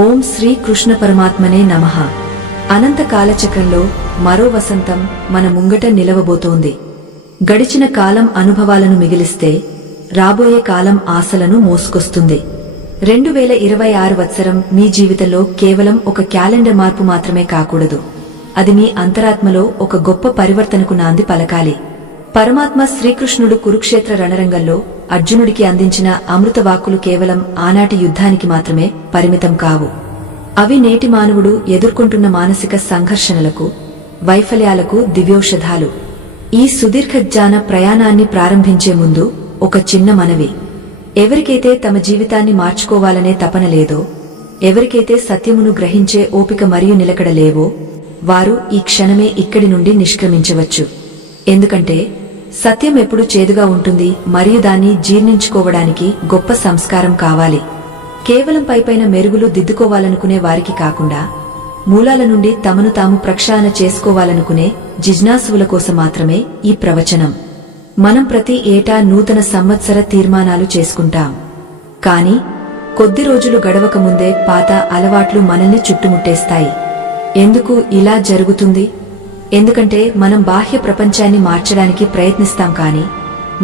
ఓం శ్రీ కృష్ణ పరమాత్మనే నమః. అనంత కాలచక్రంలో మరో వసంతం మన ముంగట నిలవబోతోంది. గడిచిన కాలం అనుభవాలను మిగిలిస్తే రాబోయే కాలం ఆశలను మోసుకొస్తుంది. 2026 వత్సరం మీ జీవితంలో కేవలం ఒక క్యాలెండర్ మార్పు మాత్రమే కాకూడదు. అది మీ అంతరాత్మలో ఒక గొప్ప పరివర్తనకు నాంది పలకాలి. పరమాత్మ శ్రీకృష్ణుడు కురుక్షేత్ర రణరంగంలో అర్జునుడికి అందించిన అమృత వాక్కులు కేవలం ఆనాటి యుద్ధానికి మాత్రమే పరిమితం కావు. అవి నేటి మానవుడు ఎదుర్కొంటున్న మానసిక సంఘర్షణలకు, వైఫల్యాలకు దివ్యౌషధాలు. ఈ సుదీర్ఘ జ్ఞాన ప్రయాణాన్ని ప్రారంభించే ముందు ఒక చిన్న మనవి. ఎవరికైతే తమ జీవితాన్ని మార్చుకోవాలనే తపన లేదో, ఎవరికైతే సత్యమును గ్రహించే ఓపిక మరియు నిలకడ లేవో, వారు ఈ క్షణమే ఇక్కడి నుండి నిష్క్రమించవచ్చు. ఎందుకంటే సత్యం ఎప్పుడు చేదుగా ఉంటుంది మరియు దాన్ని జీర్ణించుకోవడానికి గొప్ప సంస్కారం కావాలి. కేవలం పైపైన మెరుగులు దిద్దుకోవాలనుకునే వారికి కాకుండా, మూలాల నుండి తమను తాము ప్రక్షాళన చేసుకోవాలనుకునే జిజ్ఞాసువుల కోసం మాత్రమే ఈ ప్రవచనం. మనం ప్రతి ఏటా నూతన సంవత్సర తీర్మానాలు చేసుకుంటాం. కాని కొద్ది రోజులు గడవక ముందే పాత అలవాట్లు మనల్ని చుట్టుముట్టేస్తాయి. ఎందుకు ఇలా జరుగుతుంది? ఎందుకంటే మనం బాహ్య ప్రపంచాన్ని మార్చడానికి ప్రయత్నిస్తాం కాని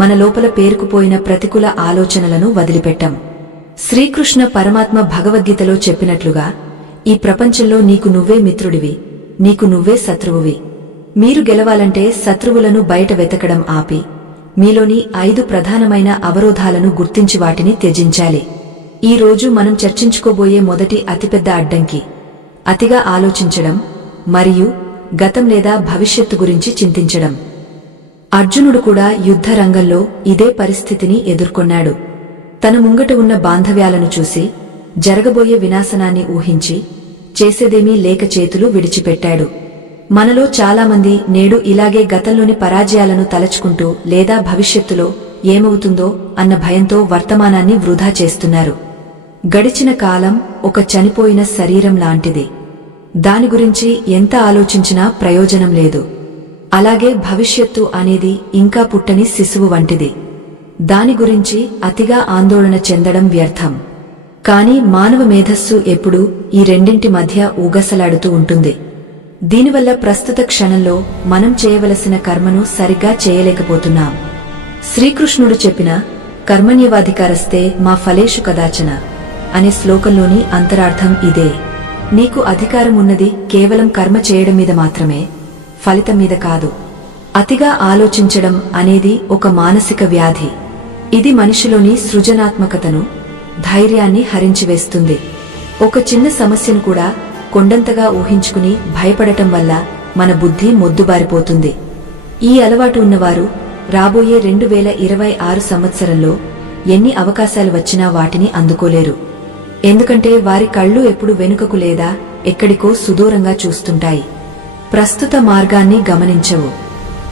మన లోపల పేరుకుపోయిన ప్రతికూల ఆలోచనలను వదిలిపెట్టాం. శ్రీకృష్ణ పరమాత్మ భగవద్గీతలో చెప్పినట్లుగా, ఈ ప్రపంచంలో నీకు నువ్వే మిత్రుడివి, నీకు నువ్వే శత్రువువి. మీరు గెలవాలంటే శత్రువులను బయట వెతకడం ఆపి, మీలోని 5 ప్రధానమైన అవరోధాలను గుర్తించి వాటిని త్యజించాలి. ఈ రోజు మనం చర్చించుకోబోయే మొదటి అతిపెద్ద అడ్డంకి అతిగా ఆలోచించడం మరియు గతం లేదా భవిష్యత్తు గురించి చింతించడం. అర్జునుడు కూడా యుద్ధ రంగంలో ఇదే పరిస్థితిని ఎదుర్కొన్నాడు. తన ముంగట ఉన్న బాంధవ్యాలను చూసి, జరగబోయే వినాశనాన్ని ఊహించి, చేసేదేమీ లేక చేతులు విడిచిపెట్టాడు. మనలో చాలామంది నేడు ఇలాగే గతంలోని పరాజయాలను తలచుకుంటూ లేదా భవిష్యత్తులో ఏమవుతుందో అన్న భయంతో వర్తమానాన్ని వృధా చేస్తున్నారు. గడిచిన కాలం ఒక చనిపోయిన శరీరం లాంటిది. దాని గురించి ఎంత ఆలోచించినా ప్రయోజనం లేదు. అలాగే భవిష్యత్తు అనేది ఇంకా పుట్టని శిశువు వంటిది. దాని గురించి అతిగా ఆందోళన చెందడం వ్యర్థం. కాని మానవ మేధస్సు ఎప్పుడూ ఈ రెండింటి మధ్య ఊగసలాడుతూ ఉంటుంది. దీనివల్ల ప్రస్తుత క్షణంలో మనం చేయవలసిన కర్మను సరిగ్గా చేయలేకపోతున్నాం. శ్రీకృష్ణుడు చెప్పిన కర్మణ్యవాధికారస్తే మా ఫలేషు కదాచన అనే శ్లోకంలోని అంతరార్థం ఇదే. నీకు అధికారం ఉన్నది కేవలం కర్మ చేయడం మీద మాత్రమే, ఫలితం మీద కాదు. అతిగా ఆలోచించడం అనేది ఒక మానసిక వ్యాధి. ఇది మనిషిలోని సృజనాత్మకతను, ధైర్యాన్ని హరించివేస్తుంది. ఒక చిన్న సమస్యను కూడా కొండంతగా ఊహించుకుని భయపడటం వల్ల మన బుద్ధి మొద్దుబారిపోతుంది. ఈ అలవాటు ఉన్నవారు రాబోయే 2026 సంవత్సరంలో ఎన్ని అవకాశాలు వచ్చినా వాటిని అందుకోలేరు. ఎందుకంటే వారి కళ్ళు ఎప్పుడు వెనుకకు లేదా ఎక్కడికో సుదూరంగా చూస్తుంటాయి, ప్రస్తుత మార్గాన్ని గమనించవు.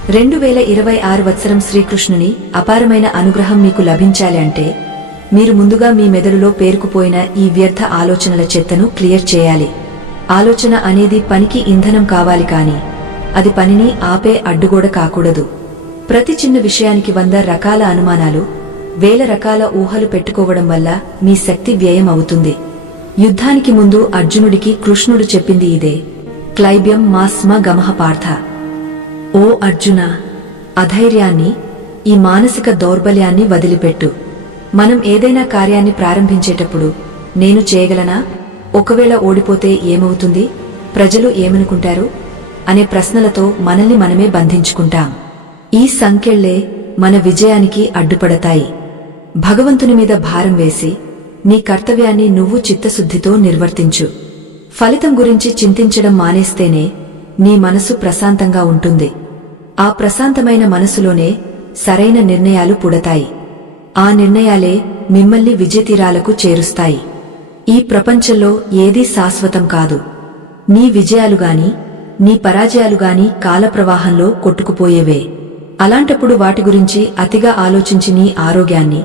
2026 వత్సరం శ్రీకృష్ణుని అపారమైన అనుగ్రహం మీకు లభించాలి అంటే, మీరు ముందుగా మీ మెదడులో పేరుకుపోయిన ఈ వ్యర్థ ఆలోచనల చెత్తను క్లియర్ చేయాలి. ఆలోచన అనేది పనికి ఇంధనం కావాలి కాని అది పనిని ఆపే అడ్డుగోడ కాకూడదు. ప్రతి చిన్న విషయానికి 100 రకాల అనుమానాలు, 1000 రకాల ఊహలు పెట్టుకోవడం వల్ల మీ శక్తి వ్యయం అవుతుంది. యుద్ధానికి ముందు అర్జునుడికి కృష్ణుడు చెప్పింది ఇదే. క్లైబ్యం మాస్మ గమః పార్థ. ఓ అర్జున, అధైర్యాన్ని, ఈ మానసిక దౌర్బల్యాన్ని వదిలిపెట్టు. మనం ఏదైనా కార్యాన్ని ప్రారంభించేటప్పుడు నేను చేయగలనా, ఒకవేళ ఓడిపోతే ఏమవుతుంది, ప్రజలు ఏమనుకుంటారు అనే ప్రశ్నలతో మనల్ని మనమే బంధించుకుంటాం. ఈ సంకెళ్లే మన విజయానికి అడ్డుపడతాయి. భగవంతుని మీద భారం వేసి నీ కర్తవ్యాన్ని నువ్వు చిత్తశుద్ధితో నిర్వర్తించు. ఫలితం గురించి చింతించడం మానేస్తేనే నీ మనసు ప్రశాంతంగా ఉంటుంది. ఆ ప్రశాంతమైన మనసులోనే సరైన నిర్ణయాలు పుడతాయి. ఆ నిర్ణయాలే మిమ్మల్ని విజయతీరాలకు చేరుస్తాయి. ఈ ప్రపంచంలో ఏదీ శాశ్వతం కాదు. నీ విజయాలుగాని నీ పరాజయాలుగాని కాలప్రవాహంలో కొట్టుకుపోయేవే. అలాంటప్పుడు వాటి గురించి అతిగా ఆలోచించి నీ ఆరోగ్యాన్ని,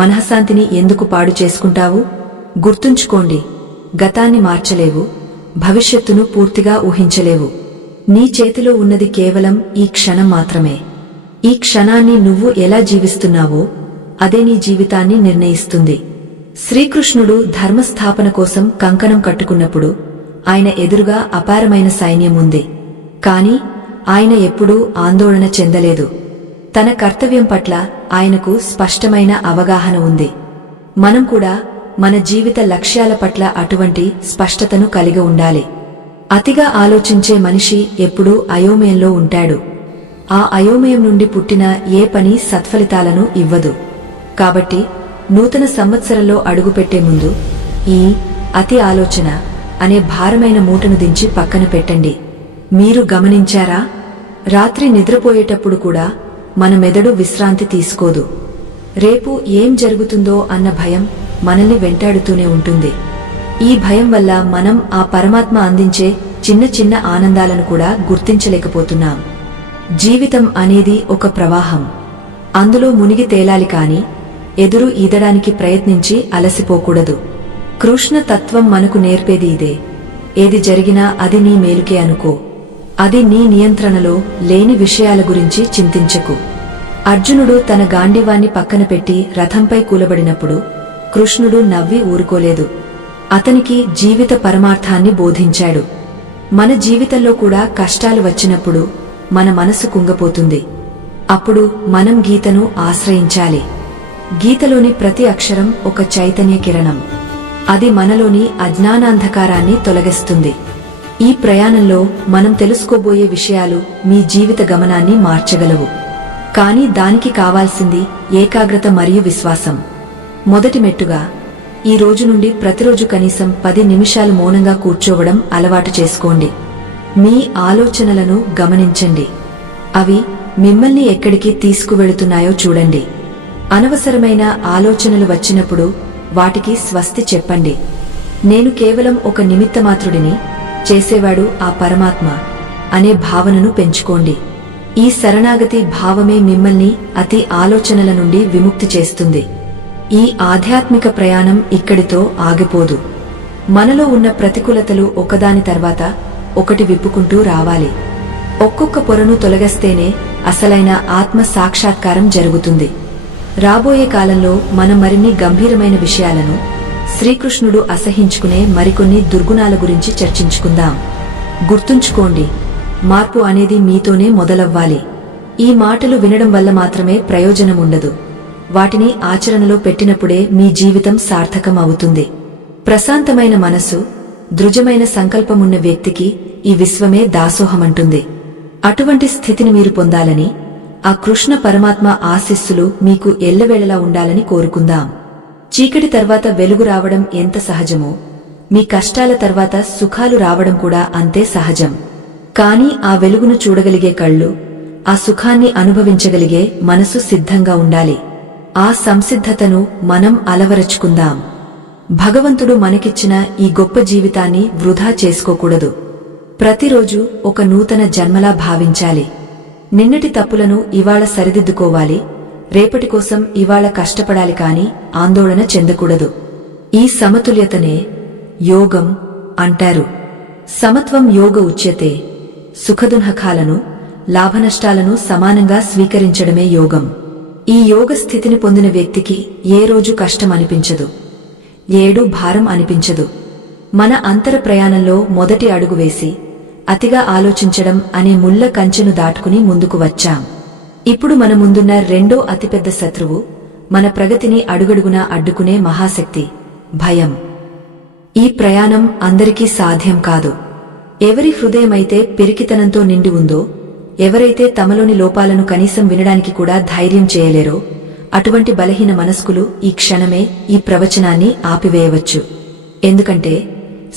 మనఃశాంతిని ఎందుకు పాడు చేసుకుంటావు? గుర్తుంచుకోండి, గతాన్ని మార్చలేవు, భవిష్యత్తును పూర్తిగా ఊహించలేవు. నీ చేతిలో ఉన్నది కేవలం ఈ క్షణం మాత్రమే. ఈ క్షణాన్ని నువ్వు ఎలా జీవిస్తున్నావో అదే నీ జీవితాన్ని నిర్ణయిస్తుంది. శ్రీకృష్ణుడు ధర్మస్థాపన కోసం కంకణం కట్టుకున్నప్పుడు ఆయన ఎదురుగా అపారమైన సైన్యం ఉంది. కాని ఆయన ఎప్పుడూ ఆందోళన చెందలేదు. తన కర్తవ్యం పట్ల ఆయనకు స్పష్టమైన అవగాహన ఉంది. మనం కూడా మన జీవిత లక్ష్యాల పట్ల అటువంటి స్పష్టతను కలిగి ఉండాలి. అతిగా ఆలోచించే మనిషి ఎప్పుడూ అయోమయంలో ఉంటాడు. ఆ అయోమయం నుండి పుట్టిన ఏ పని సత్ఫలితాలను ఇవ్వదు. కాబట్టి నూతన సంవత్సరంలో అడుగుపెట్టే ముందు ఈ అతి ఆలోచన అనే భారమైన మూటను దించి పక్కన పెట్టండి. మీరు గమనించారా? రాత్రి నిద్రపోయేటప్పుడు కూడా మన మెదడు విశ్రాంతి తీసుకోదు. రేపు ఏం జరుగుతుందో అన్న భయం మనల్ని వెంటాడుతూనే ఉంటుంది. ఈ భయం వల్ల మనం ఆ పరమాత్మ అందించే చిన్న చిన్న ఆనందాలను కూడా గుర్తించలేకపోతున్నాం. జీవితం అనేది ఒక ప్రవాహం. అందులో మునిగి తేలాలి కాని ఎదురు ఈదడానికి ప్రయత్నించి అలసిపోకూడదు. కృష్ణ తత్వం మనకు నేర్పేది ఇదే. ఏది జరిగినా అది నీ మేలుకే అనుకో. అది నీ నియంత్రణలో లేని విషయాల గురించి చింతించకు. అర్జునుడు తన గాంధీవాన్ని పక్కన పెట్టి రథంపై కూలబడినప్పుడు కృష్ణుడు నవ్వి ఊరుకోలేదు. అతనికి జీవిత పరమార్థాన్ని బోధించాడు. మన జీవితంలో కూడా కష్టాలు వచ్చినప్పుడు మన మనసు కుంగపోతుంది. అప్పుడు మనం గీతను ఆశ్రయించాలి. గీతలోని ప్రతి అక్షరం ఒక చైతన్య కిరణం. అది మనలోని అజ్ఞానాంధకారాన్ని తొలగిస్తుంది. ఈ ప్రయాణంలో మనం తెలుసుకోబోయే విషయాలు మీ జీవిత గమనాన్ని మార్చగలవు. కానీ దానికి కావాల్సింది ఏకాగ్రత మరియు విశ్వాసం. మొదటి మెట్టుగా ఈ రోజు నుండి ప్రతిరోజు కనీసం 10 నిమిషాలు మౌనంగా కూర్చోవడం అలవాటు చేసుకోండి. మీ ఆలోచనలను గమనించండి. అవి మిమ్మల్ని ఎక్కడికి తీసుకువెళుతున్నాయో చూడండి. అనవసరమైన ఆలోచనలు వచ్చినప్పుడు వాటికి స్వస్తి చెప్పండి. నేను కేవలం ఒక నిమిత్తమాత్రుడిని, చేసేవాడు ఆ పరమాత్మ అనే భావనను పెంచుకోండి. ఈ శరణాగతి భావమే మిమ్మల్ని అతి ఆలోచనల నుండి విముక్తి చేస్తుంది. ఈ ఆధ్యాత్మిక ప్రయాణం ఇక్కడితో ఆగిపోదు. మనలో ఉన్న ప్రతికూలతలు ఒకదాని తర్వాత ఒకటి విప్పుకుంటూ రావాలి. ఒక్కొక్క పొరను తొలగిస్తేనే అసలైన ఆత్మ సాక్షాత్కారం జరుగుతుంది. రాబోయే కాలంలో మనం మరిన్ని గంభీరమైన విషయాలను, శ్రీకృష్ణుడు అసహించుకునే మరికొన్ని దుర్గుణాల గురించి చర్చించుకుందాం. గుర్తుంచుకోండి, మార్పు అనేది మీతోనే మొదలవ్వాలి. ఈ మాటలు వినడం వల్ల మాత్రమే ప్రయోజనం ఉండదు. వాటిని ఆచరణలో పెట్టినప్పుడే మీ జీవితం సార్థకం అవుతుంది. ప్రశాంతమైన మనసు, దృఢమైన సంకల్పమున్న వ్యక్తికి ఈ విశ్వమే దాసోహమంటుంది. అటువంటి స్థితిని మీరు పొందాలని, ఆ కృష్ణ పరమాత్మ ఆశీస్సులు మీకు ఎల్లవేళలా ఉండాలని కోరుకుందాం. చీకటి తర్వాత వెలుగు రావడం ఎంత సహజమో, మీ కష్టాల తర్వాత సుఖాలు రావడం కూడా అంతే సహజం. కాని ఆ వెలుగును చూడగలిగే కళ్ళు, ఆ సుఖాన్ని అనుభవించగలిగే మనసు సిద్ధంగా ఉండాలి. ఆ సంసిద్ధతను మనం అలవరచుకుందాం. భగవంతుడు మనకిచ్చిన ఈ గొప్ప జీవితాన్ని వృధా చేసుకోకూడదు. ప్రతిరోజు ఒక నూతన జన్మలా భావించాలి. నిన్నటి తప్పులను ఇవాళ సరిదిద్దుకోవాలి. రేపటి కోసం ఇవాళ కష్టపడాలి కాని ఆందోళన చెందకూడదు. ఈ సమతుల్యతనే యోగం అంటారు. సమత్వం యోగ ఉచ్యతే. సుఖదుఃఖాలను, లాభనష్టాలను సమానంగా స్వీకరించడమే యోగం. ఈ యోగ స్థితిని పొందిన వ్యక్తికి ఏ రోజు కష్టం అనిపించదు, ఏడు భారం అనిపించదు. మన అంతర ప్రయాణంలో మొదటి అడుగు వేసి అతిగా ఆలోచించడం అనే ముళ్ల కంచెను దాటుకుని ముందుకు వచ్చాం. ఇప్పుడు మన ముందున్న రెండో అతిపెద్ద శత్రువు, మన ప్రగతిని అడుగడుగునా అడ్డుకునే మహాశక్తి భయం. ఈ ప్రయాణం అందరికీ సాధ్యం కాదు. ఎవరి హృదయమైతే పిరికితనంతో నిండి ఉందో, ఎవరైతే తమలోని లోపాలను కనీసం వినడానికి కూడా ధైర్యం చేయలేరో, అటువంటి బలహీన మనస్కులు ఈ క్షణమే ఈ ప్రవచనాన్ని ఆపివేయవచ్చు. ఎందుకంటే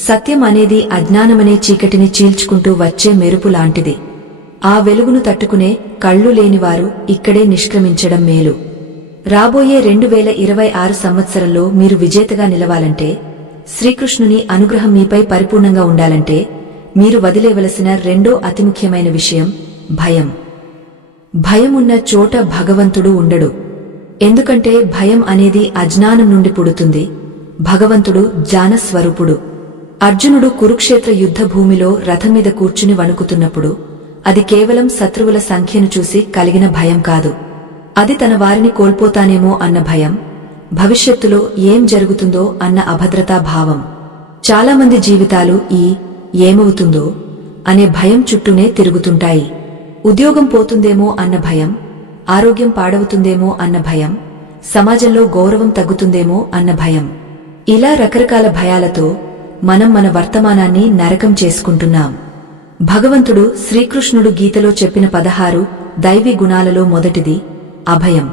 సత్యం అనేది అజ్ఞానమనే చీకటిని చీల్చుకుంటూ వచ్చే మెరుపు లాంటిది. ఆ వెలుగును తట్టుకునే కళ్ళు లేనివారు ఇక్కడే నిష్క్రమించడం మేలు. రాబోయే 2026 సంవత్సరంలో మీరు విజేతగా నిలవాలంటే, శ్రీకృష్ణుని అనుగ్రహం మీపై పరిపూర్ణంగా ఉండాలంటే, మీరు వదిలేవలసిన రెండో అతి ముఖ్యమైన విషయం భయం. భయం ఉన్న చోట భగవంతుడు ఉండడు. ఎందుకంటే భయం అనేది అజ్ఞానం నుండి పుడుతుంది. భగవంతుడు జ్ఞానస్వరూపుడు. అర్జునుడు కురుక్షేత్ర యుద్ధ భూమిలో రథం మీద కూర్చుని వణుకుతున్నప్పుడు అది కేవలం శత్రువుల సంఖ్యను చూసి కలిగిన భయం కాదు. అది తన వారిని కోల్పోతానేమో అన్న భయం, భవిష్యత్తులో ఏం జరుగుతుందో అన్న అభద్రతా భావం. చాలామంది జీవితాలు ఏమవుతుందో అనే భయం చుట్టూనే తిరుగుతుంటాయి. ఉద్యోగం పోతుందేమో అన్న భయం, ఆరోగ్యం పాడవుతుందేమో అన్న భయం, సమాజంలో గౌరవం తగ్గుతుందేమో అన్న భయం. ఇలా రకరకాల భయాలతో మనం మన వర్తమానాన్ని నరకం చేసుకుంటున్నాం. భగవంతుడు శ్రీకృష్ణుడు గీతలో చెప్పిన 16 దైవీ గుణాలలో మొదటిది అభయం.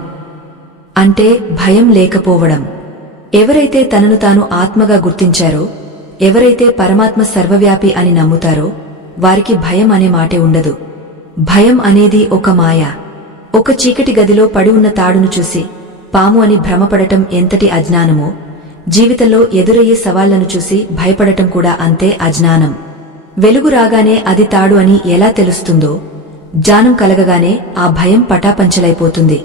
అంటే భయం లేకపోవడం. ఎవరైతే తనను తాను ఆత్మగా గుర్తించారో, ఎవరైతే పరమాత్మ సర్వవ్యాపి అని నమ్ముతారో వారికి భయం అనే మాటే ఉండదు. భయం అనేది ఒక మాయ. ఒక చీకటి గదిలో పడి ఉన్న తాడును చూసి పాము అని భ్రమపడటం ఎంతటి అజ్ఞానమో, జీవితంలో ఎదురయ్యే సవాళ్లను చూసి భయపడటం కూడా అంతే అజ్ఞానం. వెలుగు రాగానే అది తాడు అని ఎలా తెలుస్తుందో, జ్ఞానం కలగగానే ఆ భయం పటాపంచలైపోతుంది.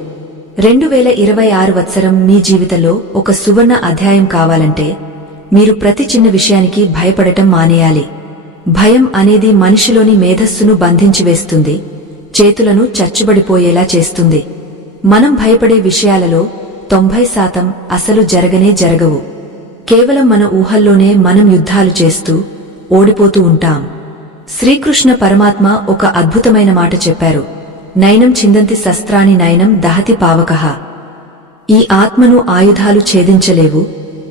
2026 వత్సరం మీ జీవితంలో ఒక సువర్ణ అధ్యాయం కావాలంటే మీరు ప్రతి చిన్న విషయానికి భయపడటం మానేయాలి. భయం అనేది మనిషిలోని మేధస్సును బంధించివేస్తుంది, చేతులను చచ్చుబడిపోయేలా చేస్తుంది. మనం భయపడే విషయాలలో 90% అసలు జరగవు. కేవలం మన ఊహల్లోనే మనం యుద్ధాలు చేస్తూ ఓడిపోతూ ఉంటాం. శ్రీకృష్ణ పరమాత్మ ఒక అద్భుతమైన మాట చెప్పారు. నైనం చిందంతి శస్త్రాణి నైనం దహతి పావకః. ఈ ఆత్మను ఆయుధాలు ఛేదించలేవు,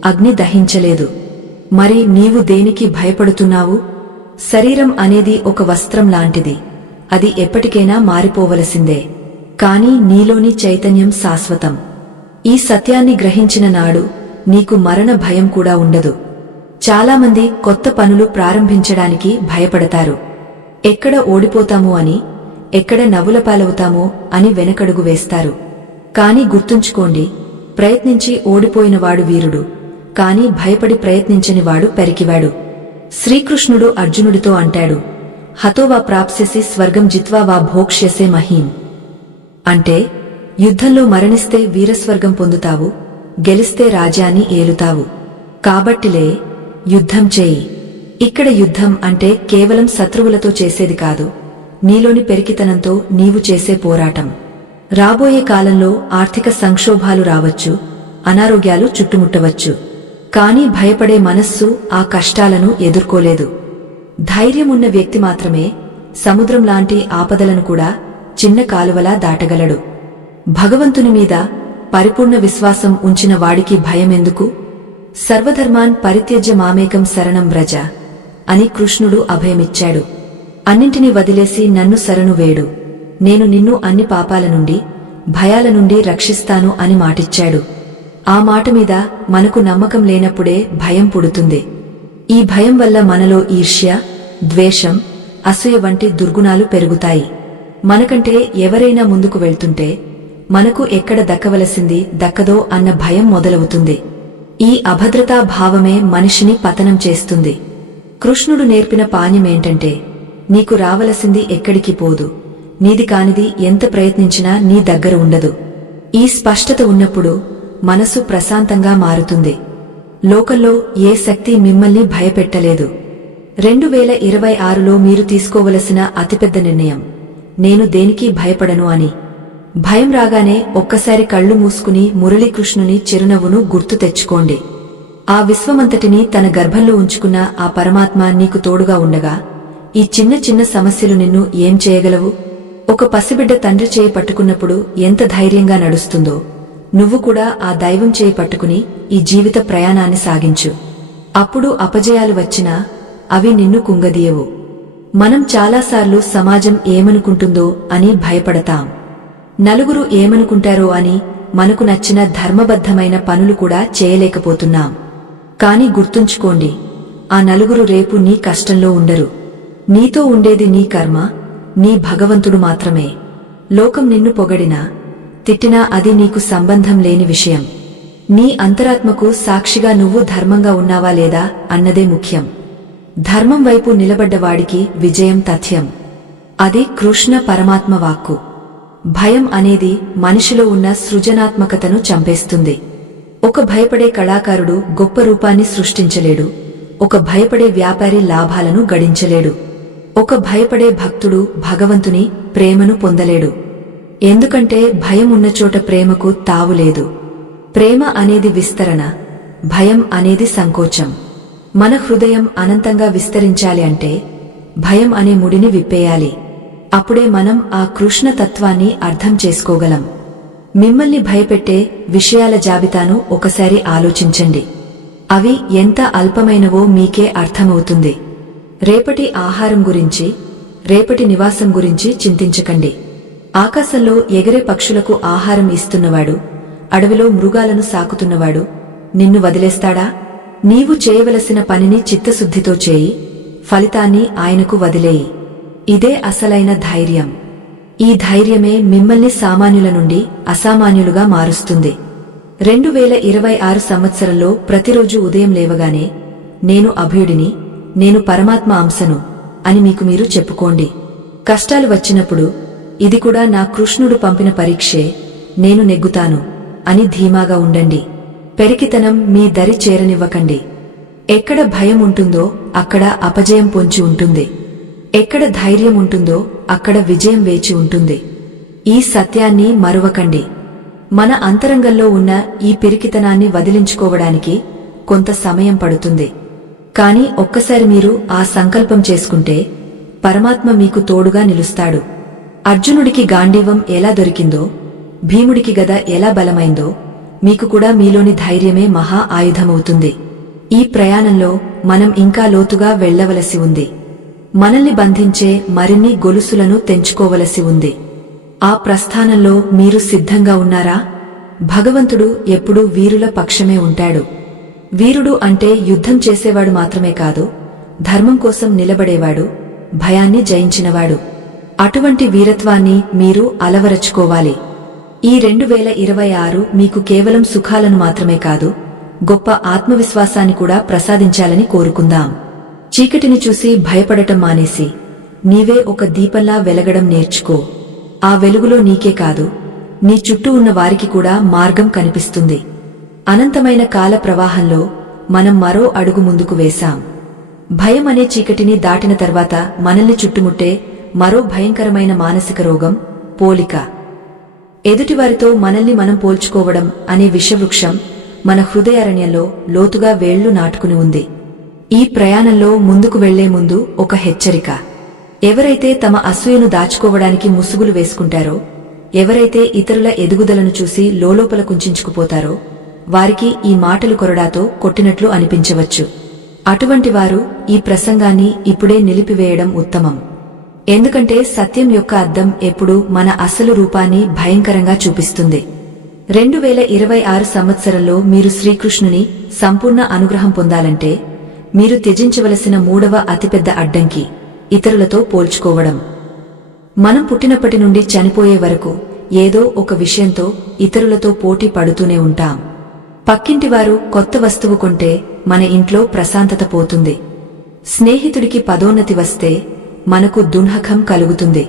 అగ్ని దహించలేదు. మరి నీవు దేనికి భయపడుతున్నావు? శరీరం అనేది ఒక వస్త్రం లాంటిది. అది ఎప్పటికైనా మారిపోవలసిందే. కాని నీలోని చైతన్యం శాశ్వతం. ఈ సత్యాన్ని గ్రహించిన నాడు నీకు మరణ భయం కూడా ఉండదు. చాలామంది కొత్త పనులు ప్రారంభించడానికి భయపడతారు. ఎక్కడ ఓడిపోతామో అని, ఎక్కడ నవ్వులపాలవుతామో అని వెనకడుగు వేస్తారు. కాని గుర్తుంచుకోండి, ప్రయత్నించి ఓడిపోయినవాడు వీరుడు, కాని భయపడి ప్రయత్నించనివాడు పెరికివాడు. శ్రీకృష్ణుడు అర్జునుడితో అంటాడు, హతోవా ప్రాప్స్యసి స్వర్గం జిత్వా వా భోక్ష్యసే మహీం. అంటే యుద్ధంలో మరణిస్తే వీరస్వర్గం పొందుతావు, గెలిస్తే రాజ్యాన్ని ఏలుతావు. కాబట్టిలే యుద్ధం చేయి. ఇక్కడ యుద్ధం అంటే కేవలం శత్రువులతో చేసేది కాదు, నీలోని పెరికితనంతో నీవు చేసే పోరాటం. రాబోయే కాలంలో ఆర్థిక సంక్షోభాలు రావచ్చు, అనారోగ్యాలు చుట్టుముట్టవచ్చు. కాని భయపడే మనస్సు ఆ కష్టాలను ఎదుర్కోలేదు. ధైర్యమున్న వ్యక్తి మాత్రమే సముద్రం లాంటి ఆపదలను కూడా చిన్న కాలువలా దాటగలడు. భగవంతుని మీద పరిపూర్ణ విశ్వాసం ఉంచిన వాడికి భయమెందుకు? సర్వధర్మాన్ పరిత్యజ్య మామేకం శరణం వ్రజ అని కృష్ణుడు అభయమిచ్చాడు. అన్నింటినీ వదిలేసి నన్ను శరణు వేడు, నేను నిన్ను అన్ని పాపాల నుండి, భయాల నుండి రక్షిస్తాను అని మాటిచ్చాడు. ఆ మాట మీద మనకు నమ్మకం లేనప్పుడే భయం పుడుతుంది. ఈ భయం వల్ల మనలో ఈర్ష్య, ద్వేషం, అసూయ వంటి దుర్గుణాలు పెరుగుతాయి. మనకంటే ఎవరైనా ముందుకు వెళ్తుంటే మనకు ఎక్కడ దక్కవలసింది దక్కదో అన్న భయం మొదలవుతుంది. ఈ అభద్రతా భావమే మనిషిని పతనం చేస్తుంది. కృష్ణుడు నేర్పిన పాణ్యమేంటంటే, నీకు రావలసింది ఎక్కడికి పోదు, నీది కానిది ఎంత ప్రయత్నించినా నీ దగ్గర ఉండదు. ఈ స్పష్టత ఉన్నప్పుడు మనసు ప్రశాంతంగా మారుతుంది. లోకంలో ఏ శక్తి మిమ్మల్ని భయపెట్టలేదు. 2026లో మీరు తీసుకోవలసిన అతిపెద్ద నిర్ణయం, నేను దేనికి భయపడను అని. భయం రాగానే ఒక్కసారి కళ్ళు మూసుకుని మురళీకృష్ణుని చిరునవ్వును గుర్తు తెచ్చుకోండి. ఆ విశ్వమంతటినీ తన గర్భంలో ఉంచుకున్న ఆ పరమాత్మ నీకు తోడుగా ఉండగా ఈ చిన్న చిన్న సమస్యలు నిన్ను ఏం చేయగలవు? ఒక పసిబిడ్డ తండ్రి చేయి పట్టుకున్నప్పుడు ఎంత ధైర్యంగా నడుస్తుందో, నువ్వు కూడా ఆ దైవం చేయి పట్టుకుని ఈ జీవిత ప్రయాణాన్ని సాగించు. అప్పుడు అపజయాలు వచ్చినా అవి నిన్ను కుంగదీయవు. మనం చాలాసార్లు సమాజం ఏమనుకుంటుందో అని భయపడతాం. నలుగురు ఏమనుకుంటారో అని మనకు నచ్చిన ధర్మబద్ధమైన పనులు కూడా చేయలేకపోతున్నాం. కాని గుర్తుంచుకోండి, ఆ నలుగురు రేపు నీ కష్టంలో ఉండరు. నీతో ఉండేది నీ కర్మ, నీ భగవంతుడు మాత్రమే. లోకం నిన్ను పొగడినా, తిట్టినా అది నీకు సంబంధం లేని విషయం. నీ అంతరాత్మకు సాక్షిగా నువ్వు ధర్మంగా ఉన్నావా లేదా అన్నదే ముఖ్యం. ధర్మం వైపు నిలబడ్డవాడికి విజయం తథ్యం. అది కృష్ణ పరమాత్మ వాక్కు. భయం అనేది మనిషిలో ఉన్న సృజనాత్మకతను చంపేస్తుంది. ఒక భయపడే కళాకారుడు గొప్ప రూపాన్ని సృష్టించలేడు. ఒక భయపడే వ్యాపారి లాభాలను గడించలేడు. ఒక భయపడే భక్తుడు భగవంతుని ప్రేమను పొందలేడు. ఎందుకంటే భయం ఉన్న చోట ప్రేమకు తావులేదు. ప్రేమ అనేది విస్తరణ, భయం అనేది సంకోచం. మన హృదయం అనంతంగా విస్తరించాలి అంటే భయం అనే ముడిని విప్పేయాలి. అప్పుడే మనం ఆ కృష్ణ తత్వాన్ని అర్థం చేసుకోగలం. మిమ్మల్ని భయపెట్టే విషయాల జాబితాను ఒకసారి ఆలోచించండి. అవి ఎంత అల్పమైనవో మీకే అర్థమవుతుంది. రేపటి ఆహారం గురించి, రేపటి నివాసం గురించి చింతించకండి. ఆకాశంలో ఎగిరే పక్షులకు ఆహారం ఇస్తున్నవాడు, అడవిలో మృగాలను సాకుతున్నవాడు నిన్ను వదిలేస్తాడా? నీవు చేయవలసిన పనిని చిత్తశుద్ధితో చేయి, ఫలితాన్ని ఆయనకు వదిలేయి. ఇదే అసలైన ధైర్యం. ఈ ధైర్యమే మిమ్మల్ని సామాన్యుల నుండి అసామాన్యులుగా మారుస్తుంది. 2026 సంవత్సరంలో ప్రతిరోజు ఉదయం లేవగానే నేను అభయుడిని, నేను పరమాత్మ అంశను అని మీకు మీరు చెప్పుకోండి. కష్టాలు వచ్చినప్పుడు ఇది కూడా నా కృష్ణుడు పంపిన పరీక్షే, నేను నెగ్గుతాను అని ధీమాగా ఉండండి. పెరికితనం మీ దరి చేరనివ్వకండి. ఎక్కడ భయం ఉంటుందో అక్కడ అపజయం పొంచి ఉంటుంది. ఎక్కడ ధైర్యం ఉంటుందో అక్కడ విజయం వేచి ఉంటుంది. ఈ సత్యాన్ని మరువకండి. మన అంతరంగంలో ఉన్న ఈ పిరికితనాన్ని వదిలించుకోవడానికి కొంత సమయం పడుతుంది. కాని ఒక్కసారి మీరు ఆ సంకల్పం చేసుకుంటే పరమాత్మ మీకు తోడుగా నిలుస్తాడు. అర్జునుడికి గాంధీవం ఎలా దొరికిందో, భీముడికి గద ఎలా బలమైందో మీకు కూడా మీలోని ధైర్యమే మహా ఆయుధమవుతుంది. ఈ ప్రయాణంలో మనం ఇంకా లోతుగా వెళ్లవలసి ఉంది. మనల్ని బంధించే మరిన్ని గొలుసులను తెంచుకోవలసి ఉంది. ఆ ప్రస్థానంలో మీరు సిద్ధంగా ఉన్నారా? భగవంతుడు ఎప్పుడూ వీరుల పక్షమే ఉంటాడు. వీరుడు అంటే యుద్ధం చేసేవాడు మాత్రమే కాదు, ధర్మం కోసం నిలబడేవాడు, భయాన్ని జయించినవాడు. అటువంటి వీరత్వాన్ని మీరు అలవరచుకోవాలి. ఈ 2026 మీకు కేవలం సుఖాలను మాత్రమే కాదు, గొప్ప ఆత్మవిశ్వాసాన్ని కూడా ప్రసాదించాలని కోరుకుందాం. చీకటిని చూసి భయపడటం మానేసి నీవే ఒక దీపంలా వెలగడం నేర్చుకో. ఆ వెలుగులో నీకే కాదు, నీ చుట్టూ ఉన్న వారికి కూడా మార్గం కనిపిస్తుంది. అనంతమైన కాల ప్రవాహంలో మనం మరో అడుగు ముందుకు వేశాం. భయం అనే చీకటిని దాటిన తర్వాత మనల్ని చుట్టుముట్టే మరో భయంకరమైన మానసిక రోగం పోలిక. ఎదుటివారితో మనల్ని మనం పోల్చుకోవడం అనే విషవృక్షం మన హృదయారణ్యంలో లోతుగా వేళ్లు నాటుకుని ఉంది. ఈ ప్రయాణంలో ముందుకు వెళ్లే ముందు ఒక హెచ్చరిక. ఎవరైతే తమ అసూయను దాచుకోవడానికి ముసుగులు వేసుకుంటారో, ఎవరైతే ఇతరుల ఎదుగుదలను చూసి లోలోపల కుంచుకుపోతారో వారికి ఈ మాటలు కొరడాతో కొట్టినట్లు అనిపించవచ్చు. అటువంటి వారు ఈ ప్రసంగాన్ని ఇప్పుడే నిలిపివేయడం ఉత్తమం. ఎందుకంటే సత్యం యొక్క అద్దం ఎప్పుడూ మన అసలు రూపాన్ని భయంకరంగా చూపిస్తుంది. 2026 సంవత్సరంలో మీరు శ్రీకృష్ణుని సంపూర్ణ అనుగ్రహం పొందాలంటే మీరు త్యజించవలసిన మూడవ అతిపెద్ద అడ్డంకి ఇతరులతో పోల్చుకోవడం. మనం పుట్టినప్పటి నుండి చనిపోయే వరకు ఏదో ఒక విషయంతో ఇతరులతో పోటీ పడుతూనే ఉంటాం. పక్కింటివారు కొత్త వస్తువు కొంటే మన ఇంట్లో ప్రశాంతత పోతుంది. స్నేహితుడికి పదోన్నతి వస్తే మనకు దుంహకం కలుగుతుంది.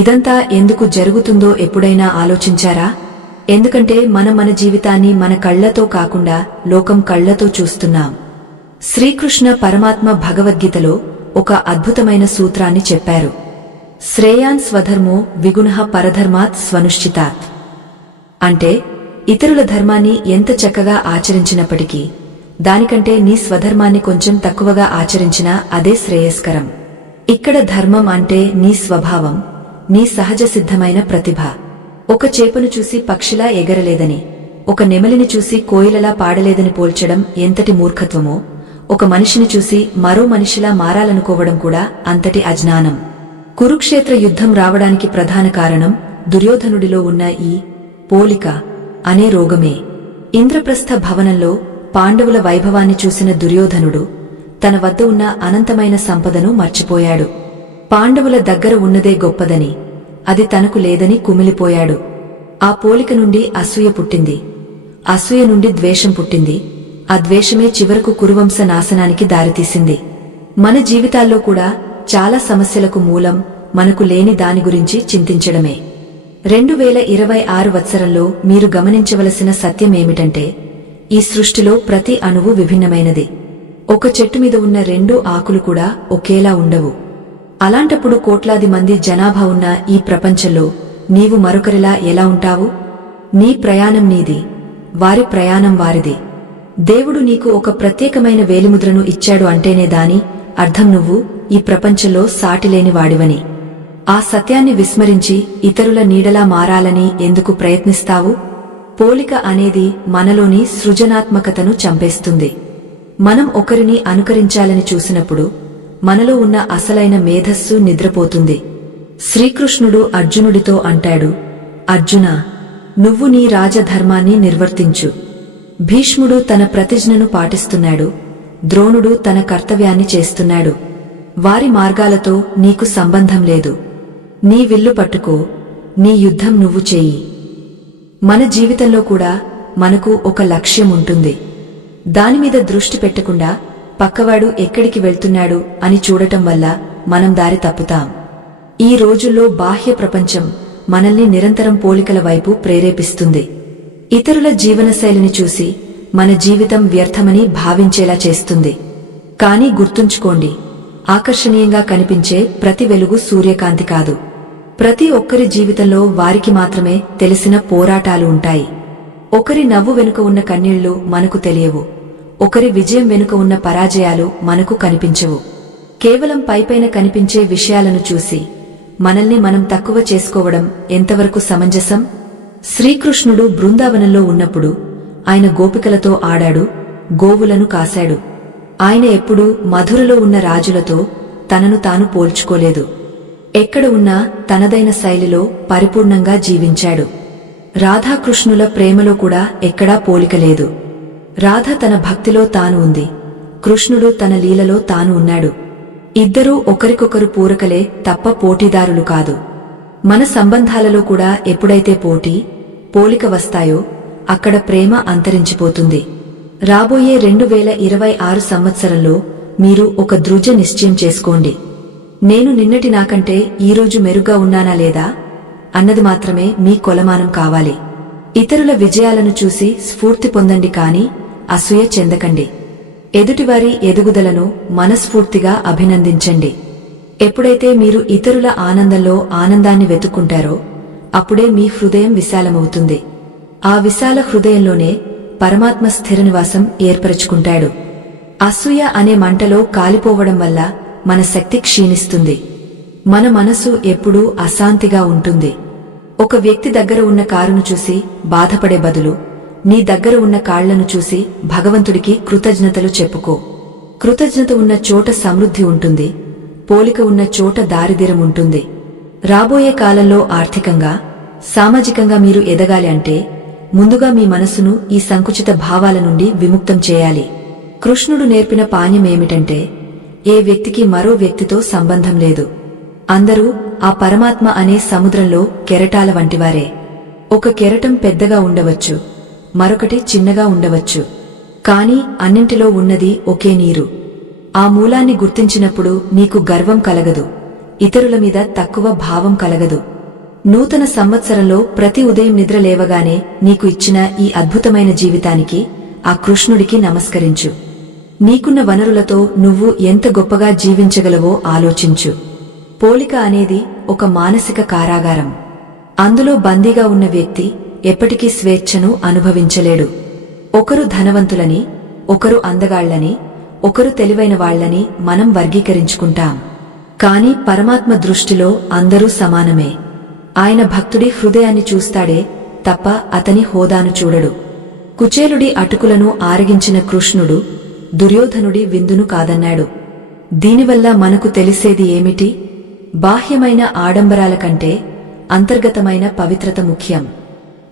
ఇదంతా ఎందుకు జరుగుతుందో ఎప్పుడైనా ఆలోచించారా? ఎందుకంటే మనం మన జీవితాన్ని మన కళ్లతో కాకుండా లోకం కళ్లతో చూస్తున్నాం. శ్రీకృష్ణ పరమాత్మ భగవద్గీతలో ఒక అద్భుతమైన సూత్రాన్ని చెప్పారు. శ్రేయాన్ స్వధర్మో విగుణః పరధర్మాత్ స్వనుష్ఠితాత్. అంటే ఇతరుల ధర్మాన్ని ఎంత చక్కగా ఆచరించినప్పటికీ దానికంటే నీ స్వధర్మాన్ని కొంచెం తక్కువగా ఆచరించినా అదే శ్రేయస్కరం. ఇక్కడ ధర్మం అంటే నీ స్వభావం, నీ సహజ సిద్ధమైన ప్రతిభ. ఒక చేపను చూసి పక్షిలా ఎగరలేదని, ఒక నెమలిని చూసి కోయిలలా పాడలేదని పోల్చడం ఎంతటి మూర్ఖత్వమో, ఒక మనిషిని చూసి మరో మనిషిలా మారాలనుకోవడం కూడా అంతటి అజ్ఞానం. కురుక్షేత్ర యుద్ధం రావడానికి ప్రధాన కారణం దుర్యోధనుడిలో ఉన్న ఈ పోలిక అనే రోగమే. ఇంద్రప్రస్థ భవనంలో పాండవుల వైభవాన్ని చూసిన దుర్యోధనుడు తన వద్ద ఉన్న అనంతమైన సంపదను మర్చిపోయాడు. పాండవుల దగ్గర ఉన్నదే గొప్పదని, అది తనకు లేదని కుమిలిపోయాడు. ఆ పోలిక నుండి అసూయ పుట్టింది. అసూయ నుండి ద్వేషం పుట్టింది. ఆ ద్వేషమే చివరకు కురువంశ నాశనానికి దారితీసింది. మన జీవితాల్లో కూడా చాలా సమస్యలకు మూలం మనకు లేని దాని గురించి చింతించడమే. 2026 వత్సరంలో మీరు గమనించవలసిన సత్యమేమిటంటే ఈ సృష్టిలో ప్రతి అణువు విభిన్నమైనది. ఒక చెట్టు మీద ఉన్న 2 ఆకులు కూడా ఒకేలా ఉండవు. అలాంటప్పుడు కోట్లాది మంది జనాభా ఉన్న ఈ ప్రపంచంలో నీవు మరొకరిలా ఎలా ఉంటావు? నీ ప్రయాణం నీది, వారి ప్రయాణం వారిది. దేవుడు నీకు ఒక ప్రత్యేకమైన వేలిముద్రను ఇచ్చాడు అంటేనే దాని అర్థం నువ్వు ఈ ప్రపంచంలో సాటిలేని వాడివని. ఆ సత్యాన్ని విస్మరించి ఇతరుల నీడలా మారాలని ఎందుకు ప్రయత్నిస్తావు? పోలిక అనేది మనలోని సృజనాత్మకతను చంపేస్తుంది. మనం ఒకరిని అనుకరించాలని చూసినప్పుడు మనలో ఉన్న అసలైన మేధస్సు నిద్రపోతుంది. శ్రీకృష్ణుడు అర్జునుడితో అంటాడు, అర్జునా, నువ్వు నీ రాజధర్మాన్ని నిర్వర్తించు. భీష్ముడు తన ప్రతిజ్ఞను పాటిస్తున్నాడు. ద్రోణుడు తన కర్తవ్యాన్ని చేస్తున్నాడు. వారి మార్గాలతో నీకు సంబంధం లేదు. నీ విల్లు పట్టుకో, నీ యుద్ధం నువ్వు చెయ్యి. మన జీవితంలో కూడా మనకు ఒక లక్ష్యం ఉంటుంది. దానిమీద దృష్టి పెట్టకుండా పక్కవాడు ఎక్కడికి వెళ్తున్నాడు అని చూడటం వల్ల మనం దారి తప్పుతాం. ఈ రోజుల్లో బాహ్య ప్రపంచం మనల్ని నిరంతరం పోలికల వైపు ప్రేరేపిస్తుంది. ఇతరుల జీవనశైలిని చూసి మన జీవితం వ్యర్థమని భావించేలా చేస్తుంది. కానీ గుర్తుంచుకోండి, ఆకర్షణీయంగా కనిపించే ప్రతి వెలుగు సూర్యకాంతి కాదు. ప్రతి ఒక్కరి జీవితంలో వారికి మాత్రమే తెలిసిన పోరాటాలు ఉంటాయి. ఒకరి నవ్వు వెనుక ఉన్న కన్నీళ్లు మనకు తెలియవు. ఒకరి విజయం వెనుక ఉన్న పరాజయాలు మనకు కనిపించవు. కేవలం పైపైన కనిపించే విషయాలను చూసి మనల్ని మనం తక్కువ చేసుకోవడం ఎంతవరకు సమంజసం? శ్రీకృష్ణుడు బృందావనంలో ఉన్నప్పుడు ఆయన గోపికలతో ఆడాడు, గోవులను కాశాడు. ఆయన ఎప్పుడూ మధురలో ఉన్న రాజులతో తనను తాను పోల్చుకోలేదు. ఎక్కడ ఉన్నా తనదైన శైలిలో పరిపూర్ణంగా జీవించాడు. రాధాకృష్ణుల ప్రేమలో కూడా ఎక్కడా పోలికలేదు. రాధ తన భక్తిలో తాను ఉంది, కృష్ణుడు తన లీలలో తాను ఉన్నాడు. ఇద్దరూ ఒకరికొకరు పూరకలే తప్ప పోటీదారులు కాదు. మన సంబంధాలలో కూడా ఎప్పుడైతే పోలిక వస్తాయో అక్కడ ప్రేమ అంతరించిపోతుంది. రాబోయే 2026 సంవత్సరంలో మీరు ఒక దృఢ నిశ్చయం చేసుకోండి. నేను నిన్నటి నాకంటే ఈరోజు మెరుగ్గా ఉన్నానా లేదా అన్నది మాత్రమే మీ కొలమానం కావాలి. ఇతరుల విజయాలను చూసి స్ఫూర్తి పొందండి, కాని అసూయ చెందకండి. ఎదుటివారి ఎదుగుదలను మనస్ఫూర్తిగా అభినందించండి. ఎప్పుడైతే మీరు ఇతరుల ఆనందంలో ఆనందాన్ని వెతుక్కుంటారో అప్పుడే మీ హృదయం విశాలమవుతుంది. ఆ విశాల హృదయంలోనే పరమాత్మ స్థిర నివాసం ఏర్పరచుకుంటాడు. అసూయ అనే మంటలో కాలిపోవడం వల్ల మన శక్తి క్షీణిస్తుంది. మన మనసు ఎప్పుడూ అశాంతిగా ఉంటుంది. ఒక వ్యక్తి దగ్గర ఉన్న కారును చూసి బాధపడే బదులు నీ దగ్గర ఉన్న కాళ్లను చూసి భగవంతుడికి కృతజ్ఞతలు చెప్పుకో. కృతజ్ఞత ఉన్న చోట సమృద్ధి ఉంటుంది, పోలిక ఉన్న చోట దారిద్ర్యం ఉంటుంది. రాబోయే కాలంలో ఆర్థికంగా, సామాజికంగా మీరు ఎదగాలి అంటే ముందుగా మీ మనసును ఈ సంకుచిత భావాల నుండి విముక్తం చేయాలి. కృష్ణుడు నేర్పిన పాణ్యం ఏమిటంటే, ఏ వ్యక్తికి మరో వ్యక్తితో సంబంధం లేదు. అందరూ ఆ పరమాత్మ అనే సముద్రంలో కెరటాల వంటివారే. ఒక కెరటం పెద్దగా ఉండవచ్చు, మరొకటి చిన్నగా ఉండవచ్చు, కాని అన్నింటిలో ఉన్నది ఒకే నీరు. ఆ మూలాన్ని గుర్తించినప్పుడు నీకు గర్వం కలగదు, ఇతరుల మీద తక్కువ భావం కలగదు. నూతన సంవత్సరంలో ప్రతి ఉదయం నిద్ర లేవగానే నీకు ఇచ్చిన ఈ అద్భుతమైన జీవితానికి, ఆ కృష్ణుడికి నమస్కరించు. నీకున్న వనరులతో నువ్వు ఎంత గొప్పగా జీవించగలవో ఆలోచించు. పోలిక అనేది ఒక మానసిక కారాగారం. అందులో బందీగా ఉన్న వ్యక్తి ఎప్పటికీ స్వేచ్ఛను అనుభవించలేడు. ఒకరు ధనవంతులని, ఒకరు అందగాళ్లని, ఒకరు తెలివైన వాళ్లని మనం వర్గీకరించుకుంటాం. కాని పరమాత్మ దృష్టిలో అందరూ సమానమే. ఆయన భక్తుడి హృదయాన్ని చూస్తాడే తప్ప అతని హోదాను చూడడు. కుచేలుడి అటుకులను ఆరగించిన కృష్ణుడు దుర్యోధనుడి విందును కాదన్నాడు. దీనివల్ల మనకు తెలిసేది ఏమిటి? బాహ్యమైన ఆడంబరాల కంటే అంతర్గతమైన పవిత్రత ముఖ్యం.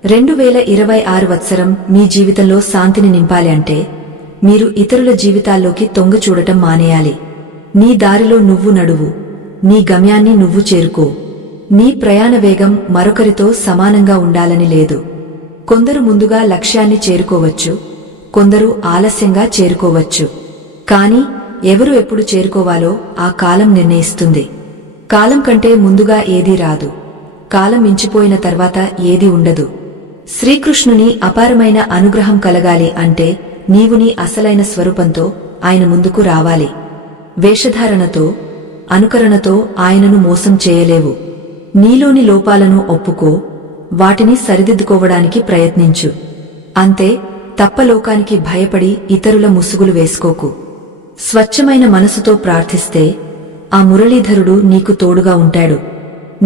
2026 వత్సరం మీ జీవితంలో శాంతిని నింపాలి అంటే మీరు ఇతరుల జీవితాల్లోకి తొంగి చూడటం మానేయాలి. నీ దారిలో నువ్వు నడువు, నీ గమ్యాన్ని నువ్వు చేరుకో. నీ ప్రయాణ వేగం మరొకరితో సమానంగా ఉండాలని లేదు. కొందరు ముందుగా లక్ష్యాన్ని చేరుకోవచ్చు, కొందరు ఆలస్యంగా చేరుకోవచ్చు. కాని ఎవరు ఎప్పుడు చేరుకోవాలో ఆ కాలం నిర్ణయిస్తుంది. కాలం కంటే ముందుగా ఏదీ రాదు, కాలం మించిపోయిన తర్వాత ఏదీ ఉండదు. శ్రీకృష్ణుని అపారమైన అనుగ్రహం కలగాలి అంటే నీవు నీ అసలైన స్వరూపంతో ఆయన ముందుకు రావాలి. వేషధారణతో, అనుకరణతో ఆయనను మోసం చేయలేవు. నీలోని లోపాలను ఒప్పుకో, వాటిని సరిదిద్దుకోవడానికి ప్రయత్నించు. అంతే తప్ప లోకానికి భయపడి ఇతరుల ముసుగులు వేసుకోకు. స్వచ్ఛమైన మనసుతో ప్రార్థిస్తే ఆ మురళీధరుడు నీకు తోడుగా ఉంటాడు.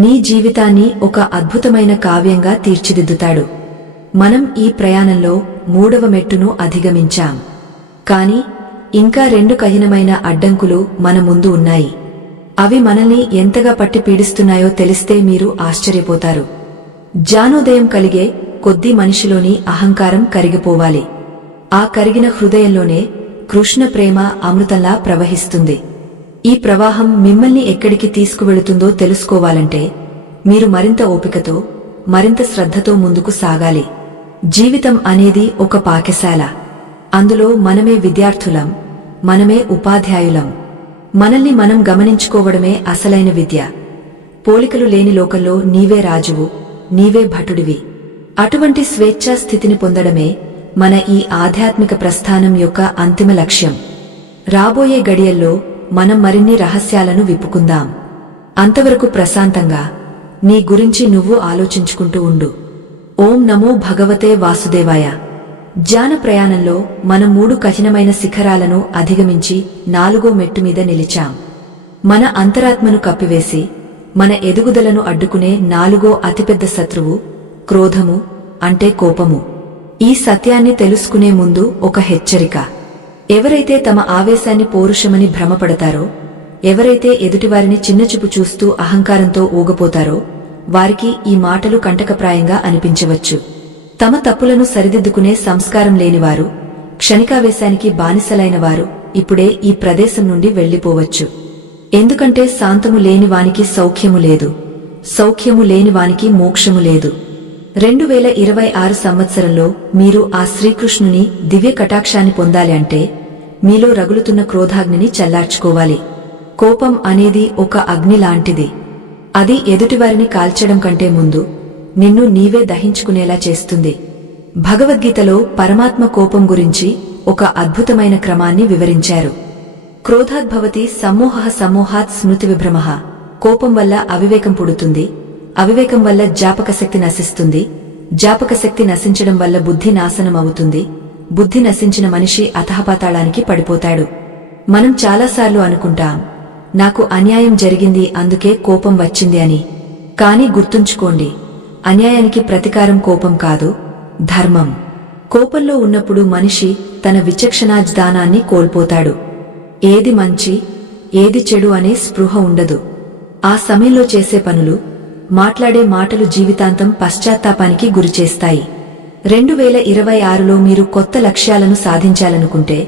నీ జీవితాన్ని ఒక అద్భుతమైన కావ్యంగా తీర్చిదిద్దుతాడు. మనం ఈ ప్రయాణంలో 3వ మెట్టును అధిగమించాం. కాని ఇంకా 2 కఠినమైన అడ్డంకులు మన ముందు ఉన్నాయి. అవి మనల్ని ఎంతగా పట్టి పీడిస్తున్నాయో తెలిస్తే మీరు ఆశ్చర్యపోతారు. జ్ఞానోదయం కలిగే కొద్దీ మనిషిలోని అహంకారం కరిగిపోవాలి. ఆ కరిగిన హృదయంలోనే కృష్ణ ప్రేమ అమృతంలా ప్రవహిస్తుంది. ఈ ప్రవాహం మిమ్మల్ని ఎక్కడికి తీసుకువెళుతుందో తెలుసుకోవాలంటే మీరు మరింత ఓపికతో, మరింత శ్రద్ధతో ముందుకు సాగాలి. జీవితం అనేది ఒక పాఠశాల. అందులో మనమే విద్యార్థులం, మనమే ఉపాధ్యాయులం. మనల్ని మనం గమనించుకోవడమే అసలైన విద్య. పోలికలు లేని లోకంలో నీవే రాజువు, నీవే భటుడివి. అటువంటి స్వేచ్ఛా స్థితిని పొందడమే మన ఈ ఆధ్యాత్మిక ప్రస్థానం యొక్క అంతిమ లక్ష్యం. రాబోయే గడియల్లో మనం మరిన్ని రహస్యాలను విప్పుకుందాం. అంతవరకు ప్రశాంతంగా నీ గురించి నువ్వు ఆలోచించుకుంటూ ఉండు. ఓం నమో భగవతే వాసుదేవాయ. జ్ఞాన ప్రయాణంలో మనం 3 కఠినమైన శిఖరాలను అధిగమించి 4వ మెట్టు మీద నిలిచాం. మన అంతరాత్మను కప్పివేసి మన ఎదుగుదలను అడ్డుకునే 4వ అతిపెద్ద శత్రువు క్రోధము, అంటే కోపము. ఈ సత్యాన్ని తెలుసుకునే ముందు ఒక హెచ్చరిక. ఎవరైతే తమ ఆవేశాన్ని పౌరుషమని భ్రమపడతారో, ఎవరైతే ఎదుటివారిని చిన్నచూపు చూస్తూ అహంకారంతో ఊగపోతారో వారికి ఈ మాటలు కంటకప్రాయంగా అనిపించవచ్చు. తమ తప్పులను సరిదిద్దుకునే సంస్కారం లేనివారు, క్షణికావేశానికి బానిసలైన వారు ఇప్పుడే ఈ ప్రదేశం నుండి వెళ్లిపోవచ్చు. ఎందుకంటే శాంతము లేనివానికి సౌఖ్యము లేదు, సౌఖ్యము లేనివానికి మోక్షము లేదు. 2026 సంవత్సరంలో మీరు ఆ శ్రీకృష్ణుని దివ్య కటాక్షాన్ని పొందాలి అంటే మీలో రగులుతున్న క్రోధాగ్నిని చల్లార్చుకోవాలి. కోపం అనేది ఒక అగ్ని లాంటిది. అది ఎదుటివారిని కాల్చడం కంటే ముందు నిన్ను నీవే దహించుకునేలా చేస్తుంది. భగవద్గీతలో పరమాత్మ కోపం గురించి ఒక అద్భుతమైన క్రమాన్ని వివరించారు. క్రోధాద్భవతి సమ్మోహః సమ్మోహాత్ స్మృతి విభ్రమః. కోపం వల్ల అవివేకం పుడుతుంది, అవివేకం వల్ల జ్ఞాపకశక్తి నశిస్తుంది, జ్ఞాపకశక్తి నశించడం వల్ల బుద్ధి నాశనం అవుతుంది, బుద్ధి నశించిన మనిషి అథఃపాతాళానికి పడిపోతాడు. మనం చాలాసార్లు అనుకుంటాం, నాకు అన్యాయం జరిగింది అందుకే కోపం వచ్చింది అని. కాని గుర్తుంచుకోండి, అన్యాయానికి ప్రతీకారం కోపం కాదు, ధర్మం. కోపంలో ఉన్నప్పుడు మనిషి తన విచక్షణాజ్ఞానాన్ని కోల్పోతాడు. ఏది మంచి, ఏది చెడు అనే స్పృహ ఉండదు. ఆ సమయంలో చేసే పనులు, మాట్లాడే మాటలు జీవితాంతం పశ్చాత్తాపానికి గురిచేస్తాయి. 2026లో మీరు కొత్త లక్ష్యాలను సాధించాలనుకుంటే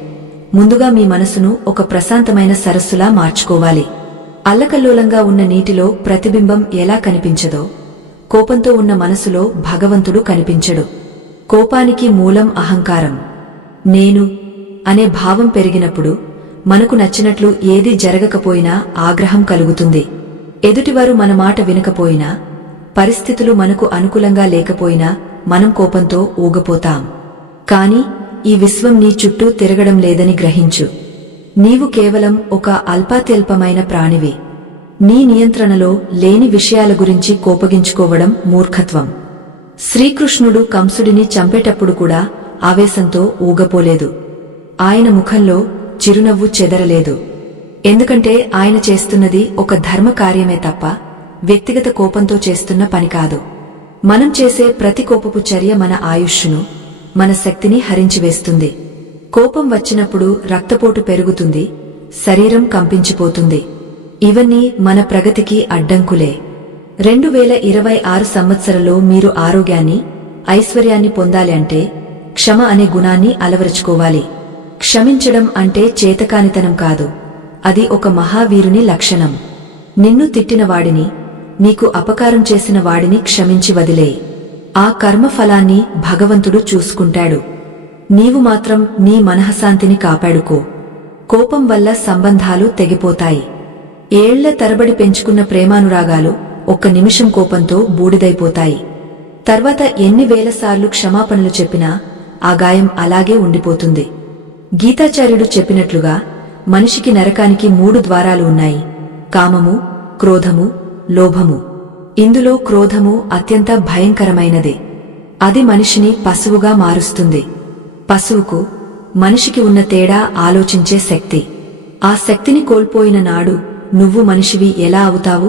ముందుగా మీ మనసును ఒక ప్రశాంతమైన సరస్సులా మార్చుకోవాలి. అల్లకల్లోలంగా ఉన్న నీటిలో ప్రతిబింబం ఎలా కనిపించదో, కోపంతో ఉన్న మనసులో భగవంతుడు కనిపించడు. కోపానికి మూలం అహంకారం. నేను అనే భావం పెరిగినప్పుడు మనకు నచ్చినట్లు ఏది జరగకపోయినా ఆగ్రహం కలుగుతుంది. ఎదుటివారు మన మాట వినకపోయినా, పరిస్థితులు మనకు అనుకూలంగా లేకపోయినా మనం కోపంతో ఊగపోతాం. కాని ఈ విశ్వం నీ చుట్టూ తిరగడం లేదని గ్రహించు. నీవు కేవలం ఒక అల్పాత్యల్పమైన ప్రాణివి. నీ నియంత్రణలో లేని విషయాల గురించి కోపగించుకోవడం మూర్ఖత్వం. శ్రీకృష్ణుడు కంసుడిని చంపేటప్పుడు కూడా ఆవేశంతో ఊగపోలేదు. ఆయన ముఖంలో చిరునవ్వు చెదరలేదు. ఎందుకంటే ఆయన చేస్తున్నది ఒక ధర్మ కార్యమే తప్ప వ్యక్తిగత కోపంతో చేస్తున్న పని కాదు. మనం చేసే ప్రతి కోపపు చర్య మన ఆయుష్ను, మన శక్తిని హరించివేస్తుంది. కోపం వచ్చినప్పుడు రక్తపోటు పెరుగుతుంది, శరీరం కంపించిపోతుంది. ఇవన్నీ మన ప్రగతికి అడ్డంకులే. 2026 సంవత్సరంలో మీరు ఆరోగ్యాన్ని, ఐశ్వర్యాన్ని పొందాలి అంటే క్షమ అనే గుణాన్ని అలవరుచుకోవాలి. క్షమించడం అంటే చేతకానితనం కాదు, అది ఒక మహావీరుని లక్షణం. నిన్ను తిట్టిన వాడిని, నీకు అపకారం చేసిన వాడిని క్షమించి వదిలేయ్. ఆ కర్మఫలాన్ని భగవంతుడు చూసుకుంటాడు. నీవు మాత్రం నీ మనఃశాంతిని కాపాడుకో. కోపం వల్ల సంబంధాలు తెగిపోతాయి. ఏళ్ల తరబడి పెంచుకున్న ప్రేమానురాగాలు ఒక్క నిమిషం కోపంతో బూడిదైపోతాయి. తర్వాత ఎన్ని వేలసార్లు క్షమాపణలు చెప్పినా ఆ గాయం అలాగే ఉండిపోతుంది. గీతాచార్యుడు చెప్పినట్లుగా మనిషికి నరకానికి 3 ద్వారాలు ఉన్నాయి: కామము, క్రోధము, లోభము. ఇందులో క్రోధము అత్యంత భయంకరమైనది. అది మనిషిని పశువుగా మారుస్తుంది. పశువుకు మనిషికి ఉన్న తేడా ఆలోచించే శక్తి. ఆ శక్తిని కోల్పోయిన నాడు నువ్వు మనిషివి ఎలా అవుతావు?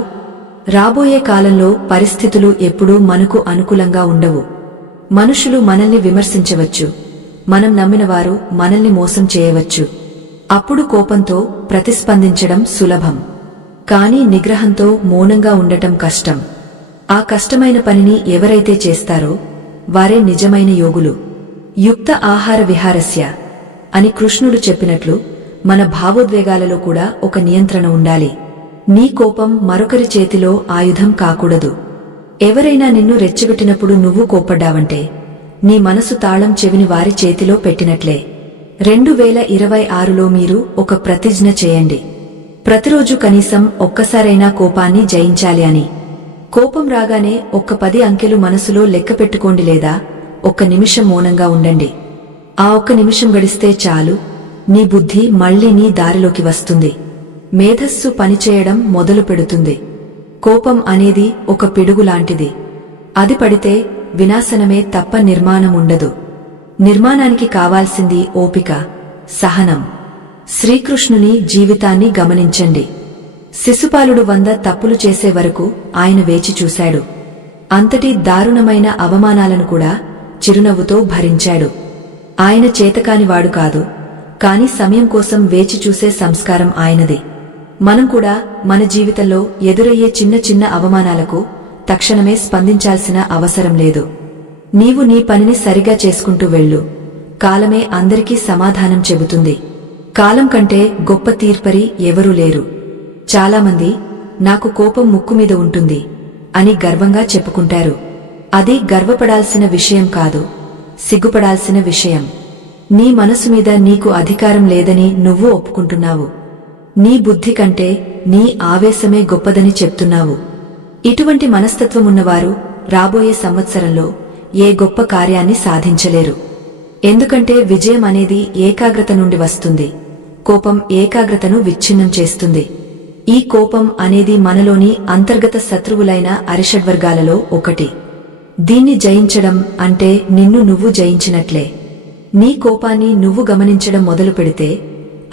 రాబోయే కాలంలో పరిస్థితులు ఎప్పుడూ మనకు అనుకూలంగా ఉండవు. మనుషులు మనల్ని విమర్శించవచ్చు, మనం నమ్మినవారు మనల్ని మోసం చేయవచ్చు. అప్పుడు కోపంతో ప్రతిస్పందించడం సులభం, కాని నిగ్రహంతో మౌనంగా ఉండటం కష్టం. ఆ కష్టమైన పనిని ఎవరైతే చేస్తారో వారే నిజమైన యోగులు. యుక్త ఆహార విహారస్య అని కృష్ణుడు చెప్పినట్లు మన భావోద్వేగాలలో కూడా ఒక నియంత్రణ ఉండాలి. నీ కోపం మరొకరి చేతిలో ఆయుధం కాకూడదు. ఎవరైనా నిన్ను రెచ్చగొట్టినప్పుడు నువ్వు కోప్పడ్డావంటే నీ మనసు తాళం చెవిని వారి చేతిలో పెట్టినట్లే. 2026లో మీరు ఒక ప్రతిజ్ఞ చేయండి, ప్రతిరోజు కనీసం ఒక్కసారైనా కోపాన్ని జయించాలి అని. కోపం రాగానే ఒక్క 10 అంకెలు మనసులో లెక్క పెట్టుకోండి, లేదా ఒక్క నిమిషం మౌనంగా ఉండండి. ఆ ఒక్క నిమిషం గడిస్తే చాలు, నీ బుద్ధి మళ్లీ నీ దారిలోకి వస్తుంది. మేధస్సు పనిచేయడం మొదలు పెడుతుంది. కోపం అనేది ఒక పిడుగులాంటిది. అది పడితే వినాశనమే తప్ప నిర్మాణం ఉండదు. నిర్మాణానికి కావాల్సింది ఓపిక, సహనం. శ్రీకృష్ణుని జీవితాన్ని గమనించండి. శిశుపాలుడు 100 తప్పులు చేసే వరకు ఆయన వేచి చూశాడు. అంతటి దారుణమైన అవమానాలను కూడా చిరునవ్వుతో భరించాడు. ఆయన చేతకానివాడు కాదు, కాని సమయం కోసం వేచి చూసే సంస్కారం ఆయనది. మనం కూడా మన జీవితంలో ఎదురయ్యే చిన్న చిన్న అవమానాలకు తక్షణమే స్పందించాల్సిన అవసరం లేదు. నీవు నీ పనిని సరిగా చేసుకుంటూ వెళ్ళు. కాలమే అందరికీ సమాధానం చెబుతుంది. కాలం కంటే గొప్ప తీర్పరి ఎవరూ లేరు. చాలామంది నాకు కోపం ముక్కుమీద ఉంటుంది అని గర్వంగా చెప్పుకుంటారు. అది గర్వపడాల్సిన విషయం కాదు, సిగ్గుపడాల్సిన విషయం. నీ మనసు మీద నీకు అధికారం లేదని నువ్వు ఒప్పుకుంటున్నావు. నీ బుద్ధి కంటే నీ ఆవేశమే గొప్పదని చెప్తున్నావు. ఇటువంటి మనస్తత్వమున్నవారు రాబోయే సంవత్సరంలో ఏ గొప్ప కార్యాన్ని సాధించలేరు. ఎందుకంటే విజయం అనేది ఏకాగ్రత నుండి వస్తుంది. కోపం ఏకాగ్రతను విచ్ఛిన్నం చేస్తుంది. ఈ కోపం అనేది మనలోని అంతర్గత శత్రువులైన అరిషడ్వర్గాలలో ఒకటి. దీన్ని జయించడం అంటే నిన్ను నువ్వు జయించినట్లే. నీ కోపాన్ని నువ్వు గమనించడం మొదలు పెడితే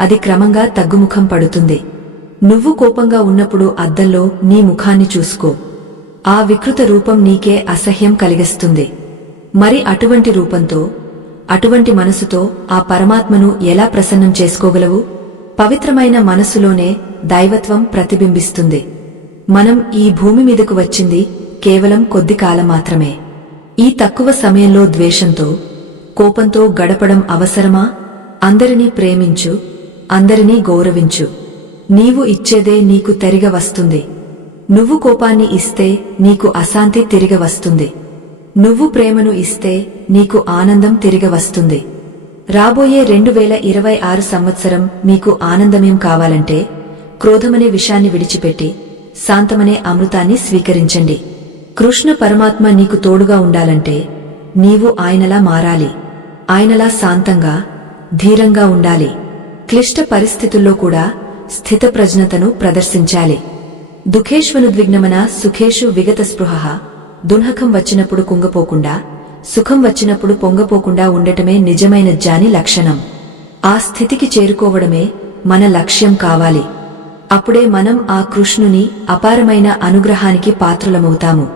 అది క్రమంగా తగ్గుముఖం పడుతుంది. నువ్వు కోపంగా ఉన్నప్పుడు అద్దంలో నీ ముఖాన్ని చూసుకో. ఆ వికృత రూపం నీకే అసహ్యం కలిగిస్తుంది. మరి అటువంటి రూపంతో, అటువంటి మనసుతో ఆ పరమాత్మను ఎలా ప్రసన్నం చేసుకోగలవు? పవిత్రమైన మనసులోనే దైవత్వం ప్రతిబింబిస్తుంది. మనం ఈ భూమి మీదకు వచ్చింది కేవలం కొద్ది కాలం మాత్రమే. ఈ తక్కువ సమయంలో ద్వేషంతో, కోపంతో గడపడం అవసరమా? అందరినీ ప్రేమించు, అందరినీ గౌరవించు. నీవు ఇచ్చేదే నీకు తిరిగి వస్తుంది. నువ్వు కోపాన్ని ఇస్తే నీకు అశాంతి తిరిగి వస్తుంది. నువ్వు ప్రేమను ఇస్తే నీకు ఆనందం తిరిగి వస్తుంది. రాబోయే 2026 సంవత్సరం మీకు ఆనందమేం కావాలంటే క్రోధమనే విషాన్ని విడిచిపెట్టి శాంతమనే అమృతాన్ని స్వీకరించండి. కృష్ణ పరమాత్మ నీకు తోడుగా ఉండాలంటే నీవు ఆయనలా మారాలి. ఆయనలా శాంతంగా, ధీరంగా ఉండాలి. క్లిష్ట పరిస్థితుల్లో కూడా స్థితప్రజ్ఞతను ప్రదర్శించాలి. దుఃఖేష్వనుద్విగ్నమన సుఖేషు విగత స్పృహ. దుఃఖం వచ్చినప్పుడు కుంగపోకుండా, సుఖం వచ్చినప్పుడు పొంగపోకుండా ఉండటమే నిజమైన జ్ఞాని లక్షణం. ఆ స్థితికి చేరుకోవడమే మన లక్ష్యం కావాలి. అప్పుడే మనం ఆ కృష్ణుని అపారమైన అనుగ్రహానికి పాత్రులమవుతాము.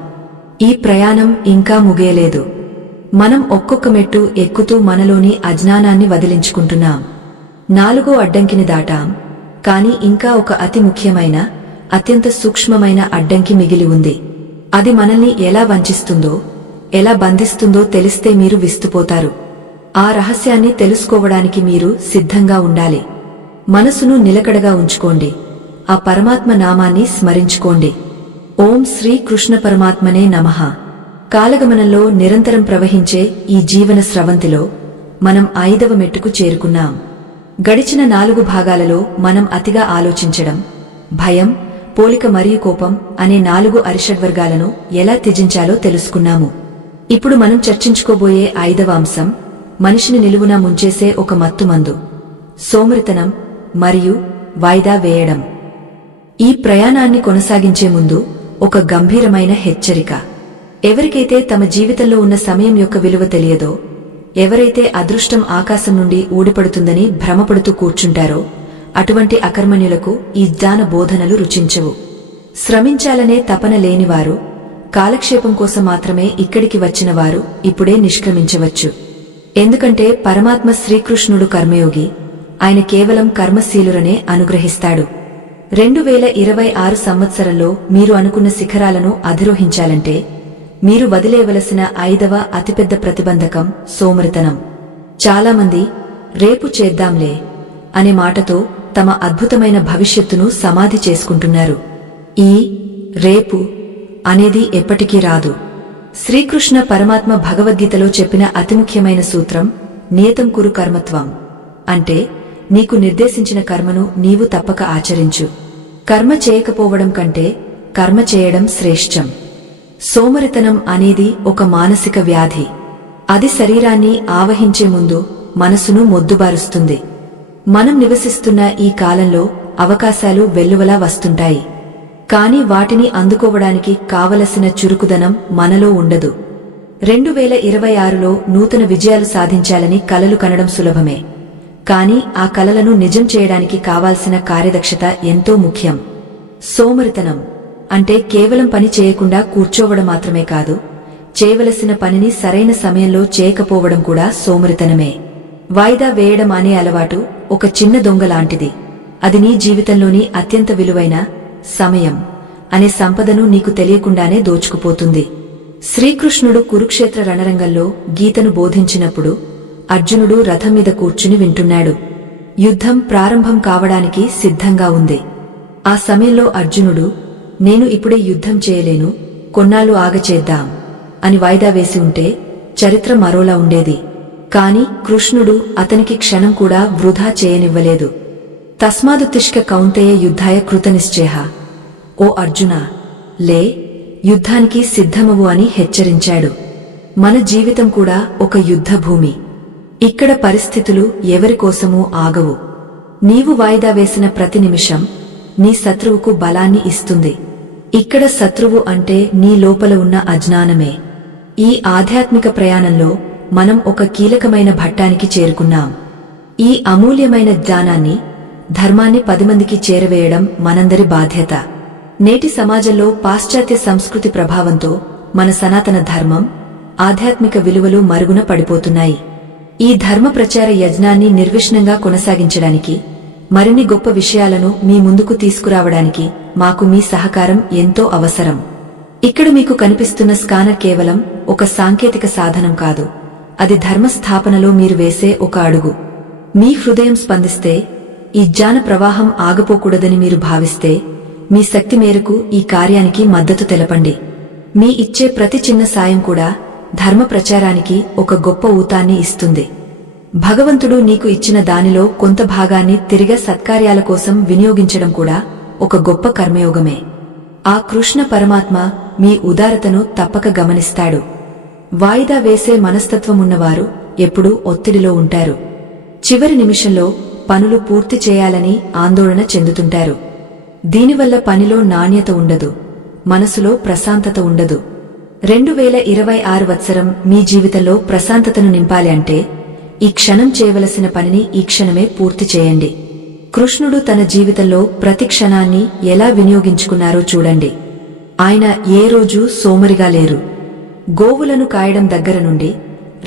ఈ ప్రయాణం ఇంకా ముగియలేదు. మనం ఒక్కొక్క మెట్టు ఎక్కుతూ మనలోని అజ్ఞానాన్ని వదిలించుకుంటున్నాం. 4వ అడ్డంకిని దాటాం, కాని ఇంకా ఒక అతి ముఖ్యమైన, అత్యంత సూక్ష్మమైన అడ్డంకి మిగిలి ఉంది. అది మనల్ని ఎలా వంచిస్తుందో, ఎలా బంధిస్తుందో తెలిస్తే మీరు విస్తుపోతారు. ఆ రహస్యాన్ని తెలుసుకోవడానికి మీరు సిద్ధంగా ఉండాలి. మనసును నిలకడగా ఉంచుకోండి. ఆ పరమాత్మ నామాన్ని స్మరించుకోండి. ఓం శ్రీ కృష్ణ పరమాత్మనే నమః. కాలగమనంలో నిరంతరం ప్రవహించే ఈ జీవన స్రవంతిలో మనం 5వ మెట్టుకు చేరుకున్నాం. గడిచిన 4 భాగాలలో మనం అతిగా ఆలోచించడం, భయం, పోలిక మరియు కోపం అనే 4 అరిషడ్వర్గాలను ఎలా త్యజించాలో తెలుసుకున్నాము. ఇప్పుడు మనం చర్చించుకోబోయే 5వ అంశం మనిషిని నిలువునా ముంచేసే ఒక మత్తుమందు, సోమరితనం మరియు వాయిదా వేయడం. ఈ ప్రయాణాన్ని కొనసాగించే ముందు ఒక గంభీరమైన హెచ్చరిక. ఎవరికైతే తమ జీవితంలో ఉన్న సమయం యొక్క విలువ తెలియదో, ఎవరైతే అదృష్టం ఆకాశం నుండి ఊడిపడుతుందని భ్రమపడుతూ కూర్చుంటారో అటువంటి అకర్మణ్యులకు ఈ జ్ఞాన బోధనలు రుచించవు. శ్రమించాలనే తపన లేనివారు, కాలక్షేపం కోసం మాత్రమే ఇక్కడికి వచ్చిన వారు ఇప్పుడే నిష్క్రమించవచ్చు. ఎందుకంటే పరమాత్మ శ్రీకృష్ణుడు కర్మయోగి, ఆయన కేవలం కర్మశీలురనే అనుగ్రహిస్తాడు. 2026 సంవత్సరంలో మీరు అనుకున్న శిఖరాలను అధిరోహించాలంటే మీరు వదిలేవలసిన 5వ అతిపెద్ద ప్రతిబంధకం సోమరితనం. చాలామంది రేపు చేద్దాంలే అనే మాటతో తమ అద్భుతమైన భవిష్యత్తును సమాధి చేసుకుంటున్నారు. ఈ రేపు అనేది ఎప్పటికీ రాదు. శ్రీకృష్ణ పరమాత్మ భగవద్గీతలో చెప్పిన అతి ముఖ్యమైన సూత్రం నియతం కురు కర్మత్వం, అంటే నీకు నిర్దేశించిన కర్మను నీవు తప్పక ఆచరించు. కర్మ చేయకపోవడం కంటే కర్మ చేయడం శ్రేష్టం. సోమరితనం అనేది ఒక మానసిక వ్యాధి. అది శరీరాన్ని ఆవహించే ముందు మనసును మొద్దుబారుస్తుంది. మనం నివసిస్తున్న ఈ కాలంలో అవకాశాలు వెల్లువలా వస్తుంటాయి, కాని వాటిని అందుకోవడానికి కావలసిన చురుకుదనం మనలో ఉండదు. 2026లో నూతన విజయాలు సాధించాలని కలలు కనడం సులభమే, కాని ఆ కలలను నిజం చేయడానికి కావాల్సిన కార్యదక్షత ఎంతో ముఖ్యం. సోమరితనం అంటే కేవలం పని చేయకుండా కూర్చోవడం మాత్రమే కాదు, చేయవలసిన పనిని సరైన సమయంలో చేయకపోవడం కూడా సోమరితనమే. వాయిదా వేయడం అనే అలవాటు ఒక చిన్న దొంగ లాంటిది. అది నీ జీవితంలోని అత్యంత విలువైన సమయం అనే సంపదను నీకు తెలియకుండానే దోచుకుపోతుంది. శ్రీకృష్ణుడు కురుక్షేత్ర రణరంగంలో గీతను బోధించినప్పుడు అర్జునుడు రథం మీద కూర్చుని వింటున్నాడు. యుద్ధం ప్రారంభం కావడానికి సిద్ధంగా ఉంది. ఆ సమయంలో అర్జునుడు, నేను ఇప్పుడే యుద్ధం చేయలేను, కొన్నాళ్లు ఆగచేద్దాం అని వాయిదా వేసి ఉంటే చరిత్ర మరోలా ఉండేది. కాని కృష్ణుడు అతనికి క్షణం కూడా వృధా చేయనివ్వలేదు. తస్మాదుత్తిష్ఠ కౌంతేయ యుద్ధాయ కృతనిశ్చయః, ఓ అర్జునా, లే, యుద్ధానికి సిద్ధమవు అని హెచ్చరించాడు. మన జీవితం కూడా ఒక యుద్ధభూమి. ఇక్కడ పరిస్థితులు ఎవరికోసమూ ఆగవు. నీవు వాయిదా వేసిన ప్రతి నిమిషం నీ శత్రువుకు బలాన్ని ఇస్తుంది. ఇక్కడ శత్రువు అంటే నీ లోపల ఉన్న అజ్ఞానమే. ఈ ఆధ్యాత్మిక ప్రయాణంలో మనం ఒక కీలకమైన ఘట్టానికి చేరుకున్నాం. ఈ అమూల్యమైన జ్ఞానాన్ని, ధర్మాన్ని 10 మందికి చేరవేయడం మనందరి బాధ్యత. నేటి సమాజంలో పాశ్చాత్య సంస్కృతి ప్రభావంతో మన సనాతన ధర్మం, ఆధ్యాత్మిక విలువలు మరుగున పడిపోతున్నాయి. ఈ ధర్మ ప్రచార యజ్ఞాన్ని నిర్విఘ్నంగా కొనసాగించడానికి, మరిన్ని గొప్ప విషయాలను మీ ముందుకు తీసుకురావడానికి మాకు మీ సహకారం ఎంతో అవసరం. ఇక్కడ మీకు కనిపిస్తున్న స్కానర్ కేవలం ఒక సాంకేతిక సాధనం కాదు, అది ధర్మస్థాపనలో మీరు వేసే ఒక అడుగు. మీ హృదయం స్పందిస్తే, ఈ జ్ఞాన ప్రవాహం ఆగిపోకూడదని మీరు భావిస్తే, మీ శక్తి మేరకు ఈ కార్యానికి మద్దతు తెలపండి. మీ ఇచ్చే ప్రతి చిన్న సాయం కూడా ధర్మ ప్రచారానికి ఒక గొప్ప ఊతాన్ని ఇస్తుంది. భగవంతుడు నీకు ఇచ్చిన దానిలో కొంత భాగాన్ని తిరిగి సత్కార్యాల కోసం వినియోగించడం కూడా ఒక గొప్ప కర్మయోగమే. ఆ కృష్ణ పరమాత్మ మీ ఉదారతను తప్పక గమనిస్తాడు. వాయిదా వేసే మనస్తత్వమున్నవారు ఎప్పుడూ ఒత్తిడిలో ఉంటారు. చివరి నిమిషంలో పనులు పూర్తి చేయాలని ఆందోళన చెందుతుంటారు. దీనివల్ల పనిలో నాణ్యత ఉండదు, మనసులో ప్రశాంతత ఉండదు. 2026 వత్సరం మీ జీవితంలో ప్రశాంతతను నింపాలి అంటే ఈ క్షణం చేయవలసిన పనిని ఈ క్షణమే పూర్తి చేయండి. కృష్ణుడు తన జీవితంలో ప్రతి క్షణాన్ని ఎలా వినియోగించుకున్నారో చూడండి. ఆయన ఏ రోజూ సోమరిగా లేరు. గోవులను కాయడం దగ్గర నుండి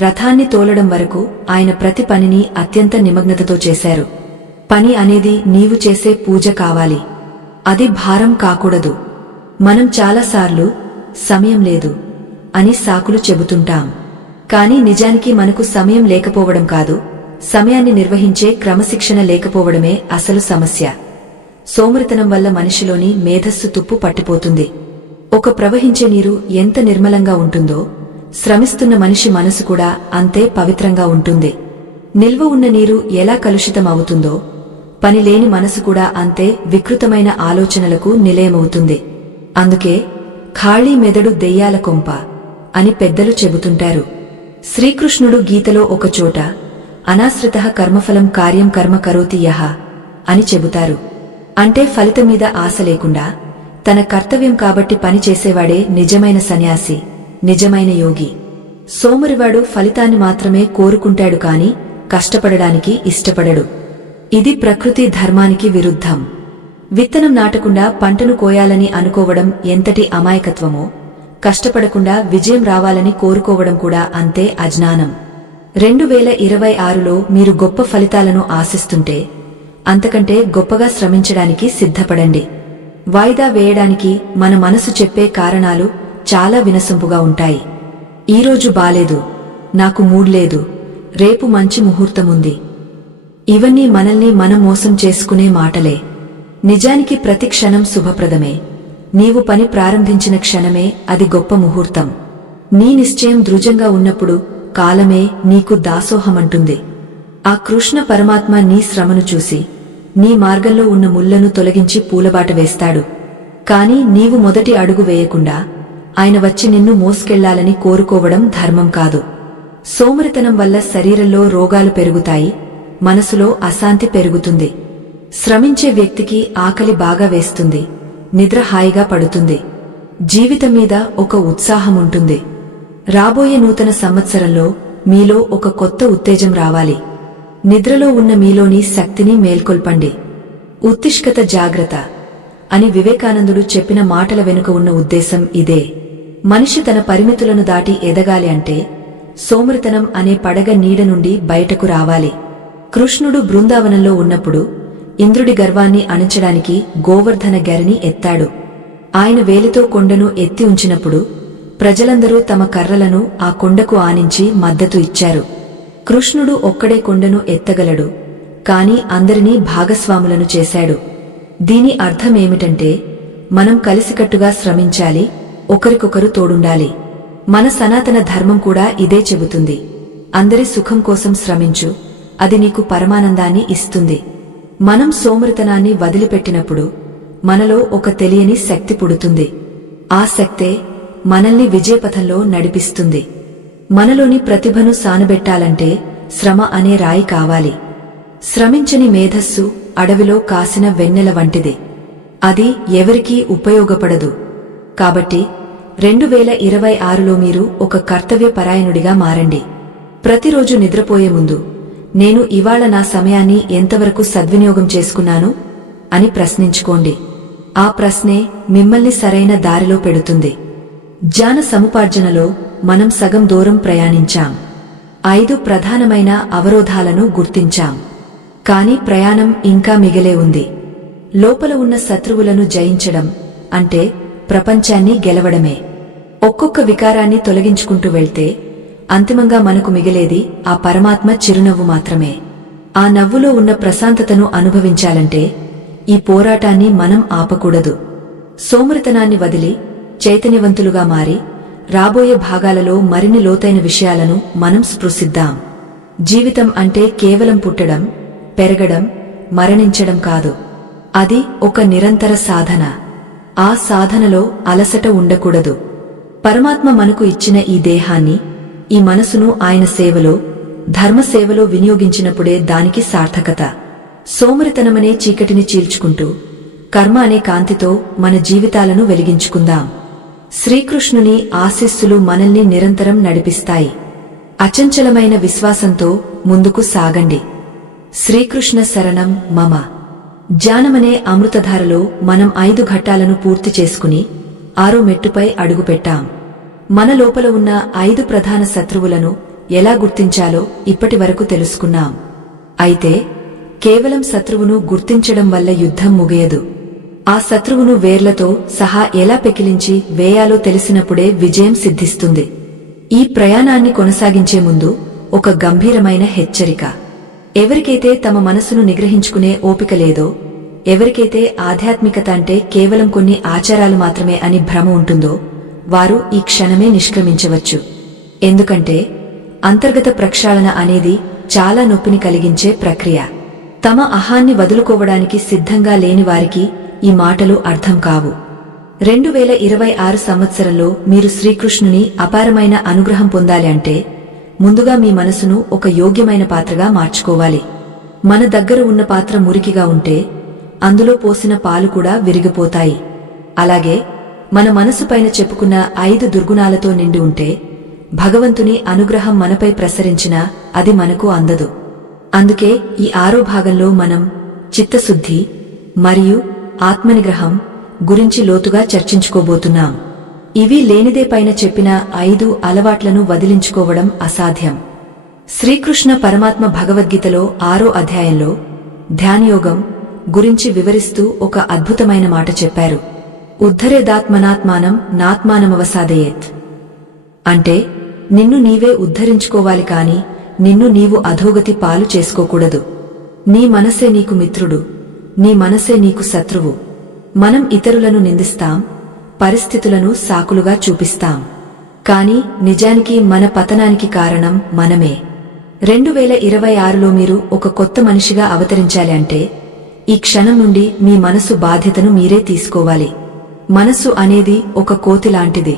రథాన్ని తోలడం వరకు ఆయన ప్రతి పనిని అత్యంత నిమగ్నతతో చేశారు. పని అనేది నీవు చేసే పూజ కావాలి, అది భారం కాకూడదు. మనం చాలాసార్లు సమయం లేదు అని సాకులు చెబుతుంటాం. కాని నిజానికి మనకు సమయం లేకపోవడం కాదు, సమయాన్ని నిర్వహించే క్రమశిక్షణ లేకపోవడమే అసలు సమస్య. సోమరితనం వల్ల మనిషిలోని మేధస్సు తుప్పు పట్టిపోతుంది. ఒక ప్రవహించే నీరు ఎంత నిర్మలంగా ఉంటుందో, శ్రమిస్తున్న మనిషి మనసు కూడా అంతే పవిత్రంగా ఉంటుంది. నిల్వ ఉన్న నీరు ఎలా కలుషితం అవుతుందో, పనిలేని మనసు కూడా అంతే వికృతమైన ఆలోచనలకు నిలయమవుతుంది. అందుకే ఖాళీ మెదడు దెయ్యాల కొంప అని పెద్దలు చెబుతుంటారు. శ్రీకృష్ణుడు గీతలో ఒకచోట అనాశ్రితః కర్మఫలం కార్యం కర్మ కరోతి యః అని చెబుతారు. అంటే ఫలితం మీద ఆశ లేకుండా తన కర్తవ్యం కాబట్టి పని చేసేవాడే నిజమైన సన్యాసి నిజమైన యోగి. సోమరివాడు ఫలితాన్ని మాత్రమే కోరుకుంటాడు కాని కష్టపడడానికి ఇష్టపడడు. ఇది ప్రకృతి ధర్మానికి విరుద్ధం. విత్తనం నాటకుండా పంటను కోయాలని అనుకోవడం ఎంతటి అమాయకత్వమో, కష్టపడకుండా విజయం రావాలని కోరుకోవడం కూడా అంతే అజ్ఞానం. 2026లో మీరు గొప్ప ఫలితాలను ఆశిస్తుంటే అంతకంటే గొప్పగా శ్రమించడానికి సిద్ధపడండి. వాయిదా వేయడానికి మన మనసు చెప్పే కారణాలు చాలా వినసొంపుగా ఉంటాయి. ఈరోజు బాలేదు, నాకు మూడ్ లేదు, రేపు మంచి ముహూర్తముంది. ఇవన్నీ మనల్ని మనం మోసం చేసుకునే మాటలే. నిజానికి ప్రతి క్షణం శుభప్రదమే. నీవు పని ప్రారంభించిన క్షణమే అది గొప్ప ముహూర్తం. నీ నిశ్చయం దృఢంగా ఉన్నప్పుడు కాలమే నీకు దాసోహమంటుంది. ఆ కృష్ణ పరమాత్మ నీ శ్రమను చూసి నీ మార్గంలో ఉన్న ముళ్లను తొలగించి పూలబాట వేస్తాడు. కాని నీవు మొదటి అడుగు వేయకుండా ఆయన వచ్చి నిన్ను మోసుకెళ్లాలని కోరుకోవడం ధర్మం కాదు. సోమరితనం వల్ల శరీరంలో రోగాలు పెరుగుతాయి, మనసులో అశాంతి పెరుగుతుంది. శ్రమించే వ్యక్తికి ఆకలి బాగా వేస్తుంది, నిద్ర హాయిగా పడుతుంది, జీవితం మీద ఒక ఉత్సాహముంటుంది. రాబోయే నూతన సంవత్సరంలో మీలో ఒక కొత్త ఉత్తేజం రావాలి. నిద్రలో ఉన్న మీలోని శక్తిని మేల్కొల్పండి. ఉత్తిష్కత జాగ్రత్త అని వివేకానందుడు చెప్పిన మాటల వెనుక ఉన్న ఉద్దేశం ఇదే. మనిషి తన పరిమితులను దాటి ఎదగాలి అంటే సోమరితనం అనే పడగ నీడ నుండి బయటకు రావాలి. కృష్ణుడు బృందావనంలో ఉన్నప్పుడు ఇంద్రుడి గర్వాన్ని అణించడానికి గోవర్ధన గరిని ఎత్తాడు. ఆయన వేలితో కొండను ఎత్తి ఉంచినప్పుడు ప్రజలందరూ తమ కర్రలను ఆ కొండకు ఆనించి మద్దతు ఇచ్చారు. కృష్ణుడు ఒక్కడే కొండను ఎత్తగలడు, కాని అందరినీ భాగస్వాములను చేశాడు. దీని అర్థమేమిటంటే మనం కలిసికట్టుగా శ్రమించాలి, ఒకరికొకరు తోడుండాలి. మన సనాతన ధర్మం కూడా ఇదే చెబుతుంది. అందరి సుఖం కోసం శ్రమించు, అది నీకు పరమానందాన్ని ఇస్తుంది. మనం సోమరితనాన్ని వదిలిపెట్టినప్పుడు మనలో ఒక తెలియని శక్తి పుడుతుంది. ఆ శక్తే మనల్ని విజయపథంలో నడిపిస్తుంది. మనలోని ప్రతిభను సానబెట్టాలంటే శ్రమ అనే రాయి కావాలి. శ్రమించని మేధస్సు అడవిలో కాసిన వెన్నెల వంటిది. అది ఎవరికీ ఉపయోగపడదు. కాబట్టి 2026లో మీరు ఒక కర్తవ్యపరాయణుడిగా మారండి. ప్రతిరోజు నిద్రపోయే ముందు నేను ఇవాళ నా సమయాన్ని ఎంతవరకు సద్వినియోగం చేసుకున్నాను అని ప్రశ్నించుకోండి. ఆ ప్రశ్నే మిమ్మల్ని సరైన దారిలో పెడుతుంది. జ్ఞాన సముపార్జనలో మనం సగం దూరం ప్రయాణించాం. 5 ప్రధానమైన అవరోధాలను గుర్తించాం. కాని ప్రయాణం ఇంకా మిగిలే ఉంది. లోపల ఉన్న శత్రువులను జయించడం అంటే ప్రపంచాన్ని గెలవడమే. ఒక్కొక్క వికారాన్ని తొలగించుకుంటూ వెళ్తే అంతిమంగా మనకు మిగిలేది ఆ పరమాత్మ చిరునవ్వు మాత్రమే. ఆ నవ్వులో ఉన్న ప్రశాంతతను అనుభవించాలంటే ఈ పోరాటాన్ని మనం ఆపకూడదు. సోమరితనాన్ని వదిలి చైతన్యవంతులుగా మారి రాబోయే భాగాలలో మరిన్ని లోతైన విషయాలను మనం స్పృశిద్దాం. జీవితం అంటే కేవలం పుట్టడం, పెరగడం, మరణించడం కాదు. అది ఒక నిరంతర సాధన. ఆ సాధనలో అలసట ఉండకూడదు. పరమాత్మ మనకు ఇచ్చిన ఈ దేహాన్ని, ఈ మనసును ఆయన సేవలో, ధర్మసేవలో వినియోగించినప్పుడే దానికి సార్థకత. సోమరితనమనే చీకటిని చీల్చుకుంటూ కర్మ అనే కాంతితో మన జీవితాలను వెలిగించుకుందాం. శ్రీకృష్ణుని ఆశీస్సులు మనల్ని నిరంతరం నడిపిస్తాయి. అచంచలమైన విశ్వాసంతో ముందుకు సాగండి. శ్రీకృష్ణ శరణం మమ. జ్ఞానమనే అమృతధారలో మనం 5 ఘట్టాలను పూర్తి చేసుకుని 6 మెట్టుపై అడుగుపెట్టాం. మన లోపల ఉన్న 5 ప్రధాన శత్రువులను ఎలా గుర్తించాలో ఇప్పటి వరకు తెలుసుకున్నాం. అయితే కేవలం శత్రువును గుర్తించడం వల్ల యుద్ధం ముగియదు. ఆ శత్రువును వేర్లతో సహా ఎలా పెకిలించి వేయాలో తెలిసినప్పుడే విజయం సిద్ధిస్తుంది. ఈ ప్రయాణాన్ని కొనసాగించే ముందు ఒక గంభీరమైన హెచ్చరిక. ఎవరికైతే తమ మనసును నిగ్రహించుకునే ఓపిక లేదో, ఎవరికైతే ఆధ్యాత్మికత అంటే కేవలం కొన్ని ఆచారాలు మాత్రమే అని భ్రమ ఉంటుందో వారు ఈ క్షణమే నిష్క్రమించవచ్చు. ఎందుకంటే అంతర్గత ప్రక్షాళన అనేది చాలా నొప్పిని కలిగించే ప్రక్రియ. తమ అహాన్ని వదులుకోవడానికి సిద్ధంగా లేని వారికి ఈ మాటలు అర్థం కావు. 2026 సంవత్సరంలో మీరు శ్రీకృష్ణుని అపారమైన అనుగ్రహం పొందాలి అంటే ముందుగా మీ మనసును ఒక యోగ్యమైన పాత్రగా మార్చుకోవాలి. మన దగ్గర ఉన్న పాత్ర మురికిగా ఉంటే అందులో పోసిన పాలు కూడా విరిగిపోతాయి. అలాగే మన మనసుపైన చెప్పుకున్న 5 దుర్గుణాలతో నిండి ఉంటే భగవంతుని అనుగ్రహం మనపై ప్రసరించినా అది మనకు అందదు. అందుకే ఈ 6వ భాగంలో మనం చిత్తశుద్ధి మరియు ఆత్మనిగ్రహం గురించి లోతుగా చర్చించుకోబోతున్నాం. ఇవి లేనిదే పైన చెప్పిన 5 అలవాట్లను వదిలించుకోవడం అసాధ్యం. శ్రీకృష్ణ పరమాత్మ భగవద్గీతలో 6వ అధ్యాయంలో ధ్యానయోగం గురించి వివరిస్తూ ఒక అద్భుతమైన మాట చెప్పారు. ఉద్ధరేదాత్మనాత్మానం నాత్మానమవసాదయేత్. అంటే నిన్ను నీవే ఉద్ధరించుకోవాలి కాని నిన్ను నీవు అధోగతి పాలు చేసుకోకూడదు. నీ మనసే నీకు మిత్రుడు, నీ మనసే నీకు శత్రువు. మనం ఇతరులను నిందిస్తాం, పరిస్థితులను సాకులుగా చూపిస్తాం. కాని నిజానికి మన పతనానికి కారణం మనమే. 2026లో మీరు ఒక కొత్త మనిషిగా అవతరించాలి అంటే ఈ క్షణం నుండి మీ మనసు బాధ్యతను మీరే తీసుకోవాలి. మనసు అనేది ఒక కోతి లాంటిది.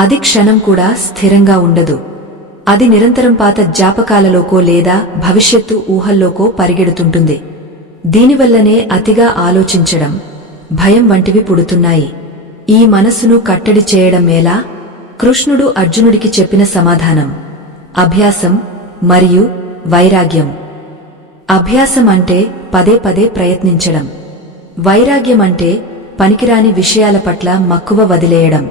అది క్షణం కూడా స్థిరంగా ఉండదు. అది నిరంతరం పాత జ్ఞాపకాలలోకో లేదా భవిష్యత్తు ఊహల్లోకో పరిగెడుతుంటుంది. దీనివల్లనే అతిగా ఆలోచించడం, భయం వంటివి పుడుతున్నాయి. ఈ మనసును కట్టడి చేయడం ఎలా? కృష్ణుడు అర్జునుడికి చెప్పిన సమాధానం అభ్యాసం మరియు వైరాగ్యం. అభ్యాసం అంటే పదే పదే ప్రయత్నించడం. వైరాగ్యం అంటే పనికిరాని విషయాల పట్ల మక్కువ వదిలేయడం.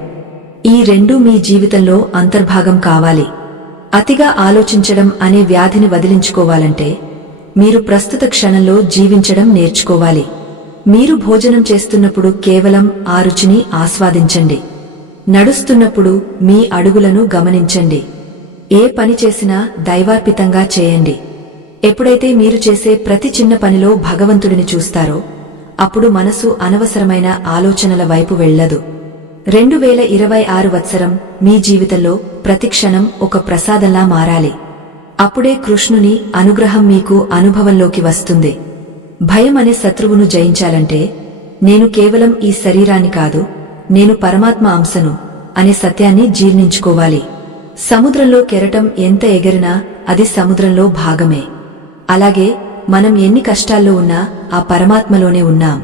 ఈ రెండూ మీ జీవితంలో అంతర్భాగం కావాలి. అతిగా ఆలోచించడం అనే వ్యాధిని వదిలించుకోవాలంటే మీరు ప్రస్తుత క్షణంలో జీవించడం నేర్చుకోవాలి. మీరు భోజనం చేస్తున్నప్పుడు కేవలం ఆ రుచిని ఆస్వాదించండి. నడుస్తున్నప్పుడు మీ అడుగులను గమనించండి. ఏ పని చేసినా దైవార్పితంగా చేయండి. ఎప్పుడైతే మీరు చేసే ప్రతి చిన్న పనిలో భగవంతుడిని చూస్తారో అప్పుడు మనసు అనవసరమైన ఆలోచనల వైపు వెళ్లదు. 2026 వత్సరం మీ జీవితంలో ప్రతి క్షణం ఒక ప్రసాదంలా మారాలి. అప్పుడే కృష్ణుని అనుగ్రహం మీకు అనుభవంలోకి వస్తుంది. భయం అనే శత్రువును జయించాలంటే నేను కేవలం ఈ శరీరాన్ని కాదు, నేను పరమాత్మ అంశను అనే సత్యాన్ని జీర్ణించుకోవాలి. సముద్రంలో కెరటం ఎంత ఎగిరినా అది సముద్రంలో భాగమే. అలాగే మనం ఎన్ని కష్టాల్లో ఉన్నా ఆ పరమాత్మలోనే ఉన్నాం.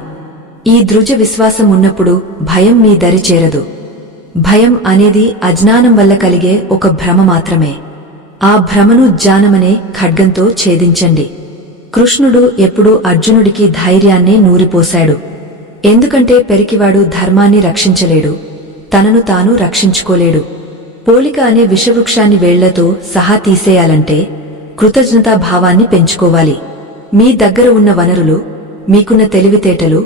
ఈ దృఢ విశ్వాసం ఉన్నప్పుడు భయం మీ దరి చేరదు. భయం అనేది అజ్ఞానం వల్ల కలిగే ఒక భ్రమ మాత్రమే. ఆ భ్రమను జ్ఞానమనే ఖడ్గంతో ఛేదించండి. కృష్ణుడు ఎప్పుడూ అర్జునుడికి ధైర్యాన్నే నూరిపోశాడు. ఎందుకంటే పెరికివాడు ధర్మాన్ని రక్షించలేడు, తనను తాను రక్షించుకోలేడు. పోలిక అనే విషవృక్షాన్ని వేళ్లతో సహా తీసేయాలంటే కృతజ్ఞతా భావాన్ని పెంచుకోవాలి. మీ దగ్గర ఉన్న వనరులు, మీకున్న తెలివితేటలు,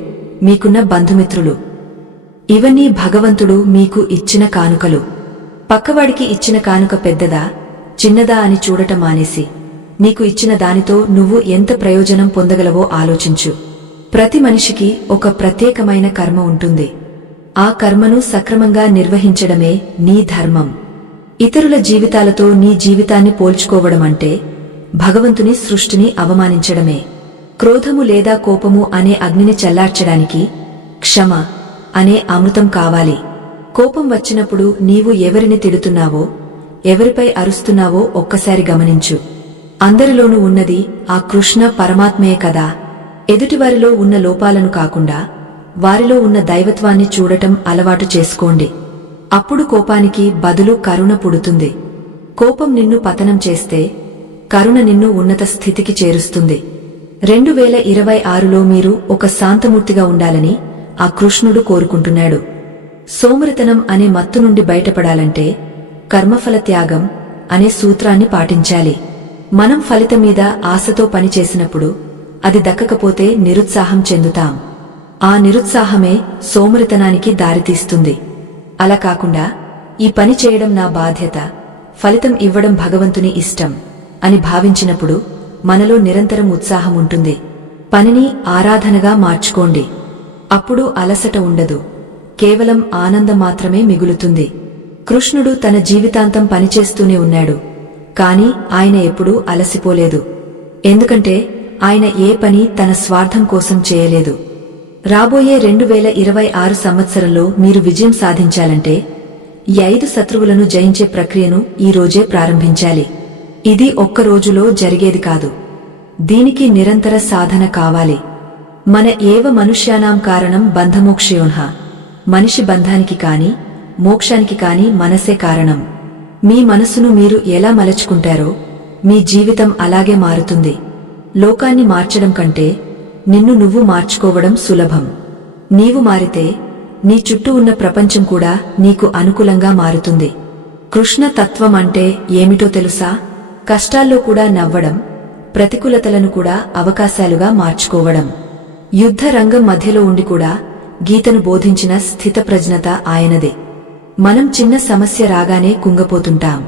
మీకున్న బంధుమిత్రులు, ఇవన్నీ భగవంతుడు మీకు ఇచ్చిన కానుకలు. పక్కవాడికి ఇచ్చిన కానుక పెద్దదా చిన్నదా అని చూడటం మానేసి నీకు ఇచ్చిన దానితో నువ్వు ఎంత ప్రయోజనం పొందగలవో ఆలోచించు. ప్రతి మనిషికి ఒక ప్రత్యేకమైన కర్మ ఉంటుంది. ఆ కర్మను సక్రమంగా నిర్వహించడమే నీ ధర్మం. ఇతరుల జీవితాలతో నీ జీవితాన్ని పోల్చుకోవడమంటే భగవంతుని సృష్టిని అవమానించడమే. క్రోధము లేదా కోపము అనే అగ్నిని చల్లార్చడానికి క్షమ అనే అమృతం కావాలి. కోపం వచ్చినప్పుడు నీవు ఎవరిని తిడుతున్నావో, ఎవరిపై అరుస్తున్నావో ఒక్కసారి గమనించు. అందరిలోనూ ఉన్నది ఆ కృష్ణ పరమాత్మే కదా. ఎదుటివారిలో ఉన్న లోపాలను కాకుండా వారిలో ఉన్న దైవత్వాన్ని చూడటం అలవాటు చేసుకోండి. అప్పుడు కోపానికి బదులు కరుణ పుడుతుంది. కోపం నిన్ను పతనం చేస్తే కరుణ నిన్ను ఉన్నత స్థితికి చేరుస్తుంది. 2026లో మీరు ఒక శాంతమూర్తిగా ఉండాలని ఆ కృష్ణుడు కోరుకుంటున్నాడు. సోమరితనం అనే మత్తు నుండి బయటపడాలంటే కర్మఫల త్యాగం అనే సూత్రాన్ని పాటించాలి. మనం ఫలితం మీద ఆశతో పనిచేసినప్పుడు అది దక్కకపోతే నిరుత్సాహం చెందుతాం. ఆ నిరుత్సాహమే సోమరితనానికి దారితీస్తుంది. అలా కాకుండా ఈ పని చేయడం నా బాధ్యత, ఫలితం ఇవ్వడం భగవంతుని ఇష్టం అని భావించినప్పుడు మనలో నిరంతరం ఉత్సాహం ఉంటుంది. పనిని ఆరాధనగా మార్చుకోండి. అప్పుడు అలసట ఉండదు, కేవలం ఆనందం మాత్రమే మిగులుతుంది. కృష్ణుడు తన జీవితాంతం పనిచేస్తూనే ఉన్నాడు, కాని ఆయన ఎప్పుడూ అలసిపోలేదు. ఎందుకంటే ఆయన ఏ పని తన స్వార్థం కోసం చేయలేదు. రాబోయే 2026 సంవత్సరంలో మీరు విజయం సాధించాలంటే ఈ 5 శత్రువులను జయించే ప్రక్రియను ఈ రోజే ప్రారంభించాలి. ఇది ఒక్క రోజులో జరిగేది కాదు. దీనికి నిరంతర సాధన కావాలి. మన ఏవ మనుష్యానాం కారణం బంధమోక్షయోన్హ మనిషి బంధానికి కాని మోక్షానికి కాని మనసే కారణం. మీ మనసును మీరు ఎలా మలచుకుంటారో మీ జీవితం అలాగే మారుతుంది. లోకాన్ని మార్చడం కంటే నిన్ను నువ్వు మార్చుకోవడం సులభం. నీవు మారితే నీ చుట్టూ ఉన్న ప్రపంచం కూడా నీకు అనుకూలంగా మారుతుంది. కృష్ణ తత్వం అంటే ఏమిటో తెలుసా? కష్టాల్లో కూడా నవ్వడం, ప్రతికూలతలను కూడా అవకాశాలుగా మార్చుకోవడం. యుద్ధ రంగం మధ్యలో ఉండి కూడా గీతను బోధించిన స్థితప్రజ్ఞత ఆయనదే. మనం చిన్న సమస్య రాగానే కుంగపోతుంటాం.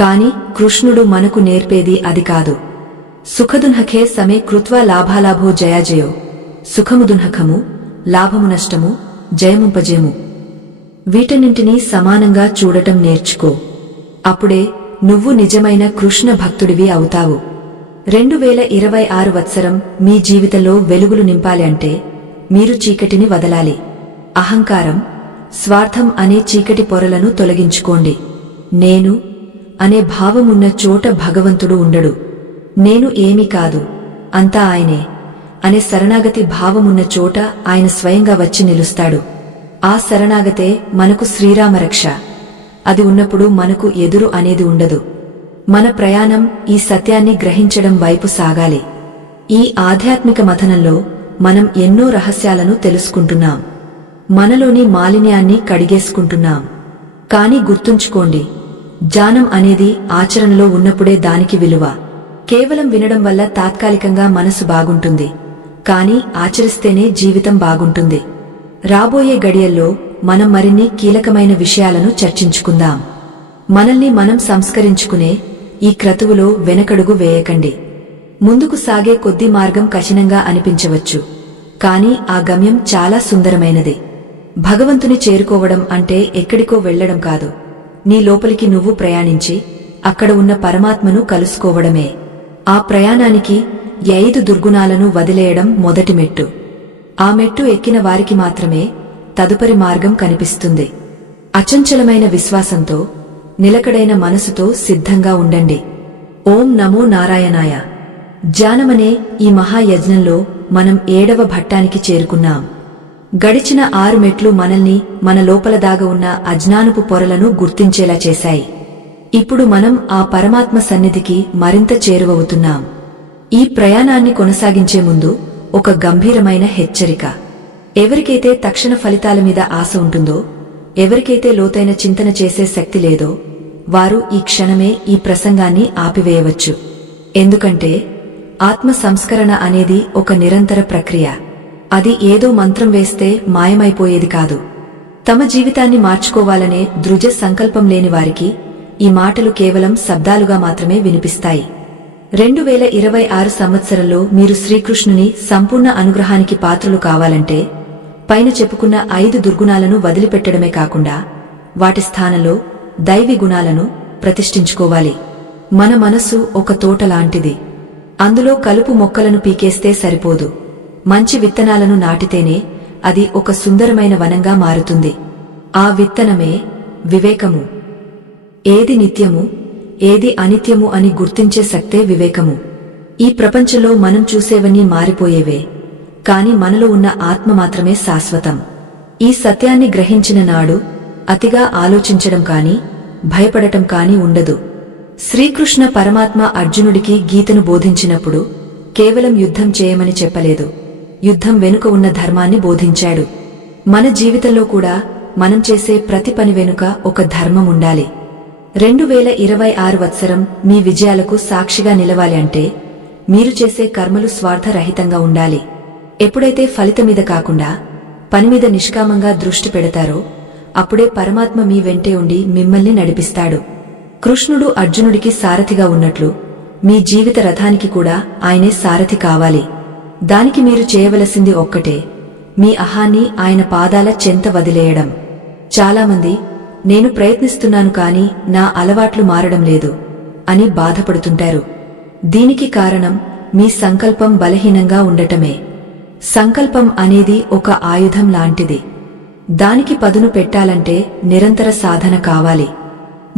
కాని కృష్ణుడు మనకు నేర్పేది అది కాదు. సుఖదున్హఖే సమే కృత్వా లాభాలాభో జయాజయో. సుఖముదున్హఖము, లాభము నష్టము, జయముంపజేము. వీటన్నింటినీ సమానంగా చూడటం నేర్చుకో. అప్పుడే నువ్వు నిజమైన కృష్ణ భక్తుడివి అవుతావు. 2026 వత్సరం మీ జీవితంలో వెలుగులు నింపాలి అంటే మీరు చీకటిని వదలాలి. అహంకారం, స్వార్థం అనే చీకటి పొరలను తొలగించుకోండి. నేను అనే భావమున్న చోట భగవంతుడు ఉండడు. నేను ఏమీ కాదు, అంతా ఆయనే అనే శరణాగతి భావమున్న చోట ఆయన స్వయంగా వచ్చి నిలుస్తాడు. ఆ శరణాగతే మనకు శ్రీరామరక్ష. అది ఉన్నప్పుడు మనకు ఎదురు అనేది ఉండదు. మన ప్రయాణం ఈ సత్యాన్ని గ్రహించడం వైపు సాగాలి. ఈ ఆధ్యాత్మిక మథనంలో మనం ఎన్నో రహస్యాలను తెలుసుకుంటున్నాం. మనలోని మాలిన్యాన్ని కడిగేసుకుంటున్నాం. కాని గుర్తుంచుకోండి, జ్ఞానం అనేది ఆచరణలో ఉన్నప్పుడే దానికి విలువ. కేవలం వినడం వల్ల తాత్కాలికంగా మనసు బాగుంటుంది, కాని ఆచరిస్తేనే జీవితం బాగుంటుంది. రాబోయే గడియల్లో మనం మరిన్ని కీలకమైన విషయాలను చర్చించుకుందాం. మనల్ని మనం సంస్కరించుకునే ఈ క్రతువులో వెనకడుగు వేయకండి. ముందుకు సాగే కొద్ది మార్గం కఠినంగా అనిపించవచ్చు, కాని ఆ గమ్యం చాలా సుందరమైనది. భగవంతుని చేరుకోవడం అంటే ఎక్కడికో వెళ్లడం కాదు, నీ లోపలికి నువ్వు ప్రయాణించి అక్కడ ఉన్న పరమాత్మను కలుసుకోవడమే. ఆ ప్రయాణానికి 5 దుర్గుణాలను వదిలేయడం మొదటి మెట్టు. ఆ మెట్టు ఎక్కిన వారికి మాత్రమే తదుపరి మార్గం కనిపిస్తుంది. అచంచలమైన విశ్వాసంతో, నిలకడైన మనసుతో సిద్ధంగా ఉండండి. ఓం నమో నారాయణాయ. జ్ఞానమనే ఈ మహాయజ్ఞంలో మనం 7వ ఘట్టానికి చేరుకున్నాం. గడిచిన 6 మెట్లు మనల్ని మన లోపల దాగ ఉన్న అజ్ఞానపు పొరలను గుర్తించేలా చేశాయి. ఇప్పుడు మనం ఆ పరమాత్మ సన్నిధికి మరింత చేరువవుతున్నాం. ఈ ప్రయాణాన్ని కొనసాగించే ముందు ఒక గంభీరమైన హెచ్చరిక. ఎవరికైతే తక్షణ ఫలితాల మీద ఆశ ఉంటుందో, ఎవరికైతే లోతైన చింతన చేసే శక్తి లేదో, వారు ఈ క్షణమే ఈ ప్రసంగాన్ని ఆపివేయవచ్చు. ఎందుకంటే ఆత్మ సంస్కరణ అనేది ఒక నిరంతర ప్రక్రియ. అది ఏదో మంత్రం వేస్తే మాయమైపోయేది కాదు. తమ జీవితాన్ని మార్చుకోవాలనే దృఢ సంకల్పం లేని వారికి ఈ మాటలు కేవలం శబ్దాలుగా మాత్రమే వినిపిస్తాయి. 2026 సంవత్సరంలో మీరు శ్రీకృష్ణుని సంపూర్ణ అనుగ్రహానికి పాత్రులు కావాలంటే పైన చెప్పుకున్న 5 దుర్గుణాలను వదిలిపెట్టడమే కాకుండా వాటి స్థానంలో దైవీ గుణాలను ప్రతిష్ఠించుకోవాలి. మన మనసు ఒక తోట లాంటిది. అందులో కలుపు మొక్కలను పీకేస్తే సరిపోదు. మంచి విత్తనాలను నాటితేనే అది ఒక సుందరమైన వనంగా మారుతుంది. ఆ విత్తనమే వివేకము. ఏది నిత్యము, ఏది అనిత్యము అని గుర్తించే శక్తే వివేకము. ఈ ప్రపంచంలో మనం చూసేవన్నీ మారిపోయేవే, కాని మనలో ఉన్న ఆత్మ మాత్రమే శాశ్వతం. ఈ సత్యాన్ని గ్రహించిన నాడు అతిగా ఆలోచించడం కాని భయపడటం కాని ఉండదు. శ్రీకృష్ణ పరమాత్మ అర్జునుడికి గీతను బోధించినప్పుడు కేవలం యుద్ధం చేయమని చెప్పలేదు, యుద్ధం వెనుక ఉన్న ధర్మాన్ని బోధించాడు. మన జీవితంలో కూడా మనం చేసే ప్రతి పని వెనుక ఒక ధర్మం ఉండాలి. 2026 వత్సరం మీ విజయాలకు సాక్షిగా నిలవాలి అంటే మీరు చేసే కర్మలు స్వార్థరహితంగా ఉండాలి. ఎప్పుడైతే ఫలితమీద కాకుండా పనిమీద నిష్కామంగా దృష్టి పెడతారో అప్పుడే పరమాత్మ మీ వెంటే ఉండి మిమ్మల్ని నడిపిస్తాడు. కృష్ణుడు అర్జునుడికి సారథిగా ఉన్నట్లు మీ జీవిత రథానికి కూడా ఆయనే సారథి కావాలి. దానికి మీరు చేయవలసింది ఒక్కటే, మీ అహాన్ని ఆయన పాదాల చెంత వదిలేయడం. చాలామంది నేను ప్రయత్నిస్తున్నాను కాని నా అలవాట్లు మారడం లేదు అని బాధపడుతుంటారు. దీనికి కారణం మీ సంకల్పం బలహీనంగా ఉండటమే. సంకల్పం అనేది ఒక ఆయుధం లాంటిది. దానికి పదును పెట్టాలంటే నిరంతర సాధన కావాలి.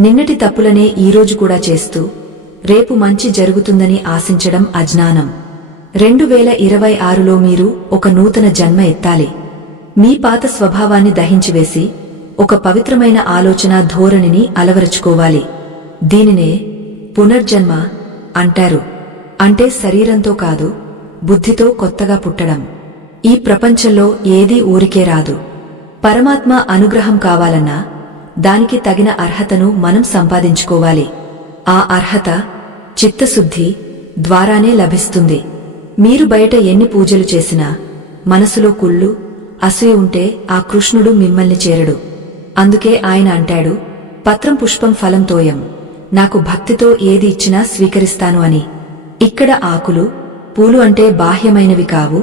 నిన్నటి తప్పులనే ఈరోజు కూడా చేస్తూ రేపు మంచి జరుగుతుందని ఆశించడం అజ్ఞానం. 2026లో మీరు ఒక నూతన జన్మ ఎత్తాలి. మీ పాత స్వభావాన్ని దహించివేసి ఒక పవిత్రమైన ఆలోచన ధోరణిని అలవరుచుకోవాలి. దీనినే పునర్జన్మ అంటారు. అంటే శరీరంతో కాదు, బుద్ధితో కొత్తగా పుట్టడం. ఈ ప్రపంచంలో ఏదీ ఊరికే రాదు. పరమాత్మ అనుగ్రహం కావాలన్నా దానికి తగిన అర్హతను మనం సంపాదించుకోవాలి. ఆ అర్హత చిత్తశుద్ధి ద్వారానే లభిస్తుంది. మీరు బయట ఎన్ని పూజలు చేసినా మనసులో కుళ్ళు, అసూయ ఉంటే ఆ కృష్ణుడు మిమ్మల్ని చేరడు. అందుకే ఆయన అంటాడు, పత్రం పుష్పం ఫలం తోయం, నాకు భక్తితో ఏది ఇచ్చినా స్వీకరిస్తాను అని. ఇక్కడ ఆకులు, పూలు అంటే బాహ్యమైనవి కావు,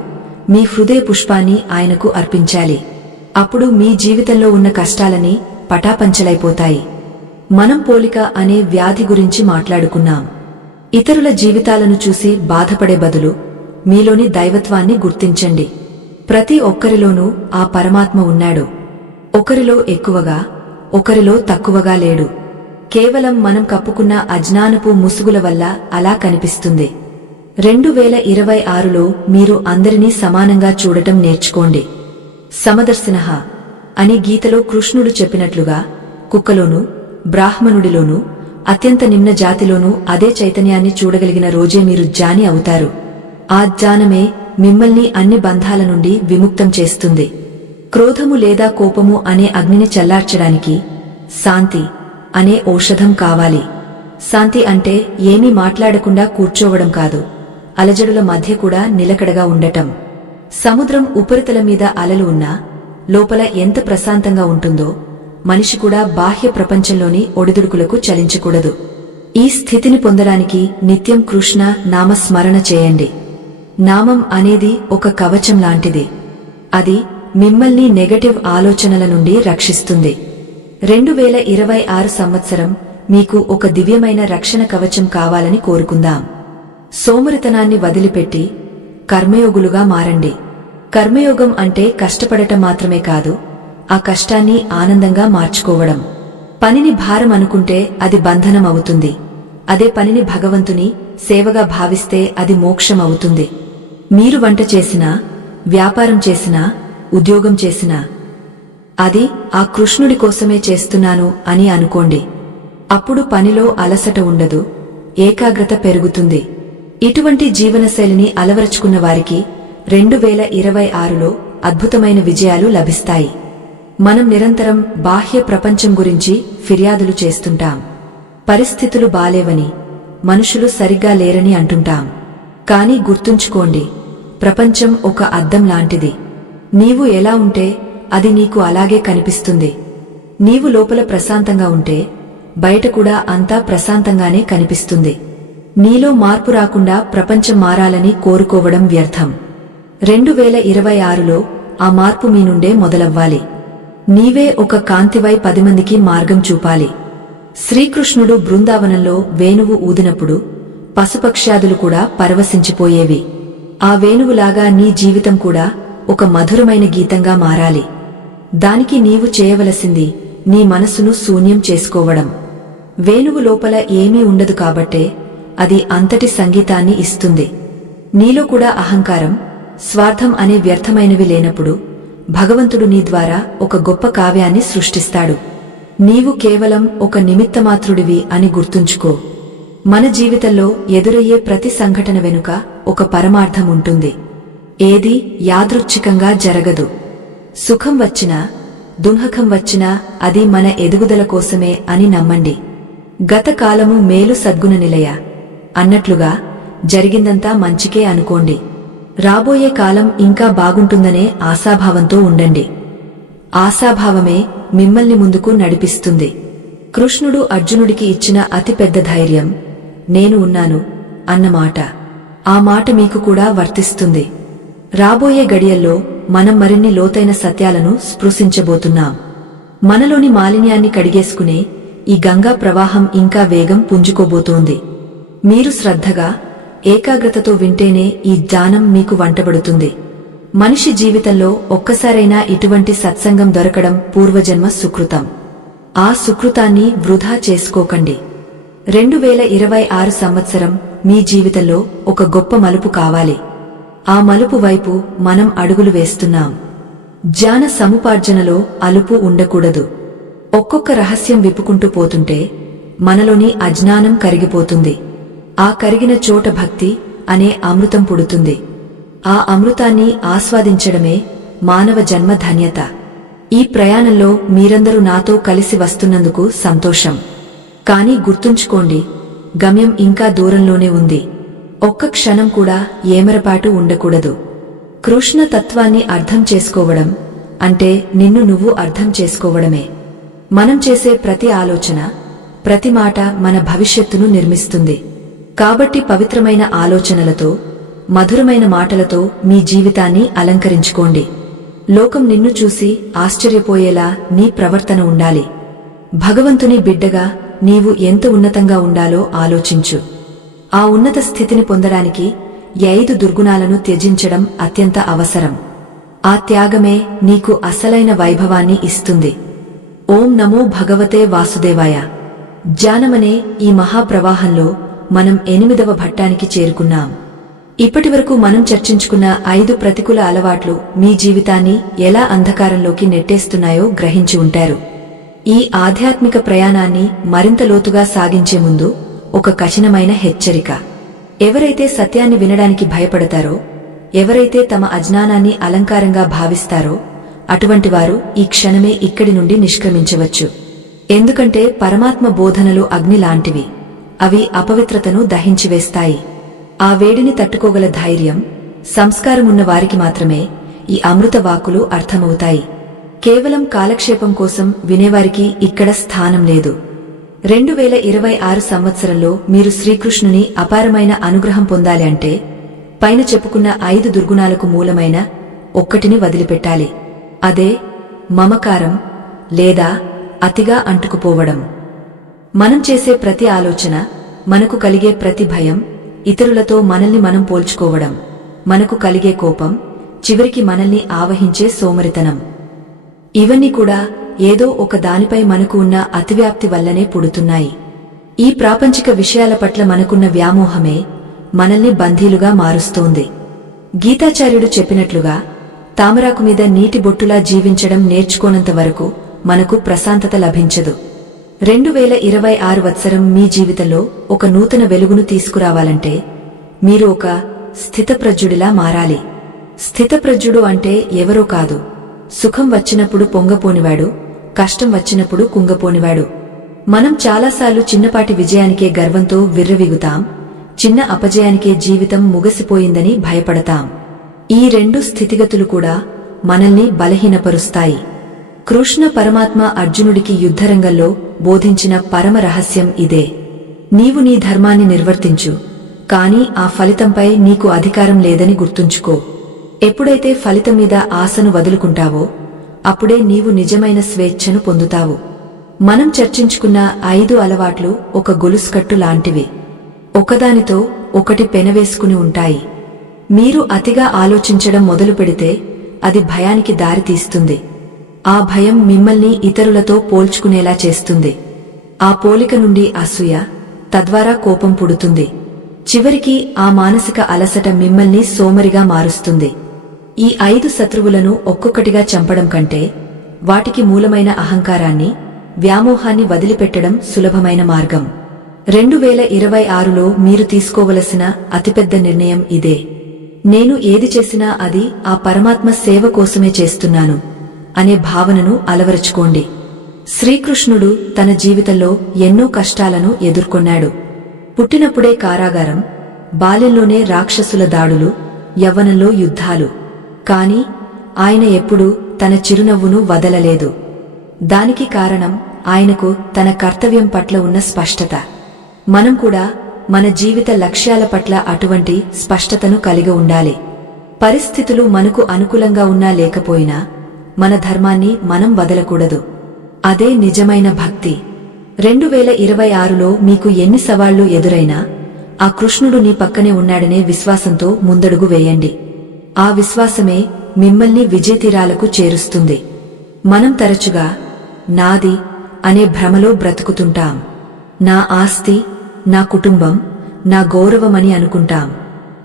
మీ హృదయ పుష్పాన్ని ఆయనకు అర్పించాలి. అప్పుడు మీ జీవితంలో ఉన్న కష్టాలని పటాపంచలైపోతాయి. మనం పోలిక అనే వ్యాధి గురించి మాట్లాడుకున్నాం. ఇతరుల జీవితాలను చూసి బాధపడే బదులు మీలోని దైవత్వాన్ని గుర్తించండి. ప్రతి ఒక్కరిలోనూ ఆ పరమాత్మ ఉన్నాడు. ఒకరిలో ఎక్కువగా, ఒకరిలో తక్కువగా లేడు. కేవలం మనం కప్పుకున్న అజ్ఞానపు ముసుగుల వల్ల అలా కనిపిస్తుంది. 2026లో మీరు అందరినీ సమానంగా చూడటం నేర్చుకోండి. సమదర్శనః అని గీతలో కృష్ణుడు చెప్పినట్లుగా కుక్కలోనూ, బ్రాహ్మణుడిలోనూ, అత్యంత నిమ్న జాతిలోనూ అదే చైతన్యాన్ని చూడగలిగిన రోజే మీరు జ్ఞాని అవుతారు. ఆ జ్ఞానమే మిమ్మల్ని అన్ని బంధాల నుండి విముక్తం చేస్తుంది. క్రోధము లేదా కోపము అనే అగ్నిని చల్లార్చడానికి శాంతి అనే ఔషధం కావాలి. శాంతి అంటే ఏమీ మాట్లాడకుండా కూర్చోవడం కాదు, అలజడుల మధ్య కూడా నిలకడగా ఉండటం. సముద్రం ఉపరితల మీద అలలు ఉన్నా లోపల ఎంత ప్రశాంతంగా ఉంటుందో మనిషి కూడా బాహ్య ప్రపంచంలోని ఒడిదుడుకులకు చలించకూడదు. ఈ స్థితిని పొందడానికి నిత్యం కృష్ణ నామస్మరణ చేయండి. నామం అనేది ఒక కవచం లాంటిది. అది మిమ్మల్ని నెగటివ్ ఆలోచనల నుండి రక్షిస్తుంది. 2026 సంవత్సరం మీకు ఒక దివ్యమైన రక్షణ కవచం కావాలని కోరుకుందాం. సోమరితనాన్ని వదిలిపెట్టి కర్మయోగులుగా మారండి. కర్మయోగం అంటే కష్టపడటం మాత్రమే కాదు, ఆ కష్టాన్ని ఆనందంగా మార్చుకోవడం. పనిని భారం అనుకుంటే అది బంధనం అవుతుంది. అదే పనిని భగవంతుని సేవగా భావిస్తే అది మోక్షం అవుతుంది. మీరు వంట చేసినా, వ్యాపారం చేసినా, ఉద్యోగం చేసినా అది ఆ కృష్ణుడి కోసమే చేస్తున్నాను అని అనుకోండి. అప్పుడు పనిలో అలసట ఉండదు, ఏకాగ్రత పెరుగుతుంది. ఇటువంటి జీవనశైలిని అలవరుచుకున్న వారికి 2026లో అద్భుతమైన విజయాలు లభిస్తాయి. మనం నిరంతరం బాహ్య ప్రపంచం గురించి ఫిర్యాదులు చేస్తుంటాం. పరిస్థితులు బాలేవని, మనుషులు సరిగ్గా లేరని అంటుంటాం. కానీ గుర్తుంచుకోండి, ప్రపంచం ఒక అద్దం లాంటిది. నీవు ఎలా ఉంటే అది నీకు అలాగే కనిపిస్తుంది. నీవు లోపల ప్రశాంతంగా ఉంటే బయట కూడా అంతా ప్రశాంతంగానే కనిపిస్తుంది. నీలో మార్పు రాకుండా ప్రపంచం మారాలని కోరుకోవడం వ్యర్థం. 2026లో ఆ మార్పు మీ నుండే మొదలవ్వాలి. నీవే ఒక కాంతివై 10 మందికి మార్గం చూపాలి. శ్రీకృష్ణుడు బృందావనంలో వేణువు ఊదినప్పుడు పశుపక్ష్యాదులు కూడా పరవశించిపోయేవి. ఆ వేణువులాగా నీ జీవితం కూడా ఒక మధురమైన గీతంగా మారాలి. దానికి నీవు చేయవలసింది నీ మనసును శూన్యం చేసుకోవడం. వేణువు లోపల ఏమీ ఉండదు కాబట్టే అది అంతటి సంగీతాన్ని ఇస్తుంది. నీలో కూడా అహంకారం, స్వార్థం అనే వ్యర్థమైనవి లేనప్పుడు భగవంతుడు నీ ద్వారా ఒక గొప్ప కావ్యాన్ని సృష్టిస్తాడు. నీవు కేవలం ఒక నిమిత్తమాత్రుడివి అని గుర్తుంచుకో. మన జీవితంలో ఎదురయ్యే ప్రతి సంఘటన వెనుక ఒక పరమార్థం ఉంటుంది. ఏది యాదృచ్ఛికంగా జరగదు. సుఖం వచ్చినా, దుఃఖం వచ్చినా అది మన ఎదుగుదల కోసమే అని నమ్మండి. గత కాలము మేలు సద్గుణ నిలయ అన్నట్లుగా జరిగిందంతా మంచికే అనుకోండి. రాబోయే కాలం ఇంకా బాగుంటుందనే ఆశాభావంతో ఉండండి. ఆశాభావమే మిమ్మల్ని ముందుకు నడిపిస్తుంది. కృష్ణుడు అర్జునుడికి ఇచ్చిన అతిపెద్ద ధైర్యం నేను ఉన్నాను అన్నమాట. ఆ మాట మీకు కూడా వర్తిస్తుంది. రాబోయే గడియల్లో మనం మరిన్ని లోతైన సత్యాలను స్పృశించబోతున్నాం. మనలోని మాలిన్యాన్ని కడిగేసుకునే ఈ గంగా ప్రవాహం ఇంకా వేగం పుంజుకోబోతోంది. మీరు శ్రద్ధగా, ఏకాగ్రతతో వింటేనే ఈ జ్ఞానం మీకు వంటబడుతుంది. మనిషి జీవితంలో ఒక్కసారైనా ఇటువంటి సత్సంగం దొరకడం పూర్వజన్మ సుకృతం. ఆ సుకృతాన్ని వృధా చేసుకోకండి. 2026 సంవత్సరం మీ జీవితంలో ఒక గొప్ప మలుపు కావాలి. ఆ మలుపు వైపు మనం అడుగులు వేస్తున్నాం. జ్ఞాన సముపార్జనలో అలుపు ఉండకూడదు. ఒక్కొక్క రహస్యం విప్పుకుంటూ పోతుంటే మనలోని అజ్ఞానం కరిగిపోతుంది. ఆ కరిగిన చోట భక్తి అనే అమృతం పుడుతుంది. ఆ అమృతాన్ని ఆస్వాదించడమే మానవ జన్మ ధన్యత. ఈ ప్రయాణంలో మీరందరూ నాతో కలిసి వస్తున్నందుకు సంతోషం. కానీ గుర్తుంచుకోండి, గమ్యం ఇంకా దూరంలోనే ఉంది. ఒక్క క్షణం కూడా ఏమరపాటు ఉండకూడదు. కృష్ణ తత్వాన్ని అర్థం చేసుకోవడం అంటే నిన్ను నువ్వు అర్థం చేసుకోవడమే. మనం చేసే ప్రతి ఆలోచన, ప్రతి మాట మన భవిష్యత్తును నిర్మిస్తుంది. కాబట్టి పవిత్రమైన ఆలోచనలతో, మధురమైన మాటలతో మీ జీవితాన్ని అలంకరించుకోండి. లోకం నిన్ను చూసి ఆశ్చర్యపోయేలా నీ ప్రవర్తన ఉండాలి. భగవంతుని బిడ్డగా నీవు ఎంత ఉన్నతంగా ఉండాలో ఆలోచించు. ఆ ఉన్నత స్థితిని పొందడానికి 5 దుర్గుణాలను త్యజించడం అత్యంత అవసరం. ఆ త్యాగమే నీకు అసలైన వైభవాన్ని ఇస్తుంది. ఓం నమో భగవతే వాసుదేవాయ. జ్ఞానమనే ఈ మహాప్రవాహంలో మనం 8వ ఘట్టానికి చేరుకున్నాం. ఇప్పటివరకు మనం చర్చించుకున్న 5 ప్రతికూల అలవాట్లు మీ జీవితాన్ని ఎలా అంధకారంలోకి నెట్టేస్తున్నాయో గ్రహించి ఉంటారు. ఈ ఆధ్యాత్మిక ప్రయాణాన్ని మరింత లోతుగా సాగించే ముందు ఒక కఠినమైన హెచ్చరిక. ఎవరైతే సత్యాన్ని వినడానికి భయపడతారో, ఎవరైతే తమ అజ్ఞానాన్ని అలంకారంగా భావిస్తారో అటువంటి వారు ఈ క్షణమే ఇక్కడి నుండి నిష్క్రమించవచ్చు. ఎందుకంటే పరమాత్మ బోధనలు అగ్ని లాంటివి. అవి అపవిత్రతను దహించివేస్తాయి. ఆ వేడిని తట్టుకోగల ధైర్యం, సంస్కారమున్న వారికి మాత్రమే ఈ అమృత వాక్కులు అర్థమవుతాయి. కేవలం కాలక్షేపం కోసం వినేవారికి ఇక్కడ స్థానం లేదు. 2026 సంవత్సరంలో మీరు శ్రీకృష్ణుని అపారమైన అనుగ్రహం పొందాలి అంటే పైన చెప్పుకున్న 5 దుర్గుణాలకు మూలమైన ఒక్కటిని వదిలిపెట్టాలి. అదే మమకారం లేదా అతిగా అంటుకుపోవడం. మనం చేసే ప్రతి ఆలోచన, మనకు కలిగే ప్రతి భయం, ఇతరులతో మనల్ని మనం పోల్చుకోవడం, మనకు కలిగే కోపం, చివరికి మనల్ని ఆవహించే సోమరితనం, ఇవన్నీ కూడా ఏదో ఒక దానిపై మనకు ఉన్న అతివ్యాప్తి వల్లనే పుడుతున్నాయి. ఈ ప్రాపంచిక విషయాల పట్ల మనకున్న వ్యామోహమే మనల్ని బందీలుగా మారుస్తోంది. గీతాచార్యుడు చెప్పినట్లుగా తామరాకు మీద నీటి బొట్టులా జీవించడం నేర్చుకోనంత వరకు మనకు ప్రశాంతత లభించదు. 2026 వత్సరం మీ జీవితంలో ఒక నూతన వెలుగును తీసుకురావాలంటే మీరు ఒక స్థితప్రజ్ఞుడిలా మారాలి. స్థితప్రజ్ఞుడు అంటే ఎవరో కాదు, సుఖం వచ్చినప్పుడు పొంగపోనివాడు, కష్టం వచ్చినప్పుడు కుంగపోనివాడు. మనం చాలాసార్లు చిన్నపాటి విజయానికే గర్వంతో విర్రవీగుతాం, చిన్న అపజయానికే జీవితం ముగసిపోయిందని భయపడతాం. ఈ 2 స్థితిగతులు కూడా మనల్ని బలహీనపరుస్తాయి. కృష్ణ పరమాత్మ అర్జునుడికి యుద్ధరంగంలో బోధించిన పరమ రహస్యం ఇదే. నీవు నీ ధర్మాన్ని నిర్వర్తించు, కాని ఆ ఫలితంపై నీకు అధికారం లేదని గుర్తుంచుకో. ఎప్పుడైతే ఫలితం మీద ఆశను వదులుకుంటావో అప్పుడే నీవు నిజమైన స్వేచ్ఛను పొందుతావు. మనం చర్చించుకున్న 5 అలవాట్లు ఒక గొలుసుకట్టు లాంటివి. ఒకదానితో ఒకటి పెనవేసుకుని ఉంటాయి. మీరు అతిగా ఆలోచించడం మొదలు పెడితే అది భయానికి దారితీస్తుంది. ఆ భయం మిమ్మల్ని ఇతరులతో పోల్చుకునేలా చేస్తుంది. ఆ పోలిక నుండి అసూయ, తద్వారా కోపం పుడుతుంది. చివరికి ఆ మానసిక అలసట మిమ్మల్ని సోమరిగా మారుస్తుంది. ఈ 5 శత్రువులను ఒక్కొక్కటిగా చంపడం కంటే వాటికి మూలమైన అహంకారాన్ని, వ్యామోహాన్ని వదిలిపెట్టడం సులభమైన మార్గం. 2026లో మీరు తీసుకోవలసిన అతిపెద్ద నిర్ణయం ఇదే. నేను ఏది చేసినా అది ఆ పరమాత్మ సేవ కోసమే చేస్తున్నాను అనే భావనను అలవరుచుకోండి. శ్రీకృష్ణుడు తన జీవితంలో ఎన్నో కష్టాలను ఎదుర్కొన్నాడు. పుట్టినప్పుడే కారాగారం, బాల్యంలోనే రాక్షసుల దాడులు, యవ్వనంలో యుద్ధాలు. కాని ఆయన ఎప్పుడూ తన చిరునవ్వును వదలలేదు. దానికి కారణం ఆయనకు తన కర్తవ్యం పట్ల ఉన్న స్పష్టత. మనం కూడా మన జీవిత లక్ష్యాల పట్ల అటువంటి స్పష్టతను కలిగి ఉండాలి. పరిస్థితులు మనకు అనుకూలంగా ఉన్నా లేకపోయినా మన ధర్మాన్ని మనం వదలకూడదు. అదే నిజమైన భక్తి. 2026లో మీకు ఎన్ని సవాళ్లు ఎదురైనా ఆ కృష్ణుడు నీ పక్కనే ఉన్నాడనే విశ్వాసంతో ముందడుగు వేయండి. ఆ విశ్వాసమే మిమ్మల్ని విజయతీరాలకు చేరుస్తుంది. మనం తరచుగా నాది అనే భ్రమలో బ్రతుకుతుంటాం. నా ఆస్తి, నా కుటుంబం, నా గౌరవమని అనుకుంటాం.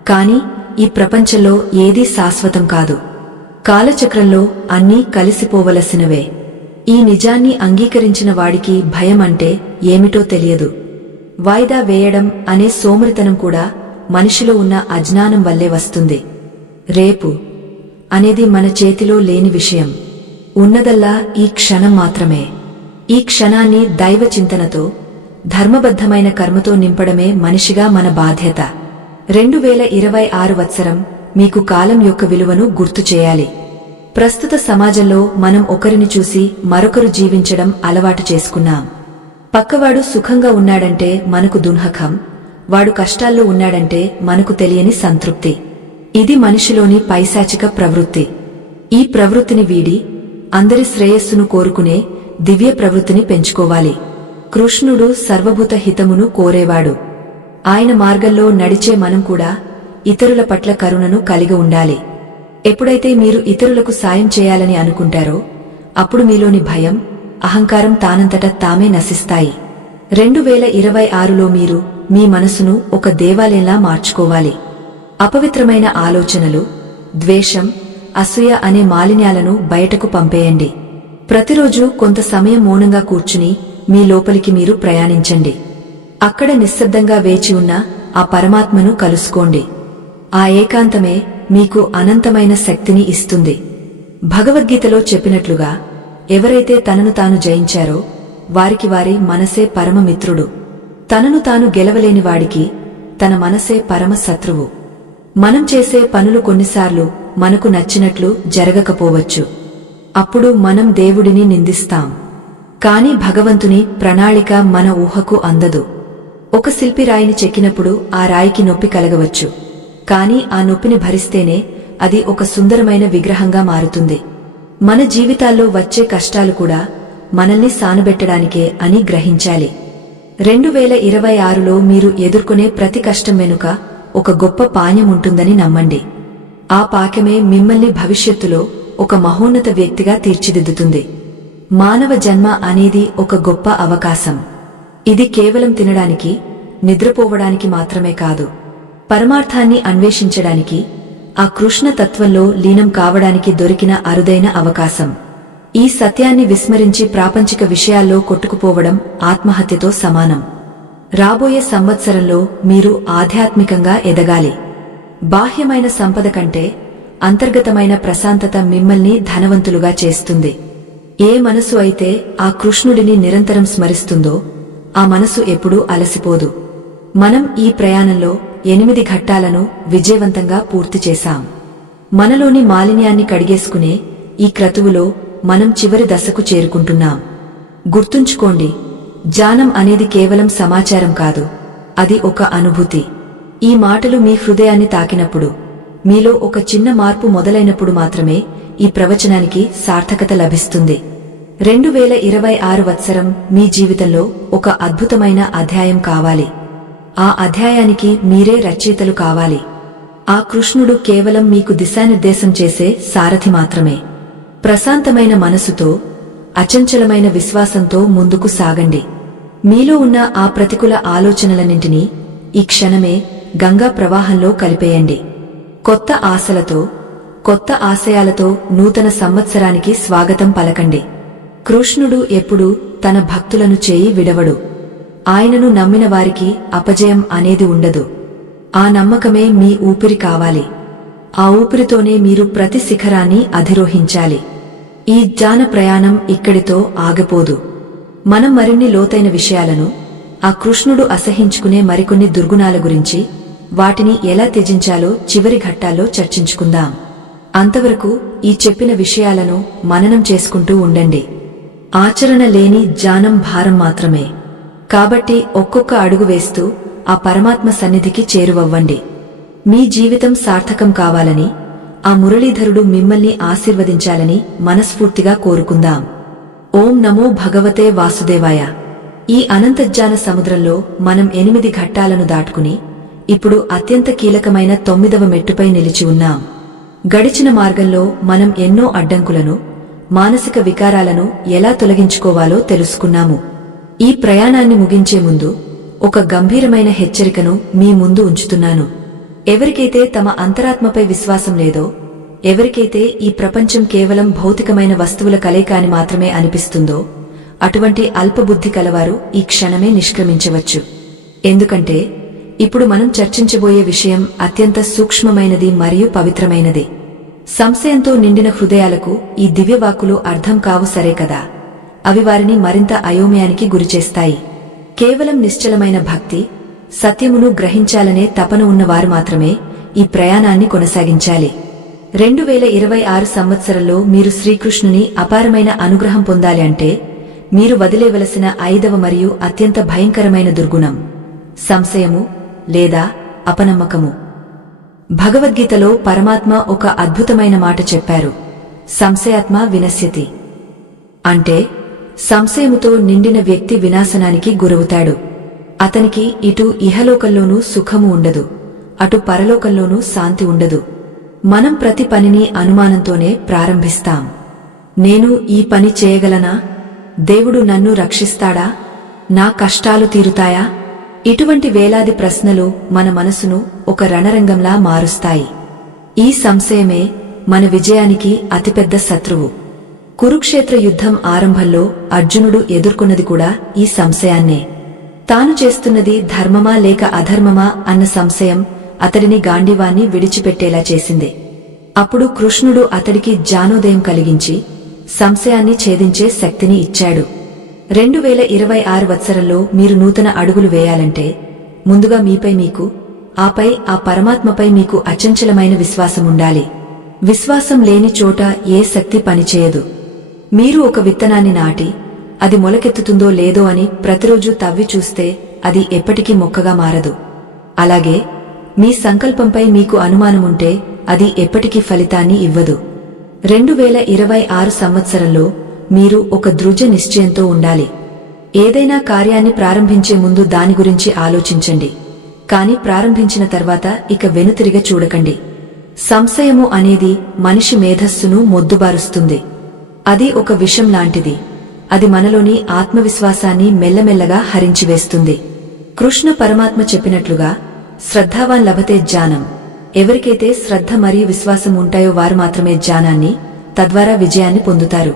కాని ఈ ప్రపంచంలో ఏదీ శాశ్వతం కాదు. కాలచక్రంలో అన్నీ కలిసిపోవలసినవే. ఈ నిజాన్ని అంగీకరించిన వాడికి భయం అంటే ఏమిటో తెలియదు. వాయిదా వేయడం అనే సోమరితనం కూడా మనిషిలో ఉన్న అజ్ఞానం వల్లే వస్తుంది. రేపు అనేది మన చేతిలో లేని విషయం. ఉన్నదల్లా ఈ క్షణం మాత్రమే. ఈ క్షణాన్ని దైవ చింతనతో, ధర్మబద్ధమైన కర్మతో నింపడమే మనిషిగా మన బాధ్యత. 2026 వత్సరం మీకు కాలం యొక్క విలువను గుర్తు చేయాలి. ప్రస్తుత సమాజంలో మనం ఒకరిని చూసి మరొకరు జీవించడం అలవాటు చేసుకున్నాం. పక్కవాడు సుఖంగా ఉన్నాడంటే మనకు దున్హకం, వాడు కష్టాల్లో ఉన్నాడంటే మనకు తెలియని సంతృప్తి. ఇది మనిషిలోని పైశాచిక ప్రవృత్తి. ఈ ప్రవృత్తిని వీడి అందరి శ్రేయస్సును కోరుకునే దివ్య ప్రవృత్తిని పెంచుకోవాలి. కృష్ణుడు సర్వభూత హితమును కోరేవాడు. ఆయన మార్గంలో నడిచే మనం కూడా ఇతరుల పట్ల కరుణను కలిగి ఉండాలి. ఎప్పుడైతే మీరు ఇతరులకు సాయం చేయాలని అనుకుంటారో అప్పుడు మీలోని భయం, అహంకారం తానంతట తామే నశిస్తాయి. 2026లో మీరు మీ మనసును ఒక దేవాలయంలా మార్చుకోవాలి. అపవిత్రమైన ఆలోచనలు, ద్వేషం, అసూయ అనే మాలిన్యాలను బయటకు పంపేయండి. ప్రతిరోజు కొంత సమయం మౌనంగా కూర్చుని మీ లోపలికి మీరు ప్రయాణించండి. అక్కడ నిశ్శబ్దంగా వేచి ఉన్న ఆ పరమాత్మను కలుసుకోండి. ఆ ఏకాంతమే మీకు అనంతమైన శక్తిని ఇస్తుంది. భగవద్గీతలో చెప్పినట్లుగా ఎవరైతే తనను తాను జయించారో వారికి వారి మనసే పరమమిత్రుడు. తనను తాను గెలవలేని వాడికి తన మనసే పరమ శత్రువు. మనం చేసే పనులు కొన్నిసార్లు మనకు నచ్చినట్లు జరగకపోవచ్చు. అప్పుడు మనం దేవుడిని నిందిస్తాం. కాని భగవంతుని ప్రణాళిక మన ఊహకు అందదు. ఒక శిల్పి రాయిని చెక్కినప్పుడు ఆ రాయికి నొప్పి కలగవచ్చు. కాని ఆ నొప్పిని భరిస్తేనే అది ఒక సుందరమైన విగ్రహంగా మారుతుంది. మన జీవితాల్లో వచ్చే కష్టాలు కూడా మనల్ని సానబెట్టడానికే అని గ్రహించాలి. 2026లో మీరు ఎదుర్కొనే ప్రతి కష్టం వెనుక ఒక గొప్ప పాణ్యం ఉంటుందని నమ్మండి. ఆ పాకమే మిమ్మల్ని భవిష్యత్తులో ఒక మహోన్నత వ్యక్తిగా తీర్చిదిద్దుతుంది. మానవ జన్మ అనేది ఒక గొప్ప అవకాశం. ఇది కేవలం తినడానికి, నిద్రపోవడానికి మాత్రమే కాదు, పరమార్థాన్ని అన్వేషించడానికి, ఆ కృష్ణ తత్వంలో లీనం కావడానికి దొరికిన అరుదైన అవకాశం. ఈ సత్యాన్ని విస్మరించి ప్రాపంచిక విషయాల్లో కొట్టుకుపోవడం ఆత్మహత్యతో సమానం. రాబోయే సంవత్సరంలో మీరు ఆధ్యాత్మికంగా ఎదగాలి. బాహ్యమైన సంపద కంటే అంతర్గతమైన ప్రశాంతత మిమ్మల్ని ధనవంతులుగా చేస్తుంది. ఏ మనసు అయితే ఆ కృష్ణుడిని నిరంతరం స్మరిస్తుందో ఆ మనసు ఎప్పుడూ అలసిపోదు. మనం ఈ ప్రయాణంలో 8 ఘట్టాలను విజయవంతంగా పూర్తి చేశాం. మనలోని మాలిన్యాన్ని కడిగేసుకునే ఈ క్రతువులో మనం చివరి దశకు చేరుకుంటున్నాం. గుర్తుంచుకోండి, జ్ఞానం అనేది కేవలం సమాచారం కాదు, అది ఒక అనుభూతి. ఈ మాటలు మీ హృదయాన్ని తాకినప్పుడు, మీలో ఒక చిన్న మార్పు మొదలైనప్పుడు మాత్రమే ఈ ప్రవచనానికి సార్థకత లభిస్తుంది. 2026 వత్సరం మీ జీవితంలో ఒక అద్భుతమైన అధ్యాయం కావాలి. ఆ అధ్యాయానికి మీరే రచయితలు కావాలి. ఆ కృష్ణుడు కేవలం మీకు దిశానిర్దేశం చేసే సారథి మాత్రమే. ప్రశాంతమైన మనసుతో, అచంచలమైన విశ్వాసంతో ముందుకు సాగండి. మీలో ఉన్న ఆ ప్రతికూల ఆలోచనలన్నింటినీ ఈ క్షణమే గంగా ప్రవాహంలో కలిపేయండి. కొత్త ఆశలతో, కొత్త ఆశయాలతో నూతన సంవత్సరానికి స్వాగతం పలకండి. కృష్ణుడు ఎప్పుడూ తన భక్తులను చేయి విడవడు. ఆయనను నమ్మిన వారికి అపజయం అనేది ఉండదు. ఆ నమ్మకమే మీ ఊపిరి కావాలి. ఆ ఊపిరితోనే మీరు ప్రతి శిఖరాన్ని అధిరోహించాలి. ఈ జ్ఞాన ప్రయాణం ఇక్కడితో ఆగిపోదు. మనం మరిన్ని లోతైన విషయాలను, ఆ కృష్ణుడు అసహించుకునే మరికొన్ని దుర్గుణాల గురించి, వాటిని ఎలా త్యజించాలో చివరి ఘట్టాల్లో చర్చించుకుందాం. అంతవరకు ఈ చెప్పిన విషయాలను మననం చేసుకుంటూ ఉండండి. ఆచరణ లేని జ్ఞానం భారం మాత్రమే. కాబట్టి ఒక్కొక్క అడుగు వేస్తూ ఆ పరమాత్మ సన్నిధికి చేరువవ్వండి. మీ జీవితం సార్థకం కావాలని, ఆ మురళీధరుడు మిమ్మల్ని ఆశీర్వదించాలని మనస్ఫూర్తిగా కోరుకుందాం. ఓం నమో భగవతే వాసుదేవాయ. ఈ అనంతజ్ఞాన సముద్రంలో మనం 8 ఘట్టాలను దాటుకుని ఇప్పుడు అత్యంత కీలకమైన 9వ మెట్టుపై నిలిచి ఉన్నాం. గడిచిన మార్గంలో మనం ఎన్నో అడ్డంకులను, మానసిక వికారాలను ఎలా తొలగించుకోవాలో తెలుసుకున్నాము. ఈ ప్రయాణాన్ని ముగించే ముందు ఒక గంభీరమైన హెచ్చరికను మీ ముందు ఉంచుతున్నాను. ఎవరికైతే తమ అంతరాత్మపై విశ్వాసం లేదో ఎవరికైతే ఈ ప్రపంచం కేవలం భౌతికమైన వస్తువుల కలయిక అని మాత్రమే అనిపిస్తుందో అటువంటి అల్పబుద్ధి కలవారు ఈ క్షణమే నిష్క్రమించవచ్చు. ఎందుకంటే ఇప్పుడు మనం చర్చించబోయే విషయం అత్యంత సూక్ష్మమైనది మరియు పవిత్రమైనది. సంశయంతో నిండిన హృదయాలకు ఈ దివ్యవాక్కులు అర్థం కావు, సరే కదా. అవి వారిని మరింత అయోమయానికి గురిచేస్తాయి. కేవలం నిశ్చలమైన భక్తి, సత్యమును గ్రహించాలనే తపన ఉన్నవారు మాత్రమే ఈ ప్రయాణాన్ని కొనసాగించాలి. 2026 సంవత్సరంలో మీరు శ్రీకృష్ణుని అపారమైన అనుగ్రహం పొందాలి అంటే మీరు వదిలేవలసిన 5వ మరియు అత్యంత భయంకరమైన దుర్గుణం సంశయము లేదా అపనమ్మకము. భగవద్గీతలో పరమాత్మ ఒక అద్భుతమైన మాట చెప్పారు, సంశయాత్మ వినశ్యతి. అంటే సంశయముతో నిండిన వ్యక్తి వినాశనానికి గురవుతాడు. అతనికి ఇటు ఇహలోకంలోనూ సుఖము ఉండదు, అటు పరలోకంలోనూ శాంతి ఉండదు. మనం ప్రతి పనిని అనుమానంతోనే ప్రారంభిస్తాం. నేను ఈ పని చేయగలనా? దేవుడు నన్ను రక్షిస్తాడా? నా కష్టాలు తీరుతాయా? ఇటువంటి వేలాది ప్రశ్నలు మన మనసును ఒక రణరంగంలా మారుస్తాయి. ఈ సంశయమే మన విజయానికి అతిపెద్ద శత్రువు. కురుక్షేత్ర యుద్ధం ఆరంభంలో అర్జునుడు ఎదుర్కొన్నది కూడా ఈ సంశయాన్నే. తాను చేస్తున్నది ధర్మమా లేక అధర్మమా అన్న సంశయం అతడిని గాంధీవాన్ని విడిచిపెట్టేలా చేసింది. అప్పుడు కృష్ణుడు అతడికి జ్ఞానోదయం కలిగించి సంశయాన్ని ఛేదించే శక్తిని ఇచ్చాడు. 2026 వత్సరంలో మీరు నూతన అడుగులు వేయాలంటే ముందుగా మీపై మీకు, ఆపై ఆ పరమాత్మపై మీకు అచంచలమైన విశ్వాసముండాలి. విశ్వాసం లేని చోట ఏ శక్తి పనిచేయదు. మీరు ఒక విత్తనాన్ని నాటి అది మొలకెత్తుతుందో లేదో అని ప్రతిరోజు తవ్వి చూస్తే అది ఎప్పటికీ మొక్కగా మారదు. అలాగే మీ సంకల్పంపై మీకు అనుమానముంటే అది ఎప్పటికీ ఫలితాన్ని ఇవ్వదు. 2026 సంవత్సరంలో మీరు ఒక దృఢ నిశ్చయంతో ఉండాలి. ఏదైనా కార్యాన్ని ప్రారంభించే ముందు దాని గురించి ఆలోచించండి, కాని ప్రారంభించిన తర్వాత ఇక వెనుతిరిగ చూడకండి. సంశయము అనేది మనిషి మేధస్సును మొద్దుబారుస్తుంది. అది ఒక విషం లాంటిది. అది మనలోని ఆత్మవిశ్వాసాన్ని మెల్లమెల్లగా హరించివేస్తుంది. కృష్ణ పరమాత్మ చెప్పినట్లుగా శ్రద్ధావాన్ లభతే జ్ఞానం. ఎవరికైతే శ్రద్ధ మరియు విశ్వాసం ఉంటాయో వారు మాత్రమే జ్ఞానాన్ని, తద్వారా విజయాన్ని పొందుతారు.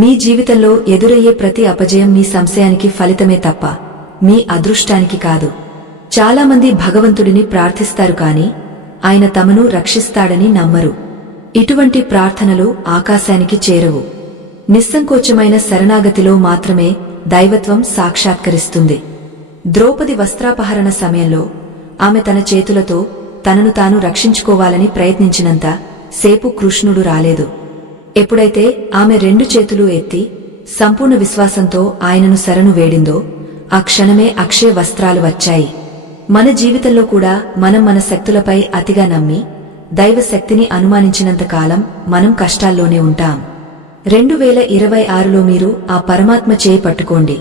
మీ జీవితంలో ఎదురయ్యే ప్రతి అపజయం మీ సంశయానికి ఫలితమే తప్ప మీ అదృష్టానికి కాదు. చాలామంది భగవంతుడిని ప్రార్థిస్తారు కాని ఆయన తమను రక్షిస్తాడని నమ్మరు. ఇటువంటి ప్రార్థనలు ఆకాశానికి చేరవు. నిస్సంకోచమైన శరణాగతిలో మాత్రమే దైవత్వం సాక్షాత్కరిస్తుంది. ద్రౌపది వస్త్రాపహరణ సమయంలో ఆమె తన చేతులతో తనను తాను రక్షించుకోవాలని ప్రయత్నించినంత సేపు కృష్ణుడు రాలేదు. ఎప్పుడైతే ఆమె 2 చేతులు ఎత్తి సంపూర్ణ విశ్వాసంతో ఆయనను శరణు వేడిందో ఆ క్షణమే అక్షయ వస్త్రాలు వచ్చాయి. మన జీవితంలో కూడా మనం మన శక్తులపై అతిగా నమ్మి దైవశక్తిని అనుమానించినంత కాలం మనం కష్టాల్లోనే ఉంటాం. 2026లో మీరు ఆ పరమాత్మ చేయి పట్టుకోండి.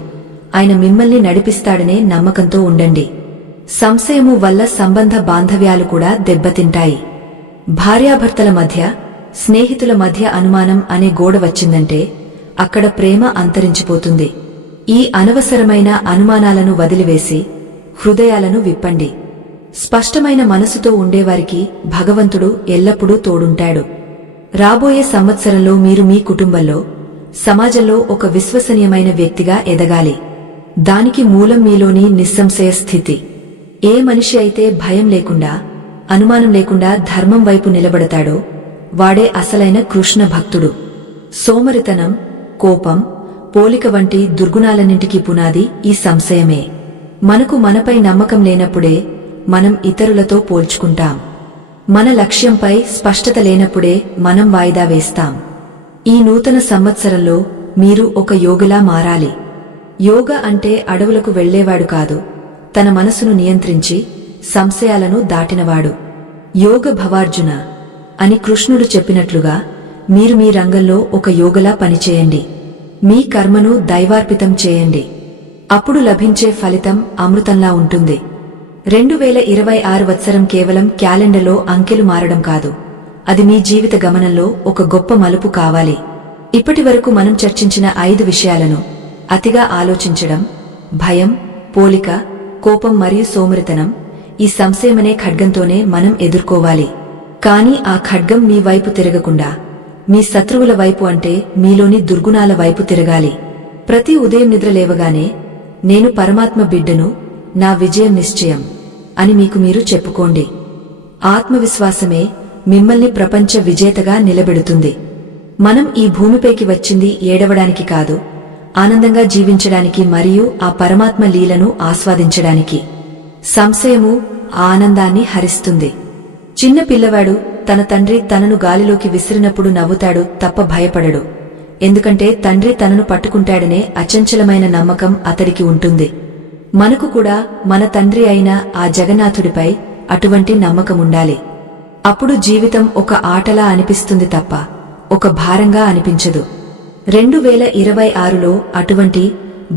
ఆయన మిమ్మల్ని నడిపిస్తాడనే నమ్మకంతో ఉండండి. సంశయము వల్ల సంబంధ బాంధవ్యాలు కూడా దెబ్బతింటాయి. భార్యాభర్తల మధ్య, స్నేహితుల మధ్య అనుమానం అనే గోడ వచ్చిందంటే అక్కడ ప్రేమ అంతరించిపోతుంది. ఈ అనవసరమైన అనుమానాలను వదిలివేసి హృదయాలను విప్పండి. స్పష్టమైన మనసుతో ఉండేవారికి భగవంతుడు ఎల్లప్పుడూ తోడుంటాడు. రాబోయే సంవత్సరంలో మీరు మీ కుటుంబంలో, సమాజంలో ఒక విశ్వసనీయమైన వ్యక్తిగా ఎదగాలి. దానికి మూలం మీలోని నిస్సంశయ స్థితి. ఏ మనిషి అయితే భయం లేకుండా, అనుమానం లేకుండా ధర్మం వైపు నిలబడతాడో వాడే అసలైన కృష్ణ భక్తుడు. సోమరితనం, కోపం, పోలిక వంటి దుర్గుణాలన్నింటికీ పునాది ఈ సంశయమే. మనకు మనపై నమ్మకం లేనప్పుడే మనం ఇతరులతో పోల్చుకుంటాం. మన లక్ష్యంపై స్పష్టత లేనప్పుడే మనం వాయిదా వేస్తాం. ఈ నూతన సంవత్సరంలో మీరు ఒక యోగిలా మారాలి. యోగ అంటే అడవులకు వెళ్లేవాడు కాదు, తన మనసును నియంత్రించి సంశయాలను దాటినవాడు. యోగ భవార్జున అని కృష్ణుడు చెప్పినట్లుగా మీరు మీ రంగంలో ఒక యోగలా పనిచేయండి. మీ కర్మను దైవార్పితం చేయండి. అప్పుడు లభించే ఫలితం అమృతంలా ఉంటుంది. 2026 వత్సరం కేవలం క్యాలెండర్లో అంకెలు మారడం కాదు, అది మీ జీవిత గమనంలో ఒక గొప్ప మలుపు కావాలి. ఇప్పటివరకు మనం చర్చించిన 5 విషయాలను అతిగా ఆలోచించడం, భయం, పోలిక, కోపం మరియు సోమరితనం, ఈ సంశయమనే ఖడ్గంతోనే మనం ఎదుర్కోవాలి. కాని ఆ ఖడ్గం మీ వైపు తిరగకుండా మీ శత్రువుల వైపు అంటే మీలోని దుర్గుణాల వైపు తిరగాలి. ప్రతి ఉదయం నిద్ర లేవగానే నేను పరమాత్మ బిడ్డను, నా విజయం నిశ్చయం అని మీకు మీరు చెప్పుకోండి. ఆత్మవిశ్వాసమే మిమ్మల్ని ప్రపంచ విజేతగా నిలబెడుతుంది. మనం ఈ భూమిపైకి వచ్చింది ఏడవడానికి కాదు, ఆనందంగా జీవించడానికి మరియు ఆ పరమాత్మ లీలను ఆస్వాదించడానికి. సంశయము ఆ ఆనందాన్ని హరిస్తుంది. చిన్న పిల్లవాడు తన తండ్రి తనను గాలిలోకి విసిరినప్పుడు నవ్వుతాడు తప్ప భయపడడు. ఎందుకంటే తండ్రి తనను పట్టుకుంటాడనే అచంచలమైన నమ్మకం అతడికి ఉంటుంది. మనకు కూడా మన తండ్రి అయిన ఆ జగన్నాథుడిపై అటువంటి నమ్మకముండాలి. అప్పుడు జీవితం ఒక ఆటలా అనిపిస్తుంది తప్ప ఒక భారంగా అనిపించదు. 2026లో అటువంటి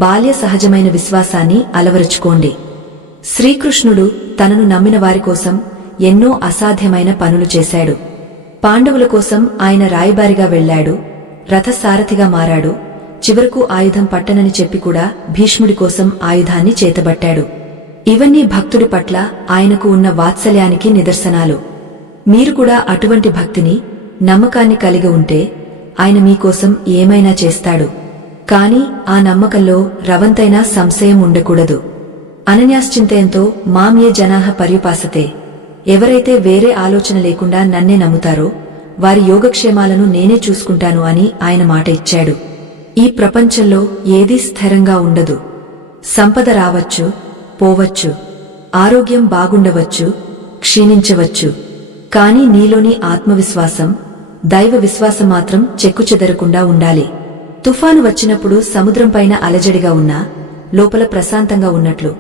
బాల్య సహజమైన విశ్వాసాన్ని అలవరుచుకోండి. శ్రీకృష్ణుడు తనను నమ్మిన వారి కోసం ఎన్నో అసాధ్యమైన పనులు చేశాడు. పాండవుల కోసం ఆయన రాయబారిగా వెళ్లాడు, రథసారథిగా మారాడు, చివరకు ఆయుధం పట్టనని చెప్పి కూడా భీష్ముడి కోసం ఆయుధాన్ని చేతబట్టాడు. ఇవన్నీ భక్తుడి పట్ల ఆయనకు ఉన్న వాత్సల్యానికి నిదర్శనాలు. మీరు కూడా అటువంటి భక్తిని, నమ్మకాన్ని కలిగి ఉంటే ఆయన మీకోసం ఏమైనా చేస్తాడు. కాని ఆ నమ్మకంలో రవంతైనా సంశయం ఉండకూడదు. అనన్యాశ్చింతయంతో మాం ఏ జనాః పర్యుపాసతే, ఎవరైతే వేరే ఆలోచన లేకుండా నన్నే నమ్ముతారో వారి యోగక్షేమాలను నేనే చూసుకుంటాను అని ఆయన మాట ఇచ్చాడు. ఈ ప్రపంచంలో ఏదీ స్థిరంగా ఉండదు. సంపద రావచ్చు, పోవచ్చు, ఆరోగ్యం బాగుండవచ్చు, క్షీణించవచ్చు. కాని నీలోని ఆత్మవిశ్వాసం, దైవ విశ్వాసం మాత్రం చెక్కుచెదరకుండా ఉండాలి. తుఫాను వచ్చినప్పుడు సముద్రంపైన అలజడిగా ఉన్నా లోపల ప్రశాంతంగా ఉన్నట్లు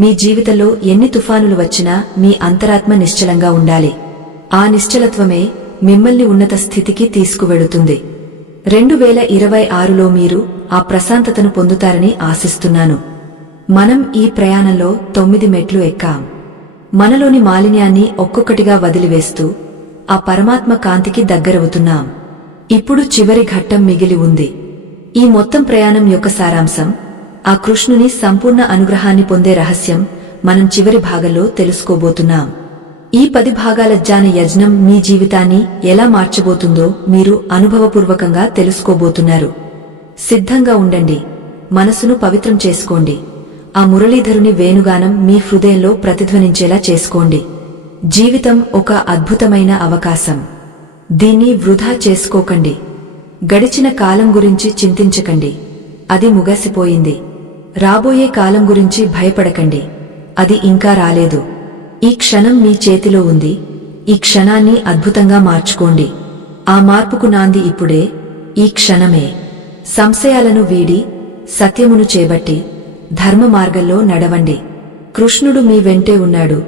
మీ జీవితంలో ఎన్ని తుఫానులు వచ్చినా మీ అంతరాత్మ నిశ్చలంగా ఉండాలి. ఆ నిశ్చలత్వమే మిమ్మల్ని ఉన్నత స్థితికి తీసుకువెడుతుంది. 2026లో మీరు ఆ ప్రశాంతతను పొందుతారని ఆశిస్తున్నాను. మనం ఈ ప్రయాణంలో 9 మెట్లు ఎక్కాం. మనలోని మాలిన్యాన్ని ఒక్కొక్కటిగా వదిలివేస్తూ ఆ పరమాత్మ కాంతికి దగ్గరవుతున్నాం. ఇప్పుడు చివరి ఘట్టం మిగిలి ఉంది. ఈ మొత్తం ప్రయాణం యొక్క సారాంశం, ఆ కృష్ణుని సంపూర్ణ అనుగ్రహాన్ని పొందే రహస్యం మనం చివరి భాగంలో తెలుసుకోబోతున్నాం. ఈ 10 భాగాల జ్ఞాన యజ్ఞం మీ జీవితాన్ని ఎలా మార్చబోతుందో మీరు అనుభవపూర్వకంగా తెలుసుకోబోతున్నారు. సిద్ధంగా ఉండండి. మనసును పవిత్రం చేసుకోండి. ఆ మురళీధరుని వేణుగానం మీ హృదయంలో ప్రతిధ్వనించేలా చేసుకోండి. జీవితం ఒక అద్భుతమైన అవకాశం. దీన్ని వృధా చేసుకోకండి. గడిచిన కాలం గురించి చింతించకండి, అది ముగిసిపోయింది. రాబోయే కాలం గురించి భయపడకండి, అది ఇంకా రాలేదు. ఈ క్షణం మీ చేతిలో ఉంది. ఈ క్షణాన్ని అద్భుతంగా మార్చుకోండి. ఆ మార్పుకు నాంది ఇప్పుడే, ఈ క్షణమే. సంశయాలను వీడి సత్యమును చేబట్టి ధర్మ మార్గంలో నడవండి. కృష్ణుడు మీ వెంటే ఉన్నాడు,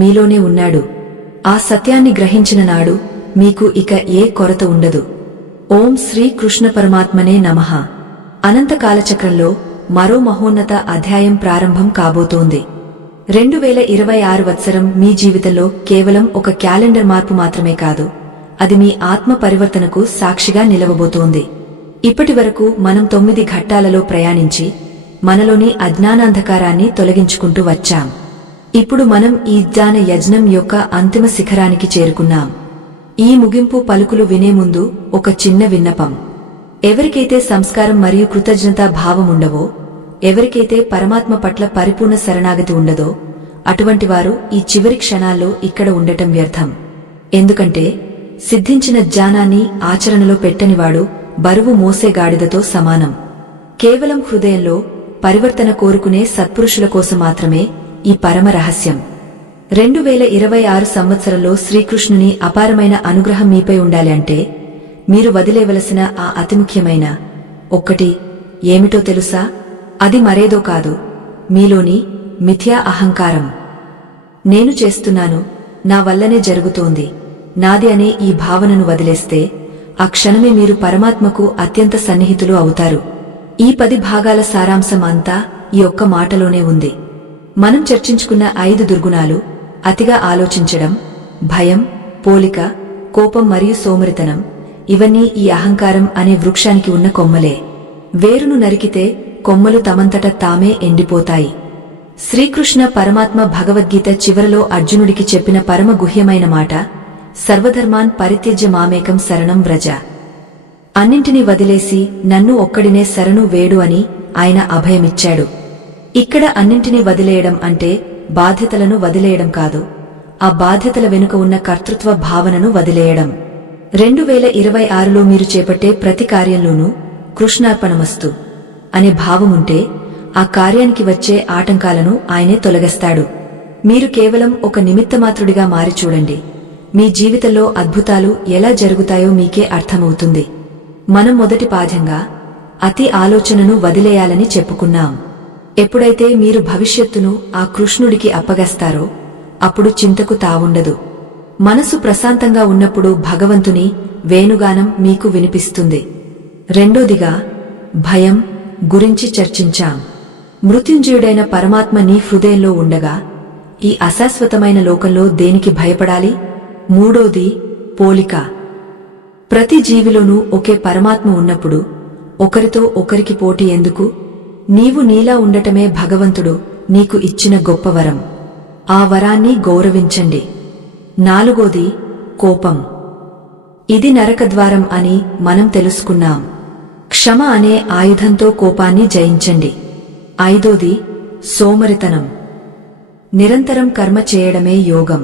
మీలోనే ఉన్నాడు. ఆ సత్యాన్ని గ్రహించిన నాడు మీకు ఇక ఏ కొరత ఉండదు. ఓం శ్రీ కృష్ణ పరమాత్మనే నమః. అనంత కాలచక్రంలో మరో మహోన్నత అధ్యాయం ప్రారంభం కాబోతోంది. 2026 వత్సరం మీ జీవితంలో కేవలం ఒక క్యాలెండర్ మార్పు మాత్రమే కాదు, అది మీ ఆత్మ పరివర్తనకు సాక్షిగా నిలవబోతోంది. ఇప్పటి వరకు మనం 9 ఘట్టాలలో ప్రయాణించి మనలోని అజ్ఞానాంధకారాన్ని తొలగించుకుంటూ వచ్చాం. ఇప్పుడు మనం ఈ జ్ఞాన యజ్ఞం యొక్క అంతిమ శిఖరానికి చేరుకున్నాం. ఈ ముగింపు పలుకులు వినే ముందు ఒక చిన్న విన్నపం. ఎవరికైతే సంస్కారం మరియు కృతజ్ఞతా భావం ఉండవో, ఎవరికైతే పరమాత్మ పట్ల పరిపూర్ణ శరణాగతి ఉండదో, అటువంటి వారు ఈ చివరి క్షణాల్లో ఇక్కడ ఉండటం వ్యర్థం. ఎందుకంటే సిద్ధించిన జ్ఞానాన్ని ఆచరణలో పెట్టనివాడు బరువు మోసే గాడిదతో సమానం. కేవలం హృదయంలో పరివర్తన కోరుకునే సత్పురుషుల కోసం మాత్రమే ఈ పరమ రహస్యం. 2026 సంవత్సరంలో శ్రీకృష్ణుని అపారమైన అనుగ్రహం మీపై ఉండాలి అంటే మీరు వదిలేవలసిన ఆ అతి ముఖ్యమైన ఒక్కటి ఏమిటో తెలుసా? అది మరేదో కాదు, మీలోని మిథ్యా అహంకారం. నేను చేస్తున్నాను, నా వల్లనే జరుగుతోంది, నాది అనే ఈ భావనను వదిలేస్తే ఆ క్షణమే మీరు పరమాత్మకు అత్యంత సన్నిహితులు అవుతారు. ఈ 10 భాగాల సారాంశం అంతా ఈ ఒక్క మాటలోనే ఉంది. మనం చర్చించుకున్న 5 దుర్గుణాలు, అతిగా ఆలోచించడం, భయం, పోలిక, కోపం మరియు సోమరితనం, ఇవన్నీ ఈ అహంకారం అనే వృక్షానికి ఉన్న కొమ్మలే. వేరును నరికితే కొమ్మలు తమంతట తామే ఎండిపోతాయి. శ్రీకృష్ణ పరమాత్మ భగవద్గీత చివరలో అర్జునుడికి చెప్పిన పరమ గుహ్యమైన మాట, సర్వధర్మాన్ పరిత్యజ్య మామేకం శరణం వ్రజ. అన్నింటినీ వదిలేసి నన్ను ఒక్కడినే శరణు వేడు అని ఆయన అభయమిచ్చాడు. ఇక్కడ అన్నింటినీ వదిలేయడం అంటే బాధ్యతలను వదిలేయడం కాదు, ఆ బాధ్యతల వెనుక ఉన్న కర్తృత్వ భావనను వదిలేయడం. 2026లో మీరు చేపట్టే ప్రతి కార్యంలోనూ కృష్ణార్పణమస్తు అనే భావముంటే ఆ కార్యానికి వచ్చే ఆటంకాలను ఆయనే తొలగిస్తాడు. మీరు కేవలం ఒక నిమిత్తమాత్రుడిగా మారి చూడండి, మీ జీవితంలో అద్భుతాలు ఎలా జరుగుతాయో మీకే అర్థమవుతుంది. మనం మొదటి పాఠంగా అతి ఆలోచనను వదిలేయాలని చెప్పుకున్నాం. ఎప్పుడైతే మీరు భవిష్యత్తును ఆ కృష్ణుడికి అప్పగస్తారో అప్పుడు చింతకు తావుండదు. మనసు ప్రశాంతంగా ఉన్నప్పుడు భగవంతుని వేణుగానం మీకు వినిపిస్తుంది. రెండోదిగా భయం గురించి చర్చించాం. మృత్యుంజయుడైన పరమాత్మ నీ హృదయంలో ఉండగా ఈ అశాశ్వతమైన లోకంలో దేనికి భయపడాలి? మూడోది పోలిక. ప్రతి జీవిలోనూ ఒకే పరమాత్మ ఉన్నప్పుడు ఒకరితో ఒకరికి పోటీ ఎందుకు? నీవు నీలా ఉండటమే భగవంతుడు నీకు ఇచ్చిన గొప్ప వరం. ఆ వరాన్ని గౌరవించండి. నాలుగోది కోపం. ఇది నరకద్వారం అని మనం తెలుసుకున్నాం. క్షమ అనే ఆయుధంతో కోపాన్ని జయించండి. ఐదోది సోమరితనం. నిరంతరం కర్మ చేయడమే యోగం.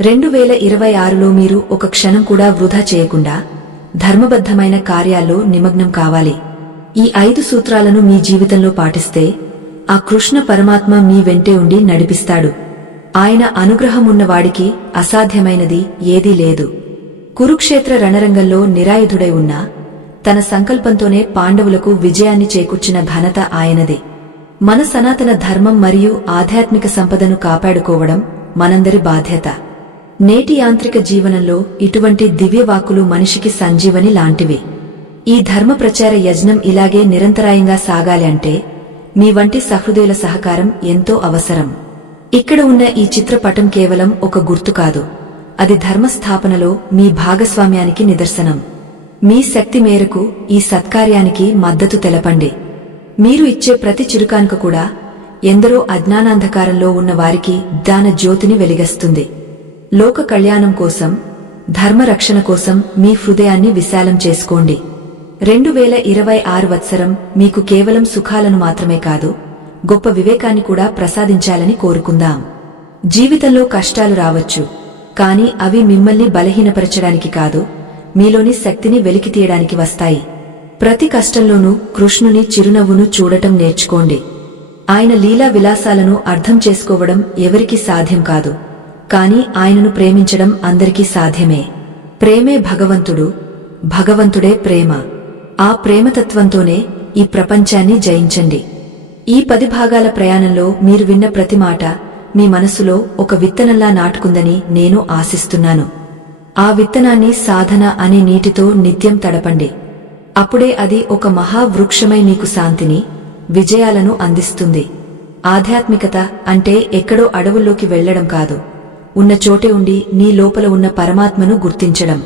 2026లో మీరు ఒక క్షణం కూడా వృధా చేయకుండా ధర్మబద్ధమైన కార్యాల్లో నిమగ్నం కావాలి. ఈ 5 సూత్రాలను మీ జీవితంలో పాటిస్తే ఆ కృష్ణ పరమాత్మ మీ వెంటే ఉండి నడిపిస్తాడు. ఆయన అనుగ్రహమున్నవాడికి అసాధ్యమైనది ఏదీ లేదు. కురుక్షేత్ర రణరంగంలో నిరాయుధుడై ఉన్నా తన సంకల్పంతోనే పాండవులకు విజయాన్ని చేకూర్చిన ఘనత ఆయనదే. మన సనాతన ధర్మం మరియు ఆధ్యాత్మిక సంపదను కాపాడుకోవడం మనందరి బాధ్యత. నేటి యాంత్రిక జీవనంలో ఇటువంటి దివ్యవాక్కులు మనిషికి సంజీవని లాంటివి. ఈ ధర్మ ప్రచార యజ్ఞం ఇలాగే నిరంతరాయంగా సాగాలి అంటే మీ వంటి సహృదయుల సహకారం ఎంతో అవసరం. ఇక్కడ ఉన్న ఈ చిత్రపటం కేవలం ఒక గుర్తు కాదు, అది ధర్మస్థాపనలో మీ భాగస్వామ్యానికి నిదర్శనం. మీ శక్తి మేరకు ఈ సత్కార్యానికి మద్దతు తెలపండి. మీరు ఇచ్చే ప్రతి చిరుకానుక కూడా ఎందరో అజ్ఞానాంధకారంలో ఉన్న వారికి జ్ఞాన జ్యోతిని వెలిగిస్తుంది. లోక కళ్యాణం కోసం, ధర్మరక్షణ కోసం మీ హృదయాన్ని విశాలం చేసుకోండి. 2026 వత్సరం మీకు కేవలం సుఖాలను మాత్రమే కాదు, గొప్ప వివేకాన్ని కూడా ప్రసాదించాలని కోరుకుందాం. జీవితంలో కష్టాలు రావచ్చు, కాని అవి మిమ్మల్ని బలహీనపరచడానికి కాదు, మీలోని శక్తిని వెలికితీయడానికి వస్తాయి. ప్రతి కష్టంలోనూ కృష్ణుని చిరునవ్వును చూడటం నేర్చుకోండి. ఆయన లీలా విలాసాలను అర్థం చేసుకోవడం ఎవరికీ సాధ్యం కాదు, కాని ఆయనను ప్రేమించడం అందరికీ సాధ్యమే. ప్రేమే భగవంతుడు, భగవంతుడే ప్రేమ. ఆ ప్రేమతత్వంతోనే ఈ ప్రపంచాన్ని జయించండి. ఈ 10 భాగాల ప్రయాణంలో మీరు విన్న ప్రతి మాట మీ మనసులో ఒక విత్తనంలా నాటుకుందని నేను ఆశిస్తున్నాను. ఆ విత్తనాన్ని సాధన అనే నీటితో నిత్యం తడపండి. అప్పుడే అది ఒక మహావృక్షమై మీకు శాంతిని, విజయాలను అందిస్తుంది. ఆధ్యాత్మికత అంటే ఎక్కడో అడవుల్లోకి వెళ్లడం కాదు, ఉన్న చోటే ఉండి నీ లోపల ఉన్న పరమాత్మను గుర్తించడం.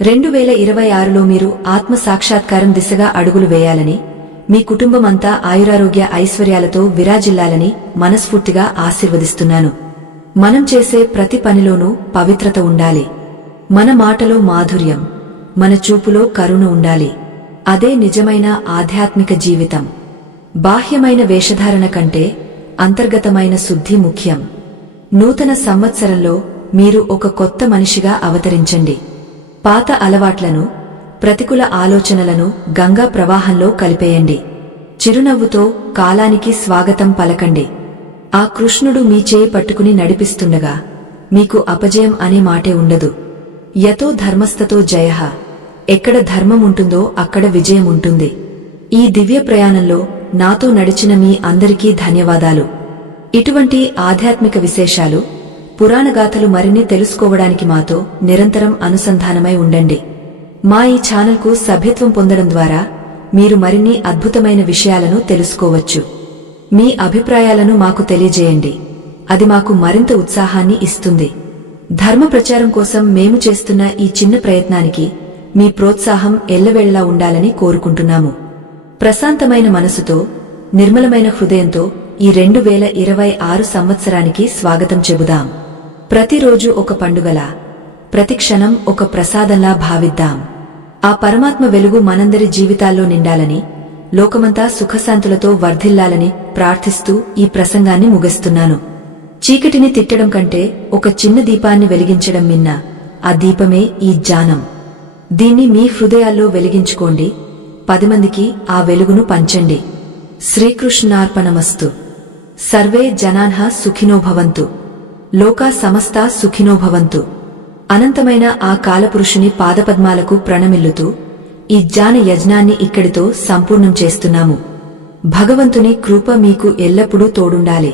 2026లో మీరు ఆత్మ సాక్షాత్కారం దిశగా అడుగులు వేయాలని, మీ కుటుంబమంతా ఆయురారోగ్య ఐశ్వర్యాలతో విరాజిల్లాలని మనస్ఫూర్తిగా ఆశీర్వదిస్తున్నాను. మనం చేసే ప్రతి పనిలోనూ పవిత్రత ఉండాలి. మన మాటలో మాధుర్యం, మన చూపులో కరుణ ఉండాలి. అదే నిజమైన ఆధ్యాత్మిక జీవితం. బాహ్యమైన వేషధారణ కంటే అంతర్గతమైన శుద్ధి ముఖ్యం. నూతన సంవత్సరంలో మీరు ఒక కొత్త మనిషిగా అవతరించండి. పాత అలవాట్లను, ప్రతికూల ఆలోచనలను గంగా ప్రవాహంలో కలిపేయండి. చిరునవ్వుతో కాలానికి స్వాగతం పలకండి. ఆ కృష్ణుడు మీ చేయి పట్టుకుని నడిపిస్తుండగా మీకు అపజయం అనే మాటే ఉండదు. యతో ధర్మస్థతో జయః. ఎక్కడ ధర్మం ఉంటుందో అక్కడ విజయం ఉంటుంది. ఈ దివ్య ప్రయాణంలో నాతో నడిచిన మీ అందరికీ ధన్యవాదాలు. ఇటువంటి ఆధ్యాత్మిక విశేషాలు, పురాణగాథలు మరిన్ని తెలుసుకోవడానికి మాతో నిరంతరం అనుసంధానమై ఉండండి. మా ఈ ఛానల్కు సభ్యత్వం పొందడం ద్వారా మీరు మరిన్ని అద్భుతమైన విషయాలను తెలుసుకోవచ్చు. మీ అభిప్రాయాలను మాకు తెలియజేయండి, అది మాకు మరింత ఉత్సాహాన్ని ఇస్తుంది. ధర్మ ప్రచారం కోసం మేము చేస్తున్న ఈ చిన్న ప్రయత్నానికి మీ ప్రోత్సాహం ఎల్లవేళలా ఉండాలని కోరుకుంటున్నాము. ప్రశాంతమైన మనసుతో, నిర్మలమైన హృదయంతో ఈ 2026 సంవత్సరానికి స్వాగతం చెబుదాం. ప్రతిరోజు ఒక పండుగలా, ప్రతి క్షణం ఒక ప్రసాదంలా భావిద్దాం. ఆ పరమాత్మ వెలుగు మనందరి జీవితాల్లో నిండాలని, లోకమంతా సుఖశాంతులతో వర్ధిల్లాలని ప్రార్థిస్తూ ఈ ప్రసంగాన్ని ముగిస్తున్నాను. చీకటిని తిట్టడం కంటే ఒక చిన్న దీపాన్ని వెలిగించడం మిన్న, ఆ దీపమే ఈ జ్ఞానం. దీన్ని మీ హృదయాల్లో వెలిగించుకోండి, 10 మందికి ఆ వెలుగును పంచండి. శ్రీకృష్ణార్పణమస్తు. సర్వే జనాః సుఖినో భవంతు. లోకా సమస్తా సుఖినో భవంతు. అనంతమైన ఆ కాలపురుషుని పాదపద్మాలకు ప్రణమిల్లుతూ ఈ జ్ఞాన యజ్ఞాన్ని ఇక్కడితో సంపూర్ణం చేస్తున్నాము. భగవంతుని కృప మీకు ఎల్లప్పుడూ తోడుండాలి.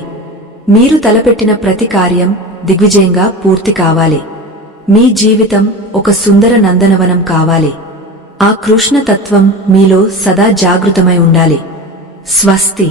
మీరు తలపెట్టిన ప్రతి కార్యం దిగ్విజయంగా పూర్తి కావాలి. మీ జీవితం ఒక సుందర నందనవనం కావాలి. ఆ కృష్ణతత్వం మీలో సదా జాగృతమై ఉండాలి. స్వస్తి.